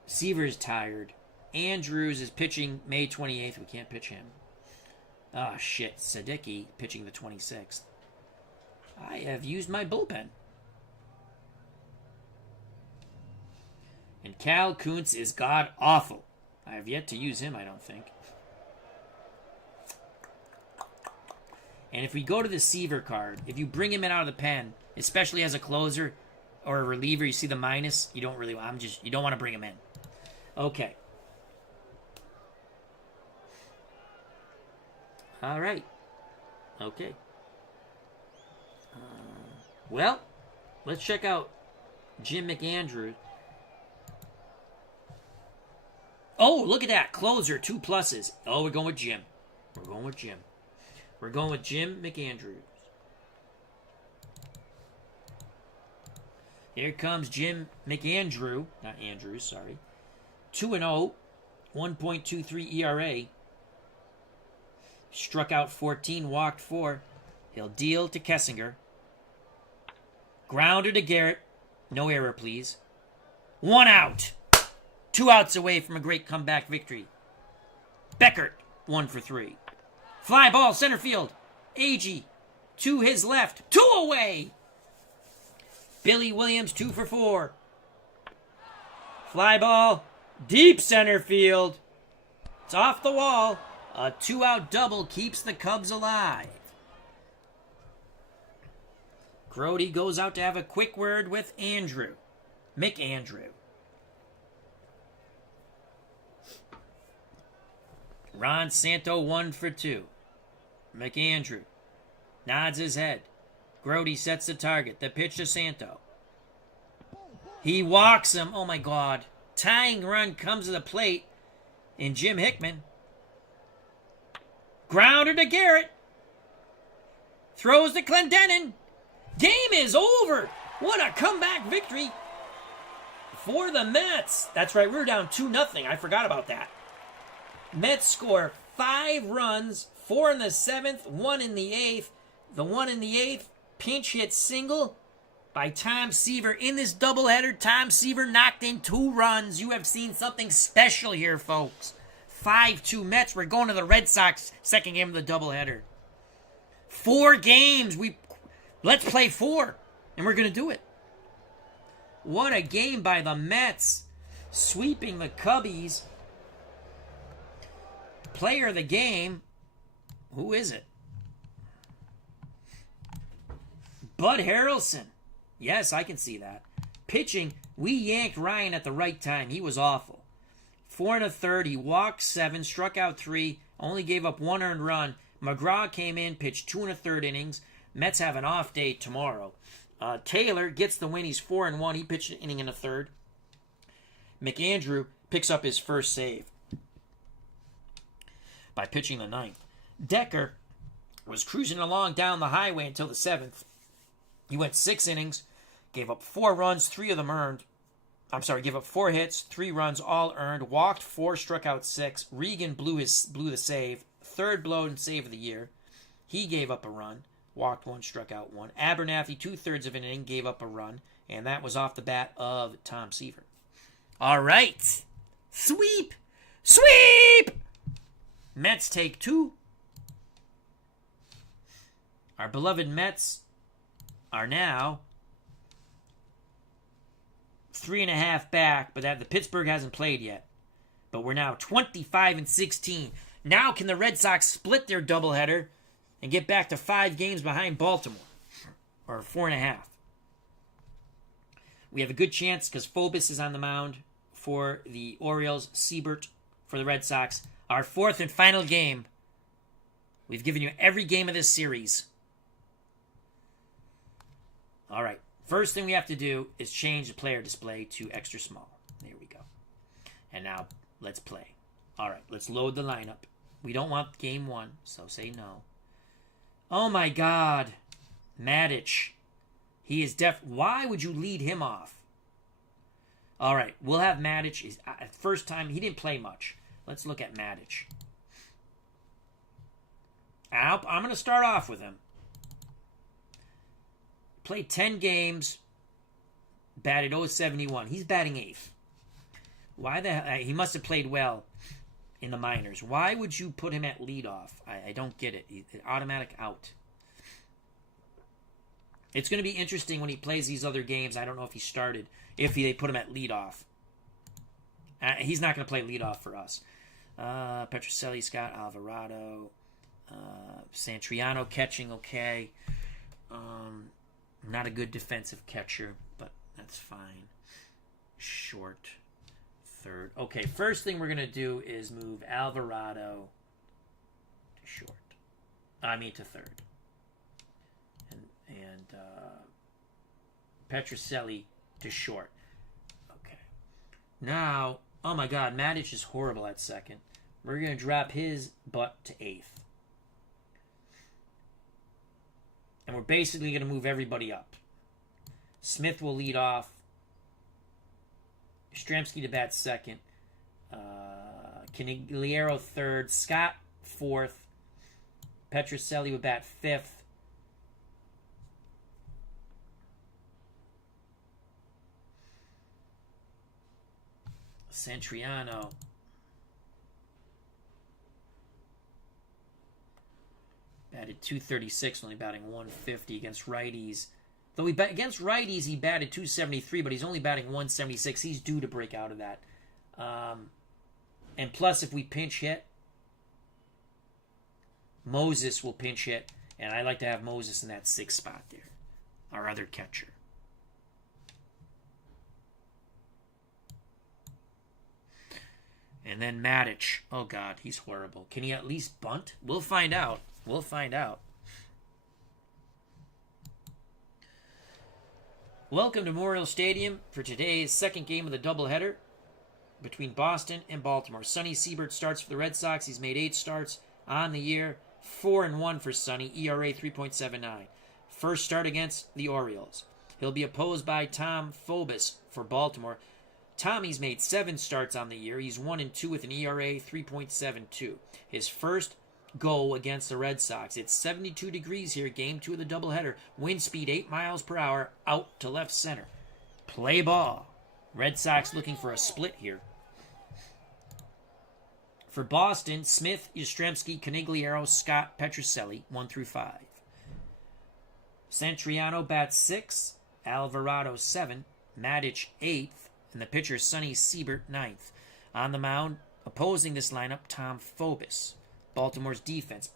Seaver's tired. Andrews is pitching May 28th. We can't pitch him. Ah, shit. Sadicki pitching the 26th. I have used my bullpen. And Cal Kuntz is god-awful. I have yet to use him, I don't think. And if we go to the Seaver card, if you bring him in out of the pen, especially as a closer or a reliever, you see the minus, you don't really, you don't want to bring him in. Okay. All right. Okay. Well, let's check out Jim McAndrews. Oh, look at that. Closer, 2 pluses. Oh, we're going with Jim. We're going with Jim. We're going with Jim McAndrews. Here comes Jim McAndrew. Not Andrews, sorry. 2-0. 1.23 ERA. Struck out 14, walked 4. He'll deal to Kessinger. Grounder to Garrett. No error, please. 1 out. 2 outs away from a great comeback victory. Beckert, 1 for 3. Fly ball, center field. Agee, to his left. 2 away. Billy Williams, 2 for 4. Fly ball, deep center field. It's off the wall. A 2-out double keeps the Cubs alive. Grody goes out to have a quick word with Andrew. McAndrew. Ron Santo 1 for 2. McAndrew nods his head. Grody sets the target. The pitch to Santo. He walks him. Oh my God. Tying run comes to the plate. And Jim Hickman. Grounder to Garrett. Throws to Clendenin. Game is over. What a comeback victory for the Mets. That's right, we're down 2-0. I forgot about that. Mets score 5 runs, 4 in the 7th, 1 in the 8th. The 1 in the 8th, pinch hit single by Tom Seaver. In this doubleheader, Tom Seaver knocked in 2 runs. You have seen something special here, folks. 5-2 Mets. We're going to the Red Sox second game of the doubleheader. 4 games. Let's play 4, and we're going to do it. What a game by the Mets, sweeping the Cubbies. Player of the game, who is it? Bud Harrelson. Yes, I can see that. Pitching, we yanked Ryan at the right time. He was awful. 4 1/3. He walked 7, struck out 3, only gave up 1 earned run. McGraw came in, pitched 2 1/3 innings. Mets have an off day tomorrow. Taylor gets the win. He's 4-1. He pitched an inning and a third. McAndrew picks up his first save by pitching the 9th. Decker was cruising along down the highway until the 7th. He went 6 innings, gave up 4 runs, 3 of them earned. Gave up 4 hits, 3 runs, all earned. Walked 4, struck out 6. Regan blew the save. 3rd blown save of the year. He gave up a run. Walked 1, struck out 1. Abernathy, 2/3 of an inning, gave up a run. And that was off the bat of Tom Seaver. All right. Sweep! Sweep! Mets take 2. Our beloved Mets are now 3.5 back, but the Pittsburgh hasn't played yet. But we're now 25-16. Now can the Red Sox split their doubleheader and get back to 5 games behind Baltimore, or 4.5. We have a good chance because Phobos is on the mound for the Orioles, Siebert for the Red Sox. Our 4th and final game. We've given you every game of this series. All right. First thing we have to do is change the player display to extra small. There we go. And now let's play. All right. Let's load the lineup. We don't want game 1, so say no. Oh my God. Maddich. He is Why would you lead him off? All right. We'll have Maddich. First time, he didn't play much. Let's look at Maddich. I'm going to start off with him. Played 10 games. Batted .071. He's batting 8th. Why the hell? He must have played well in the minors. Why would you put him at leadoff? I don't get it. Automatic out. It's going to be interesting when he plays these other games. I don't know if he started. They put him at leadoff. He's not going to play leadoff for us. Petrocelli, Scott Alvarado, Santriano catching okay. Not a good defensive catcher, but that's fine. Short, 3rd. Okay, first thing we're going to do is move Alvarado to short. To 3rd. And Petrocelli to short. Okay. Now, oh my God, Maddich is horrible at 2nd. We're going to drop his butt to 8th. And we're basically going to move everybody up. Smith will lead off. Yastrzemski to bat 2nd. Canigliaro 3rd. Scott 4th. Petrocelli would bat 5th. Santriano. Batted .236, only batting .150 against righties. Though against righties, he batted .273, but he's only batting .176. He's due to break out of that. And plus, if we pinch hit, Moses will pinch hit. And I like to have Moses in that 6th spot there. Our other catcher. And then Matic. Oh, God, he's horrible. Can he at least bunt? We'll find out. We'll find out. Welcome to Memorial Stadium for today's second game of the doubleheader between Boston and Baltimore. Sonny Seaver starts for the Red Sox. He's made 8 starts on the year. 4-1 for Sonny. ERA 3.79. First start against the Orioles. He'll be opposed by Tom Phobos for Baltimore. Tommy's made 7 starts on the year. He's 1-2 with an ERA 3.72. His first go against the Red Sox. It's 72 degrees here. Game 2 of the doubleheader. Wind speed 8 miles per hour. Out to left center. Play ball. Red Sox looking for a split here. For Boston, Smith, Yastrzemski, Conigliaro, Scott, Petrocelli, 1-5. Santriano bats 6, Alvarado 7, Matic 8th, and the pitcher Sonny Seaver 9th. On the mound, opposing this lineup, Tom Phobos. Baltimore's defense.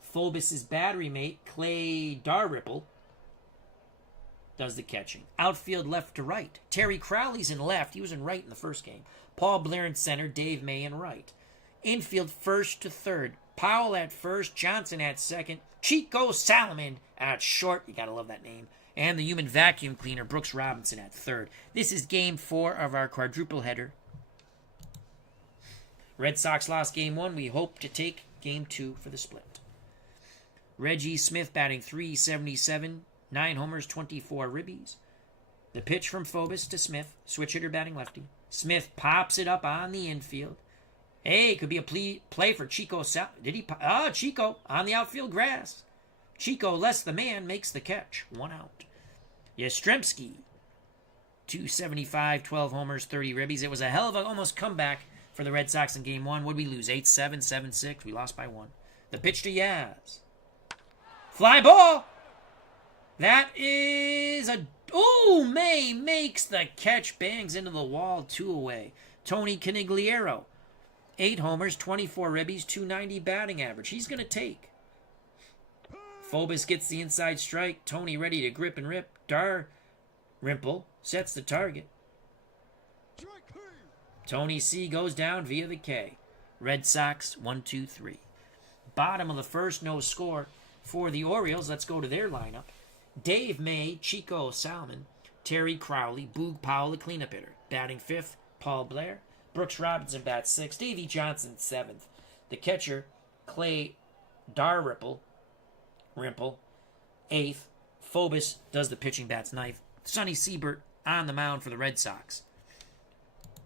Phobos' battery mate, Clay Darripple, does the catching. Outfield left to right. Terry Crowley's in left. He was in right in the first game. Paul Blair in center. Dave May in right. Infield first to third. Powell at first. Johnson at second. Chico Salomon at short. You gotta love that name. And the human vacuum cleaner, Brooks Robinson at third. This is game 4 of our quadruple header. Red Sox lost game 1. We hope to take game 2 for the split. Reggie Smith batting .377. 9 homers, 24 ribbies. The pitch from Phobos to Smith. Switch hitter batting lefty. Smith pops it up on the infield. Hey, could be a play for Chico. Did he? Chico on the outfield grass. Chico, less the man, makes the catch. 1 out. Yastrzemski, .275, 12 homers, 30 ribbies. It was a hell of a almost comeback for the Red Sox in game 1. Would we lose? 8-7, 7-6. We lost by 1. The pitch to Yaz. Fly ball. That is a... Oh, May makes the catch, bangs into the wall, 2 away. Tony Conigliaro, 8 homers, 24 ribbies, .290 batting average. He's going to take. Phobos gets the inside strike. Tony ready to grip and rip. Darrimple sets the target. Tony C goes down via the K. Red Sox 1-2-3. Bottom of the first, no score for the Orioles. Let's go to their lineup. Dave May, Chico Salmon, Terry Crowley, Boog Powell, the cleanup hitter. Batting 5th, Paul Blair. Brooks Robinson bats 6th. Davey Johnson 7th. The catcher, Clay Darripple, 8th. Phobos does the pitching, bats 9th. Sonny Seaver on the mound for the Red Sox.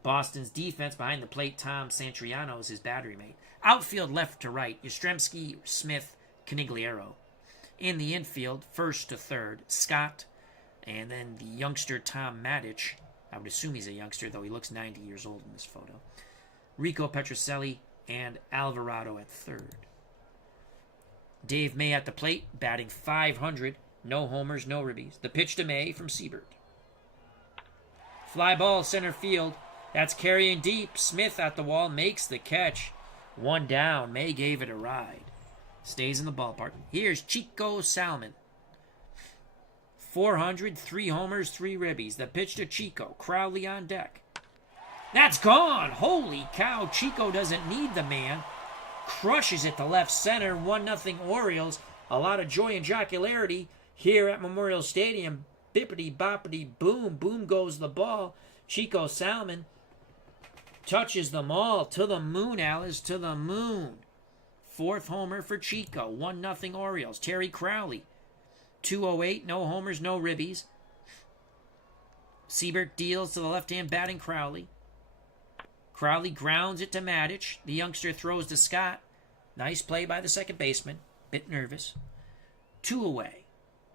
Boston's defense behind the plate, Tom Santriano is his battery mate. Outfield left to right, Yastrzemski, Smith, Conigliaro. In the infield, first to third, Scott, and then the youngster Tom Matic. I would assume he's a youngster, though he looks 90 years old in this photo. Rico Petrocelli and Alvarado at third. Dave May at the plate, batting .500, no homers, no ribbies. The pitch to May from Siebert. Fly ball center field. That's carrying deep. Smith at the wall makes the catch. 1 down. May gave it a ride. Stays in the ballpark. Here's Chico Salmon. 400, 3 homers, 3 ribbies. The pitch to Chico. Crowley on deck. That's gone. Holy cow. Chico doesn't need the man. Crushes it to left center. 1-0 Orioles. A lot of joy and jocularity here at Memorial Stadium. Bippity boppity boom. Boom goes the ball. Chico Salmon touches them all. To the moon, Alice. To the moon. 4th homer for Chico. 1-0 Orioles. Terry Crowley. 208. No homers, no ribbies. Siebert deals to the left-hand batting Crowley. Crowley grounds it to Matic. The youngster throws to Scott. Nice play by the second baseman. Bit nervous. 2 away.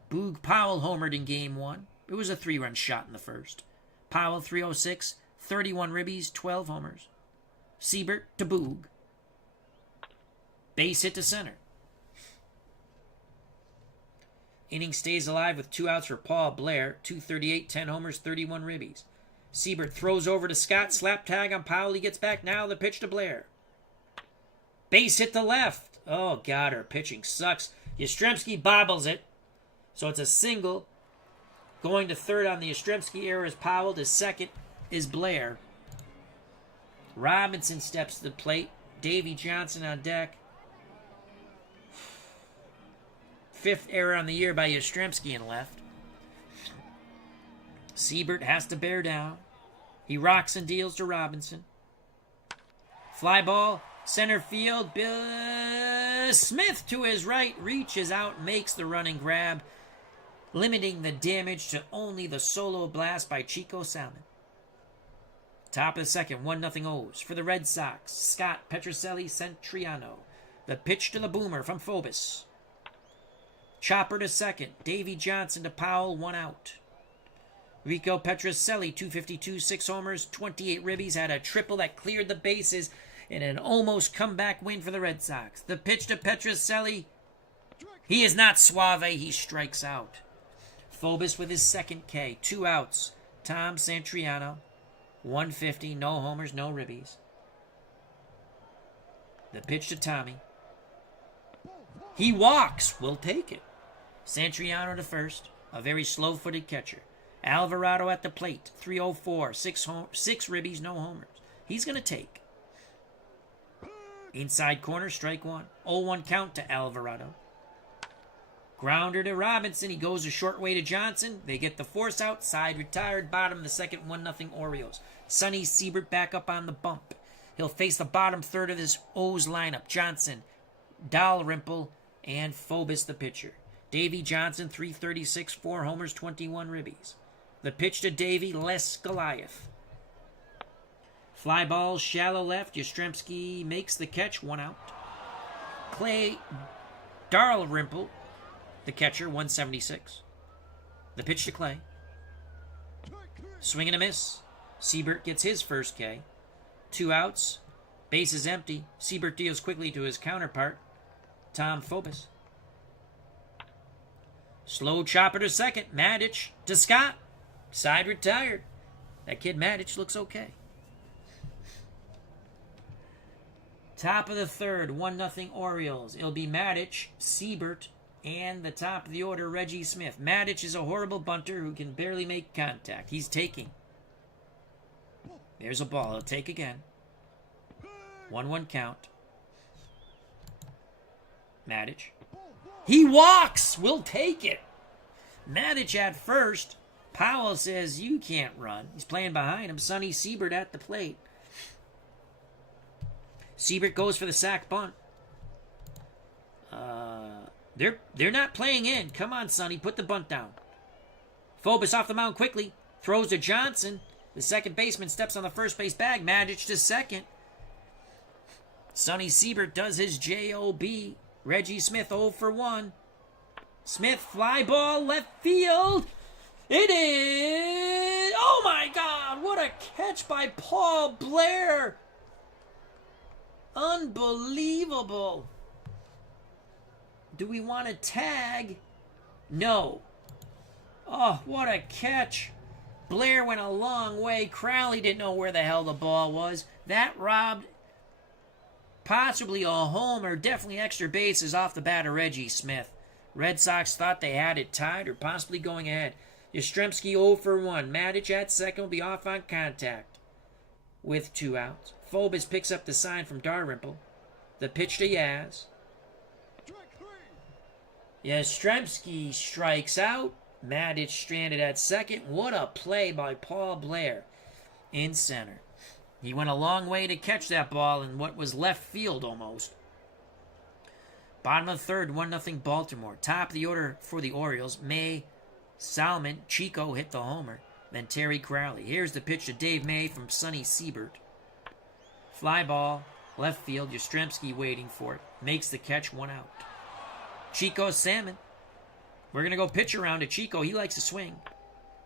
Boog Powell homered in game 1. It was a 3-run shot in the first. Powell 306. 31 ribbies, 12 homers. Seaver to Boog. Base hit to center. Inning stays alive with 2 outs for Paul Blair. 238, 10 homers, 31 ribbies. Siebert throws over to Scott. Slap tag on Powell. He gets back now. The pitch to Blair. Base hit to left. Oh, God, our pitching sucks. Yastrzemski bobbles it. So it's a single. Going to third on the Yastrzemski error is Powell. To second is Blair. Robinson steps to the plate. Davy Johnson on deck. 5th error on the year by Yastrzemski in left. Siebert has to bear down. He rocks and deals to Robinson. Fly ball, center field. Bill Smith to his right, reaches out, makes the running grab, limiting the damage to only the solo blast by Chico Salmon. Top of the second, 1-0 O's for the Red Sox. Scott Petrocelli Centriano. The pitch to the boomer from Phobos. Chopper to second. Davy Johnson to Powell, 1 out. Rico Petrocelli, 252, 6 homers, 28 ribbies, had a triple that cleared the bases in an almost comeback win for the Red Sox. The pitch to Petrocelli. He is not suave. He strikes out. Phobos with his second K. 2 outs. Tom Santriano, 150, no homers, no ribbies. The pitch to Tommy. He walks. We'll take it. Santriano to first. A very slow-footed catcher. Alvarado at the plate. 304. 6 ribbies, no homers. He's going to take. Inside corner, strike 1. 0-1 count to Alvarado. Grounder to Robinson. He goes a short way to Johnson. They get the force out. Side retired. Bottom of the second, 1-0 Orioles. Sonny Siebert back up on the bump. He'll face the bottom third of this O's lineup. Johnson, Dalrymple, and Phobos the pitcher. Davy Johnson, 336, 4 homers, 21 ribbies. The pitch to Davy, Les Goliath. Fly ball, shallow left. Yastrzemski makes the catch, 1 out. Clay Dalrymple, the catcher, 176. The pitch to Clay. Swing and a miss. Siebert gets his first K. 2 outs. Base is empty. Siebert deals quickly to his counterpart, Tom Phobos. Slow chopper to second. Madich to Scott. Side retired. That kid Madich looks okay. Top of the third, 1-0 Orioles. It'll be Madich, Siebert, and the top of the order, Reggie Smith. Madich is a horrible bunter who can barely make contact. He's taking. There's a ball. He'll take again. 1-1 count. Madich. He walks! We'll take it. Madich at first. Powell says, you can't run. He's playing behind him. Sonny Siebert at the plate. Siebert goes for the sack bunt. They're not playing in. Come on, Sonny. Put the bunt down. Phobos off the mound quickly. Throws to Johnson. The second baseman steps on the first base bag. Madich to second. Sonny Siebert does his J.O.B. Reggie Smith 0 for 1. Smith fly ball left field. It is. Oh my God. What a catch by Paul Blair. Unbelievable. Do we want to tag? No. Oh, what a catch. Blair went a long way. Crowley didn't know where the hell the ball was. That robbed possibly a home or definitely extra bases off the bat of Reggie Smith. Red Sox thought they had it tied or possibly going ahead. Yastrzemski 0 for 1. Madich at second will be off on contact with 2 outs. Phobos picks up the sign from Dalrymple. The pitch to Yaz. Yastrzemski strikes out. Madich stranded at second. What a play by Paul Blair in center. He went a long way to catch that ball in what was left field almost. Bottom of the third, 1-0 Baltimore. Top of the order for the Orioles. May, Salmon, Chico hit the homer. Then Terry Crowley. Here's the pitch to Dave May from Sonny Siebert. Fly ball, left field. Yastrzemski waiting for it. Makes the catch, 1 out. Chico Salmon. We're going to go pitch around to Chico. He likes to swing.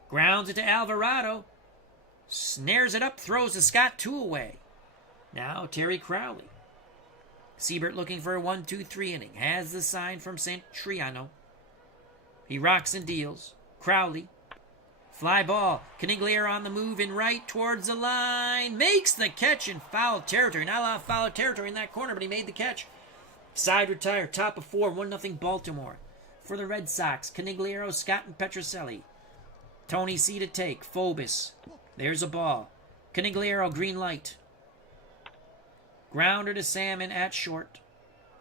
Grounds it to Alvarado. Snares it up, throws to Scott, 2 away. Now Terry Crowley. Seaver looking for a 1-2-3 inning. Has the sign from Santriano. He rocks and deals. Crowley. Fly ball. Canigliere on the move in right towards the line. Makes the catch in foul territory. Not a lot of foul territory in that corner, but he made the catch. Side retire. Top of 4. 1-0 Baltimore. For the Red Sox, Canigliere, Scott, and Petrocelli. Tony C to take. Phobos. There's a ball. Canigliere, green light. Grounder to Salmon at short.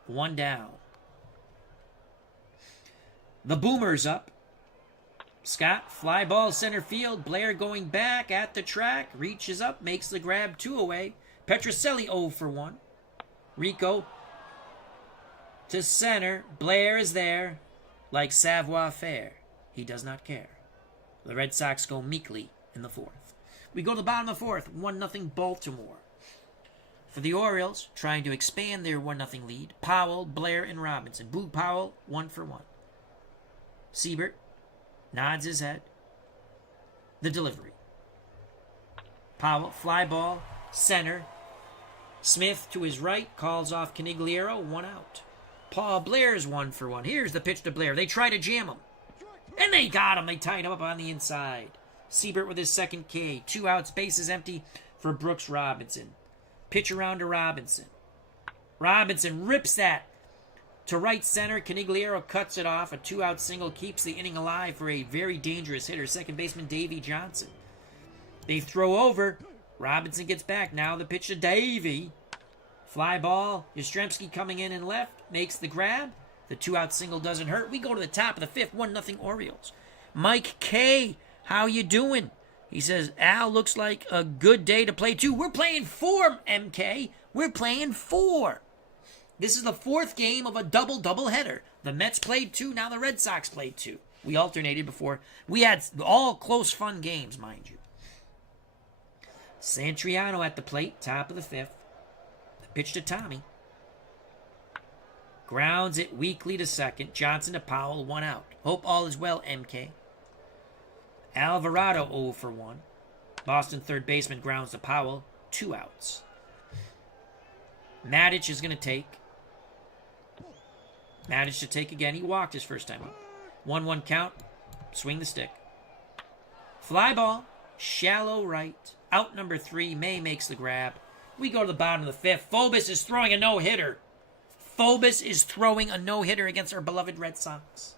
1 down. The Boomer's up. Scott, fly ball center field. Blair going back at the track. Reaches up, makes the grab, 2 away. Petrocelli 0 for 1. Rico to center. Blair is there. Like savoir faire. He does not care. The Red Sox go meekly in the 4th. We go to the bottom of the 4th. 1-0 Baltimore. For the Orioles, trying to expand their 1-0 lead, Powell, Blair, and Robinson. Boog Powell, 1 for 1. Siebert nods his head. The delivery. Powell, fly ball, center. Smith to his right, calls off Canigliere, 1 out. Paul Blair's 1 for 1. Here's the pitch to Blair. They try to jam him. And they got him. They tied him up on the inside. Siebert with his 2nd K. 2 outs, bases empty for Brooks Robinson. Pitch around to Robinson. Robinson rips that to right center. Canigliere cuts it off. A 2-out single keeps the inning alive for a very dangerous hitter, second baseman Davey Johnson. They throw over. Robinson gets back. Now the pitch to Davey. Fly ball. Yastrzemski coming in and left. Makes the grab. The 2-out single doesn't hurt. We go to the top of the 5th. 1-0 Orioles. Mike K. How you doing? He says, Al, looks like a good day to play 2. We're playing 4, MK. We're playing 4. This is the 4th game of a doubleheader. The Mets played 2, now the Red Sox played 2. We alternated before. We had all close, fun games, mind you. Santriano at the plate, top of the 5th. The pitch to Tommy. Grounds it weakly to second. Johnson to Powell, 1 out. Hope all is well, MK. Alvarado 0 for 1. Boston third baseman grounds to Powell, 2 outs. Matic is going to take. Matic to take again. He walked his first time up. 1-1 count. Swing the stick. Fly ball. Shallow right. Out number 3. May makes the grab. We go to the bottom of the 5th. Phobos is throwing a no-hitter. Phobos is throwing a no-hitter against our beloved Red Sox.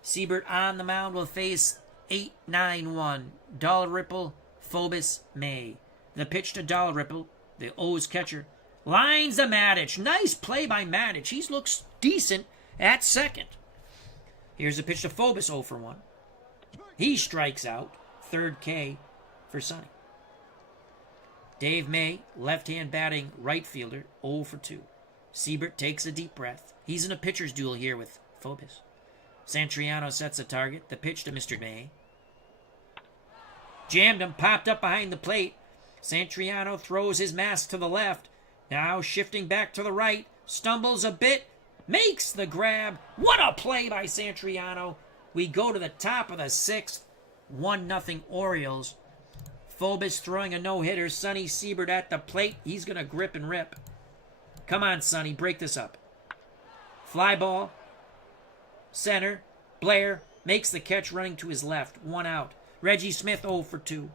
Siebert on the mound will face 8-9-1. Dalrymple, Phobos, May. The pitch to Dalrymple, the O's catcher. Lines to Matic. Nice play by Matic. He looks decent at second. Here's a pitch to Phobos, 0 for 1. He strikes out. 3rd K for Sonny. Dave May, left-hand batting right fielder, 0 for 2. Siebert takes a deep breath. He's in a pitcher's duel here with Phobos. Santriano sets a target. The pitch to Mr. May. Jammed him. Popped up behind the plate. Santriano throws his mask to the left. Now shifting back to the right. Stumbles a bit. Makes the grab. What a play by Santriano. We go to the top of the 6th. 1-0 Orioles. Phobos throwing a no-hitter. Sonny Siebert at the plate. He's going to grip and rip. Come on, Sonny. Break this up. Fly ball. Center. Blair makes the catch running to his left. 1 out. Reggie Smith 0 for 2.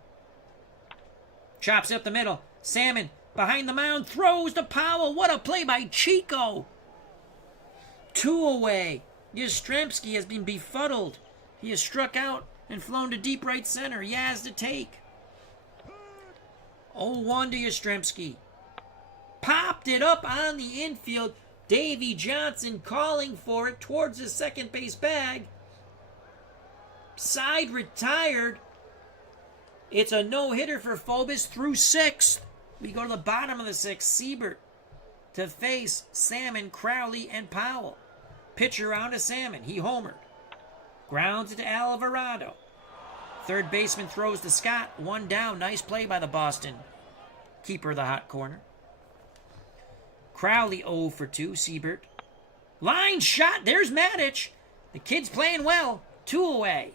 Chops up the middle. Salmon behind the mound. Throws to Powell. What a play by Chico. 2 away. Yastrzemski has been befuddled. He has struck out and flown to deep right center. He has to take. 0-1 to Yastrzemski. Popped it up on the infield. Davey Johnson calling for it towards the second base bag. Side retired. It's a no-hitter for Phobos through 6th. We go to the bottom of the 6th. Siebert to face Salmon, Crowley, and Powell. Pitch around to Salmon. He homered. Grounds it to Alvarado. Third baseman throws to Scott. 1 down. Nice play by the Boston keeper of the hot corner. Crowley 0 for 2. Siebert. Line shot. There's Matic. The kid's playing well. 2 away.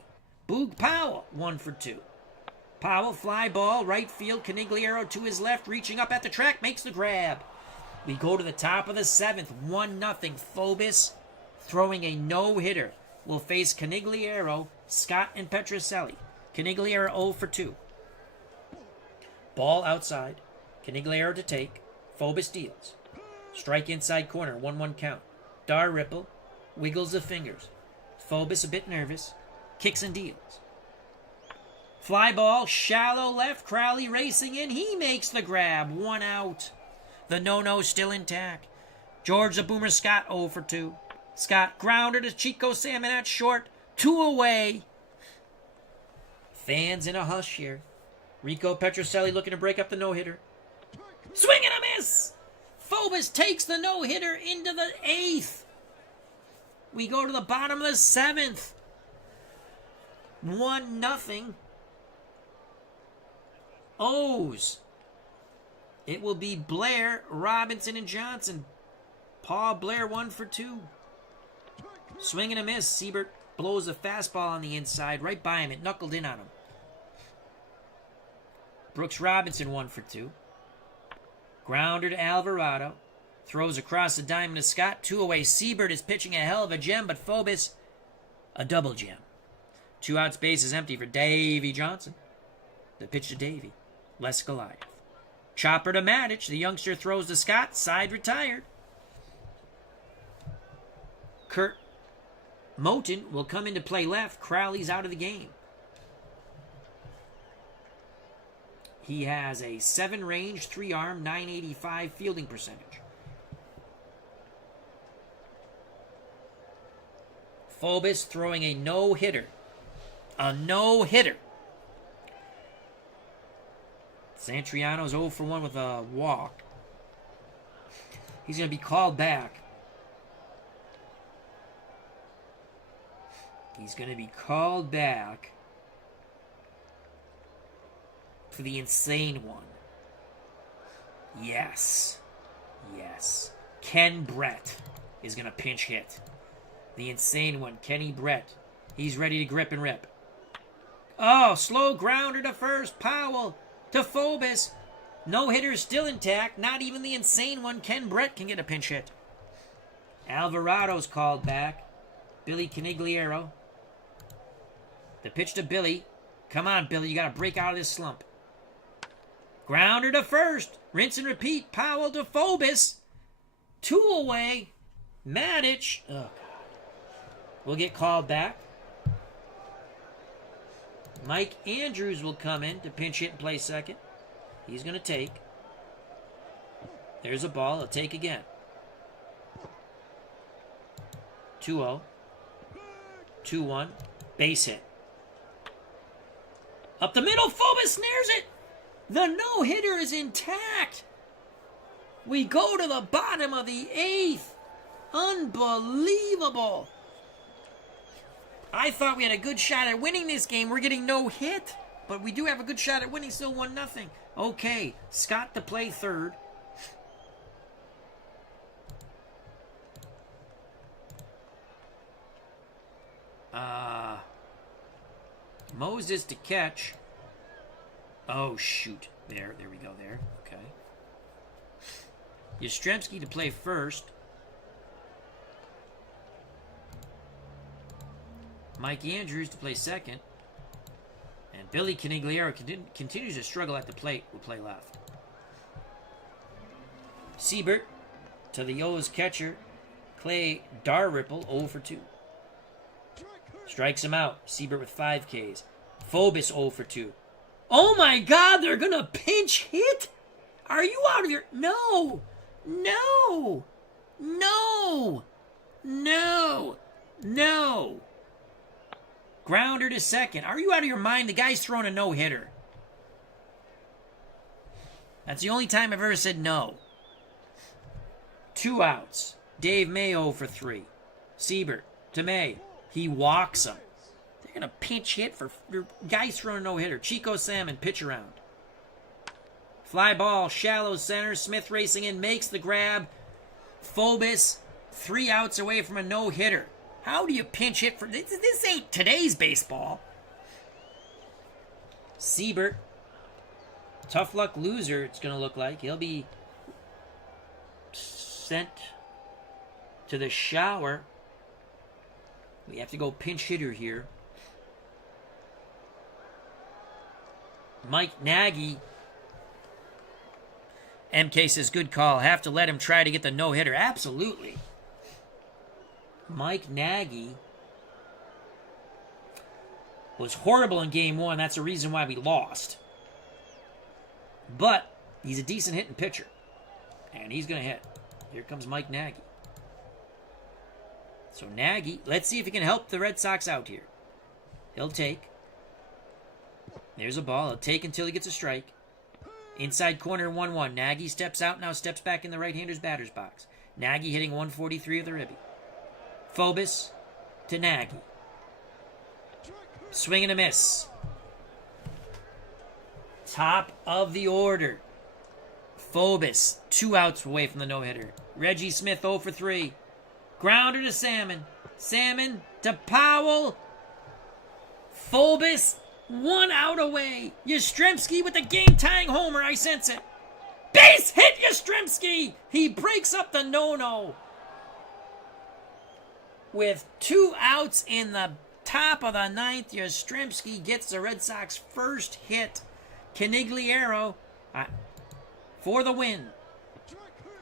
Boog Powell 1 for 2. Powell, fly ball, right field. Canigliaro to his left, reaching up at the track, makes the grab. We go to the top of the 7th, 1-0. Phobos throwing a no-hitter will face Canigliaro, Scott, and Petrocelli. Canigliaro 0 for 2. Ball outside. Canigliaro to take. Phobos deals. Strike inside corner, 1-1 count. Dar Ripple wiggles the fingers. Phobos a bit nervous. Kicks and deals. Fly ball, shallow left. Crowley racing in. He makes the grab. 1 out. The no-no still intact. George the Boomer Scott 0 for 2. Scott grounder to Chico Salmon at short. 2 away. Fans in a hush here. Rico Petrocelli looking to break up the no-hitter. Swing and a miss! Phobos takes the no-hitter into the 8th. We go to the bottom of the 7th. 1-0. O's. It will be Blair, Robinson, and Johnson. Paul Blair 1 for 2. Swing and a miss. Siebert blows a fastball on the inside. Right by him. It knuckled in on him. Brooks Robinson 1 for 2. Grounder to Alvarado. Throws across the diamond to Scott. 2 away. Siebert is pitching a hell of a gem, but Phobos a double gem. 2 outs, base is empty for Davey Johnson. The pitch to Davey. Les Goliath. Chopper to Matic. The youngster throws to Scott. Side retired. Kurt Moten will come into play left. Crowley's out of the game. He has a 7 range, 3 arm, 985 fielding percentage. Phobos throwing a no-hitter. A no-hitter. Santriano's 0 for 1 with a walk. He's going to be called back. He's going to be called back for the insane one. Yes. Yes. Ken Brett is going to pinch hit. The insane one, Kenny Brett. He's ready to grip and rip. Oh, slow grounder to first. Powell to Phobos. No hitter still intact. Not even the insane one, Ken Brett, can get a pinch hit. Alvarado's called back. Billy Canigliaro. The pitch to Billy. Come on, Billy. You got to break out of this slump. Grounder to first. Rinse and repeat. Powell to Phobos. 2 away. Matic. Oh, God. Will get called back. Mike Andrews will come in to pinch hit and play second. He's going to take. There's a ball. He'll take again. 2-0. 2-1. Base hit. Up the middle. Phobos snares it. The no-hitter is intact. We go to the bottom of the 8th. Unbelievable. I thought we had a good shot at winning this game. We're getting no hit. But we do have a good shot at winning, still 1-0. Okay, Scott to play third. Moses to catch. Oh, shoot. There we go there. Okay. Yastrzemski to play first. Mike Andrews to play second. And Billy Canigliaro continues to struggle at the plate. Will play left. Siebert to the O's catcher. Clay Darripple 0 for 2. Strikes him out. Siebert with 5 Ks. Phobos 0 for 2. Oh my God, they're going to pinch hit? Are you out of your... No. No. No. No. No. Grounder to second. Are you out of your mind? The guy's throwing a no-hitter. That's the only time I've ever said no. 2 outs. Dave May 0 for 3. Siebert to May. He walks him. They're going to pinch hit for guys throwing a no-hitter. Chico Salmon, pitch around. Fly ball, shallow center. Smith racing in, makes the grab. Phobos, 3 outs away from a no-hitter. How do you pinch hit for... This ain't today's baseball. Seaver, tough luck loser, it's going to look like. He'll be sent to the shower. We have to go pinch hitter here. Mike Nagy. MK says, good call. Have to let him try to get the no-hitter. Absolutely. Mike Nagy was horrible in game one. That's the reason why we lost. But he's a decent hitting pitcher. And he's going to hit. Here comes Mike Nagy. So Nagy, let's see if he can help the Red Sox out here. He'll take. There's a ball. He'll take until he gets a strike. Inside corner 1-1. Nagy steps out, now steps back in the right-hander's batter's box. Nagy hitting 143 of the ribby. Phobos to Nagy. Swing and a miss. Top of the order. Phobos, 2 outs away from the no-hitter. Reggie Smith 0 for 3. Grounder to Salmon. Salmon to Powell. Phobos, 1 out away. Yastrzemski with the game-tying homer. I sense it. Base hit Yastrzemski. He breaks up the no-no. With 2 outs in the top of the 9th, Yastrzemski gets the Red Sox first hit. Canigliaro for the win.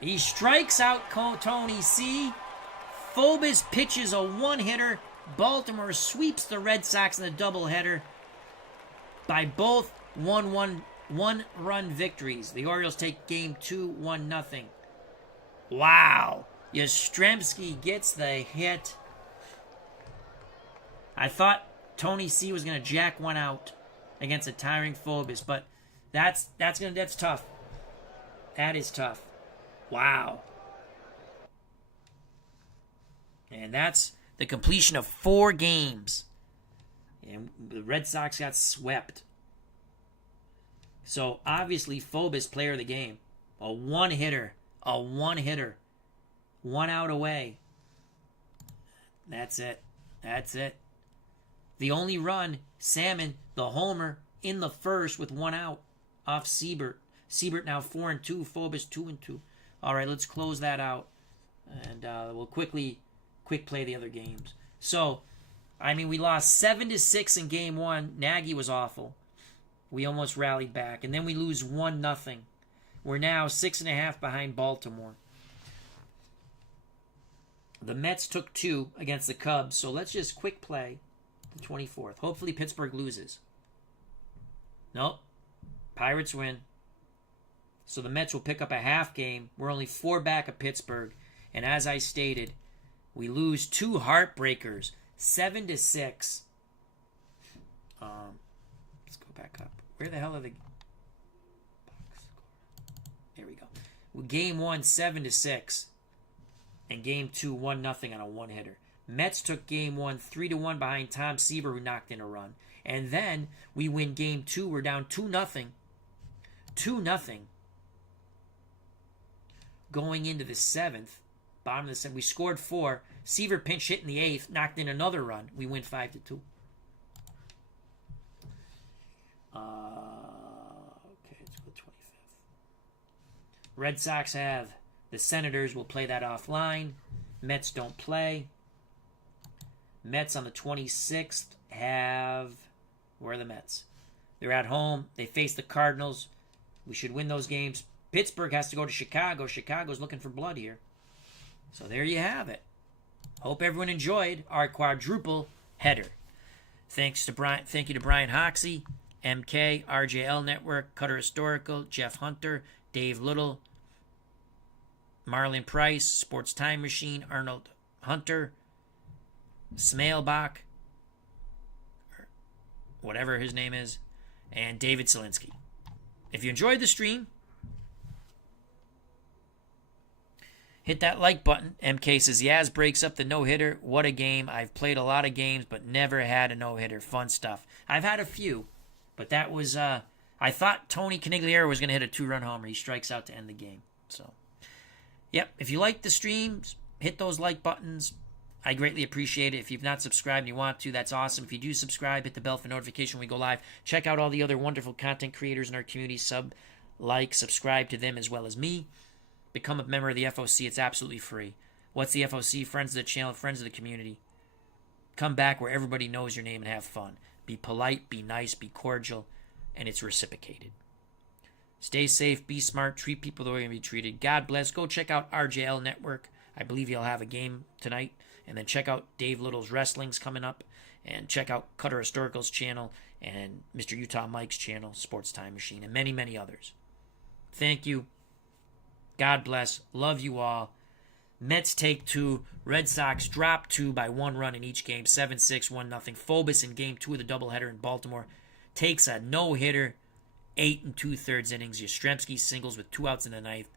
He strikes out Tony C. Phobos pitches a 1-hitter. Baltimore sweeps the Red Sox in the doubleheader by both 1-run victories. The Orioles take game 2, 1-0. Wow. Yastrzemski gets the hit. I thought Tony C was going to jack 1 out against a tiring Phobos, but that's tough. That is tough. Wow. And that's the completion of 4 games. And the Red Sox got swept. So, obviously, Phobos, player of the game. A 1-hitter. A 1-hitter. 1 out away. That's it. That's it. The only run, Salmon, the homer, in the first with 1 out off Seaver. Seaver now 4-2. Phobos 2-2. All right, let's close that out. And we'll quick play the other games. So, I mean, we lost 7-6 in game 1. Nagy was awful. We almost rallied back. And then we lose 1-0. We're now 6.5 behind Baltimore. The Mets took 2 against the Cubs. So let's just quick play the 24th. Hopefully Pittsburgh loses. Nope. Pirates win. So the Mets will pick up a half game. We're only 4 back of Pittsburgh. And as I stated, we lose 2 heartbreakers. 7-6. Let's go back up. Where the hell are the box score? There we go. Game 1, 7-6. And game 2, 1-0 on a 1-hitter. Mets took game 1, 3-1 behind Tom Seaver, who knocked in a run. And then we win game 2. We're down 2-0. 2-0. Going into the 7th. Bottom of the 7th. We scored 4. Seaver pinch hit in the 8th. Knocked in another run. We win 5-2. Okay, let's go 25th. Red Sox have the Senators. We'll play that offline. Mets don't play. Mets on the 26th have... Where are the Mets? They're at home. They face the Cardinals. We should win those games. Pittsburgh has to go to Chicago. Chicago's looking for blood here. So there you have it. Hope everyone enjoyed our quadruple header. Thank you to Brian Hoxie, MK, RJL Network, Cutter Historical, Jeff Hunter, Dave Little, Marlon Price, Sports Time Machine, Arnold Hunter, Smailbach, whatever his name is, and David Selinsky. If you enjoyed the stream, hit that like button. MK says, Yaz breaks up the no-hitter. What a game. I've played a lot of games, but never had a no-hitter. Fun stuff. I've had a few, but that was, I thought Tony Canigliaro was going to hit a 2-run homer. He strikes out to end the game. So, yep, if you like the streams, hit those like buttons. I greatly appreciate it. If you've not subscribed and you want to, that's awesome. If you do subscribe, hit the bell for notification when we go live. Check out all the other wonderful content creators in our community. Subscribe to them as well as me. Become a member of the FOC. It's absolutely free. What's the FOC? Friends of the channel, friends of the community. Come back where everybody knows your name and have fun. Be polite, be nice, be cordial, and it's reciprocated. Stay safe, be smart, treat people the way you're going to be treated. God bless. Go check out RJL Network. I believe he'll have a game tonight. And then check out Dave Little's Wrestling's coming up. And check out Cutter Historical's channel and Mr. Utah Mike's channel, Sports Time Machine, and many, many others. Thank you. God bless. Love you all. Mets take 2. Red Sox drop 2 by 1 run in each game. 7-6, 1-0. Phobos in game 2 of the doubleheader in Baltimore takes a no-hitter, 8 2/3 innings. Yastrzemski singles with 2 outs in the ninth.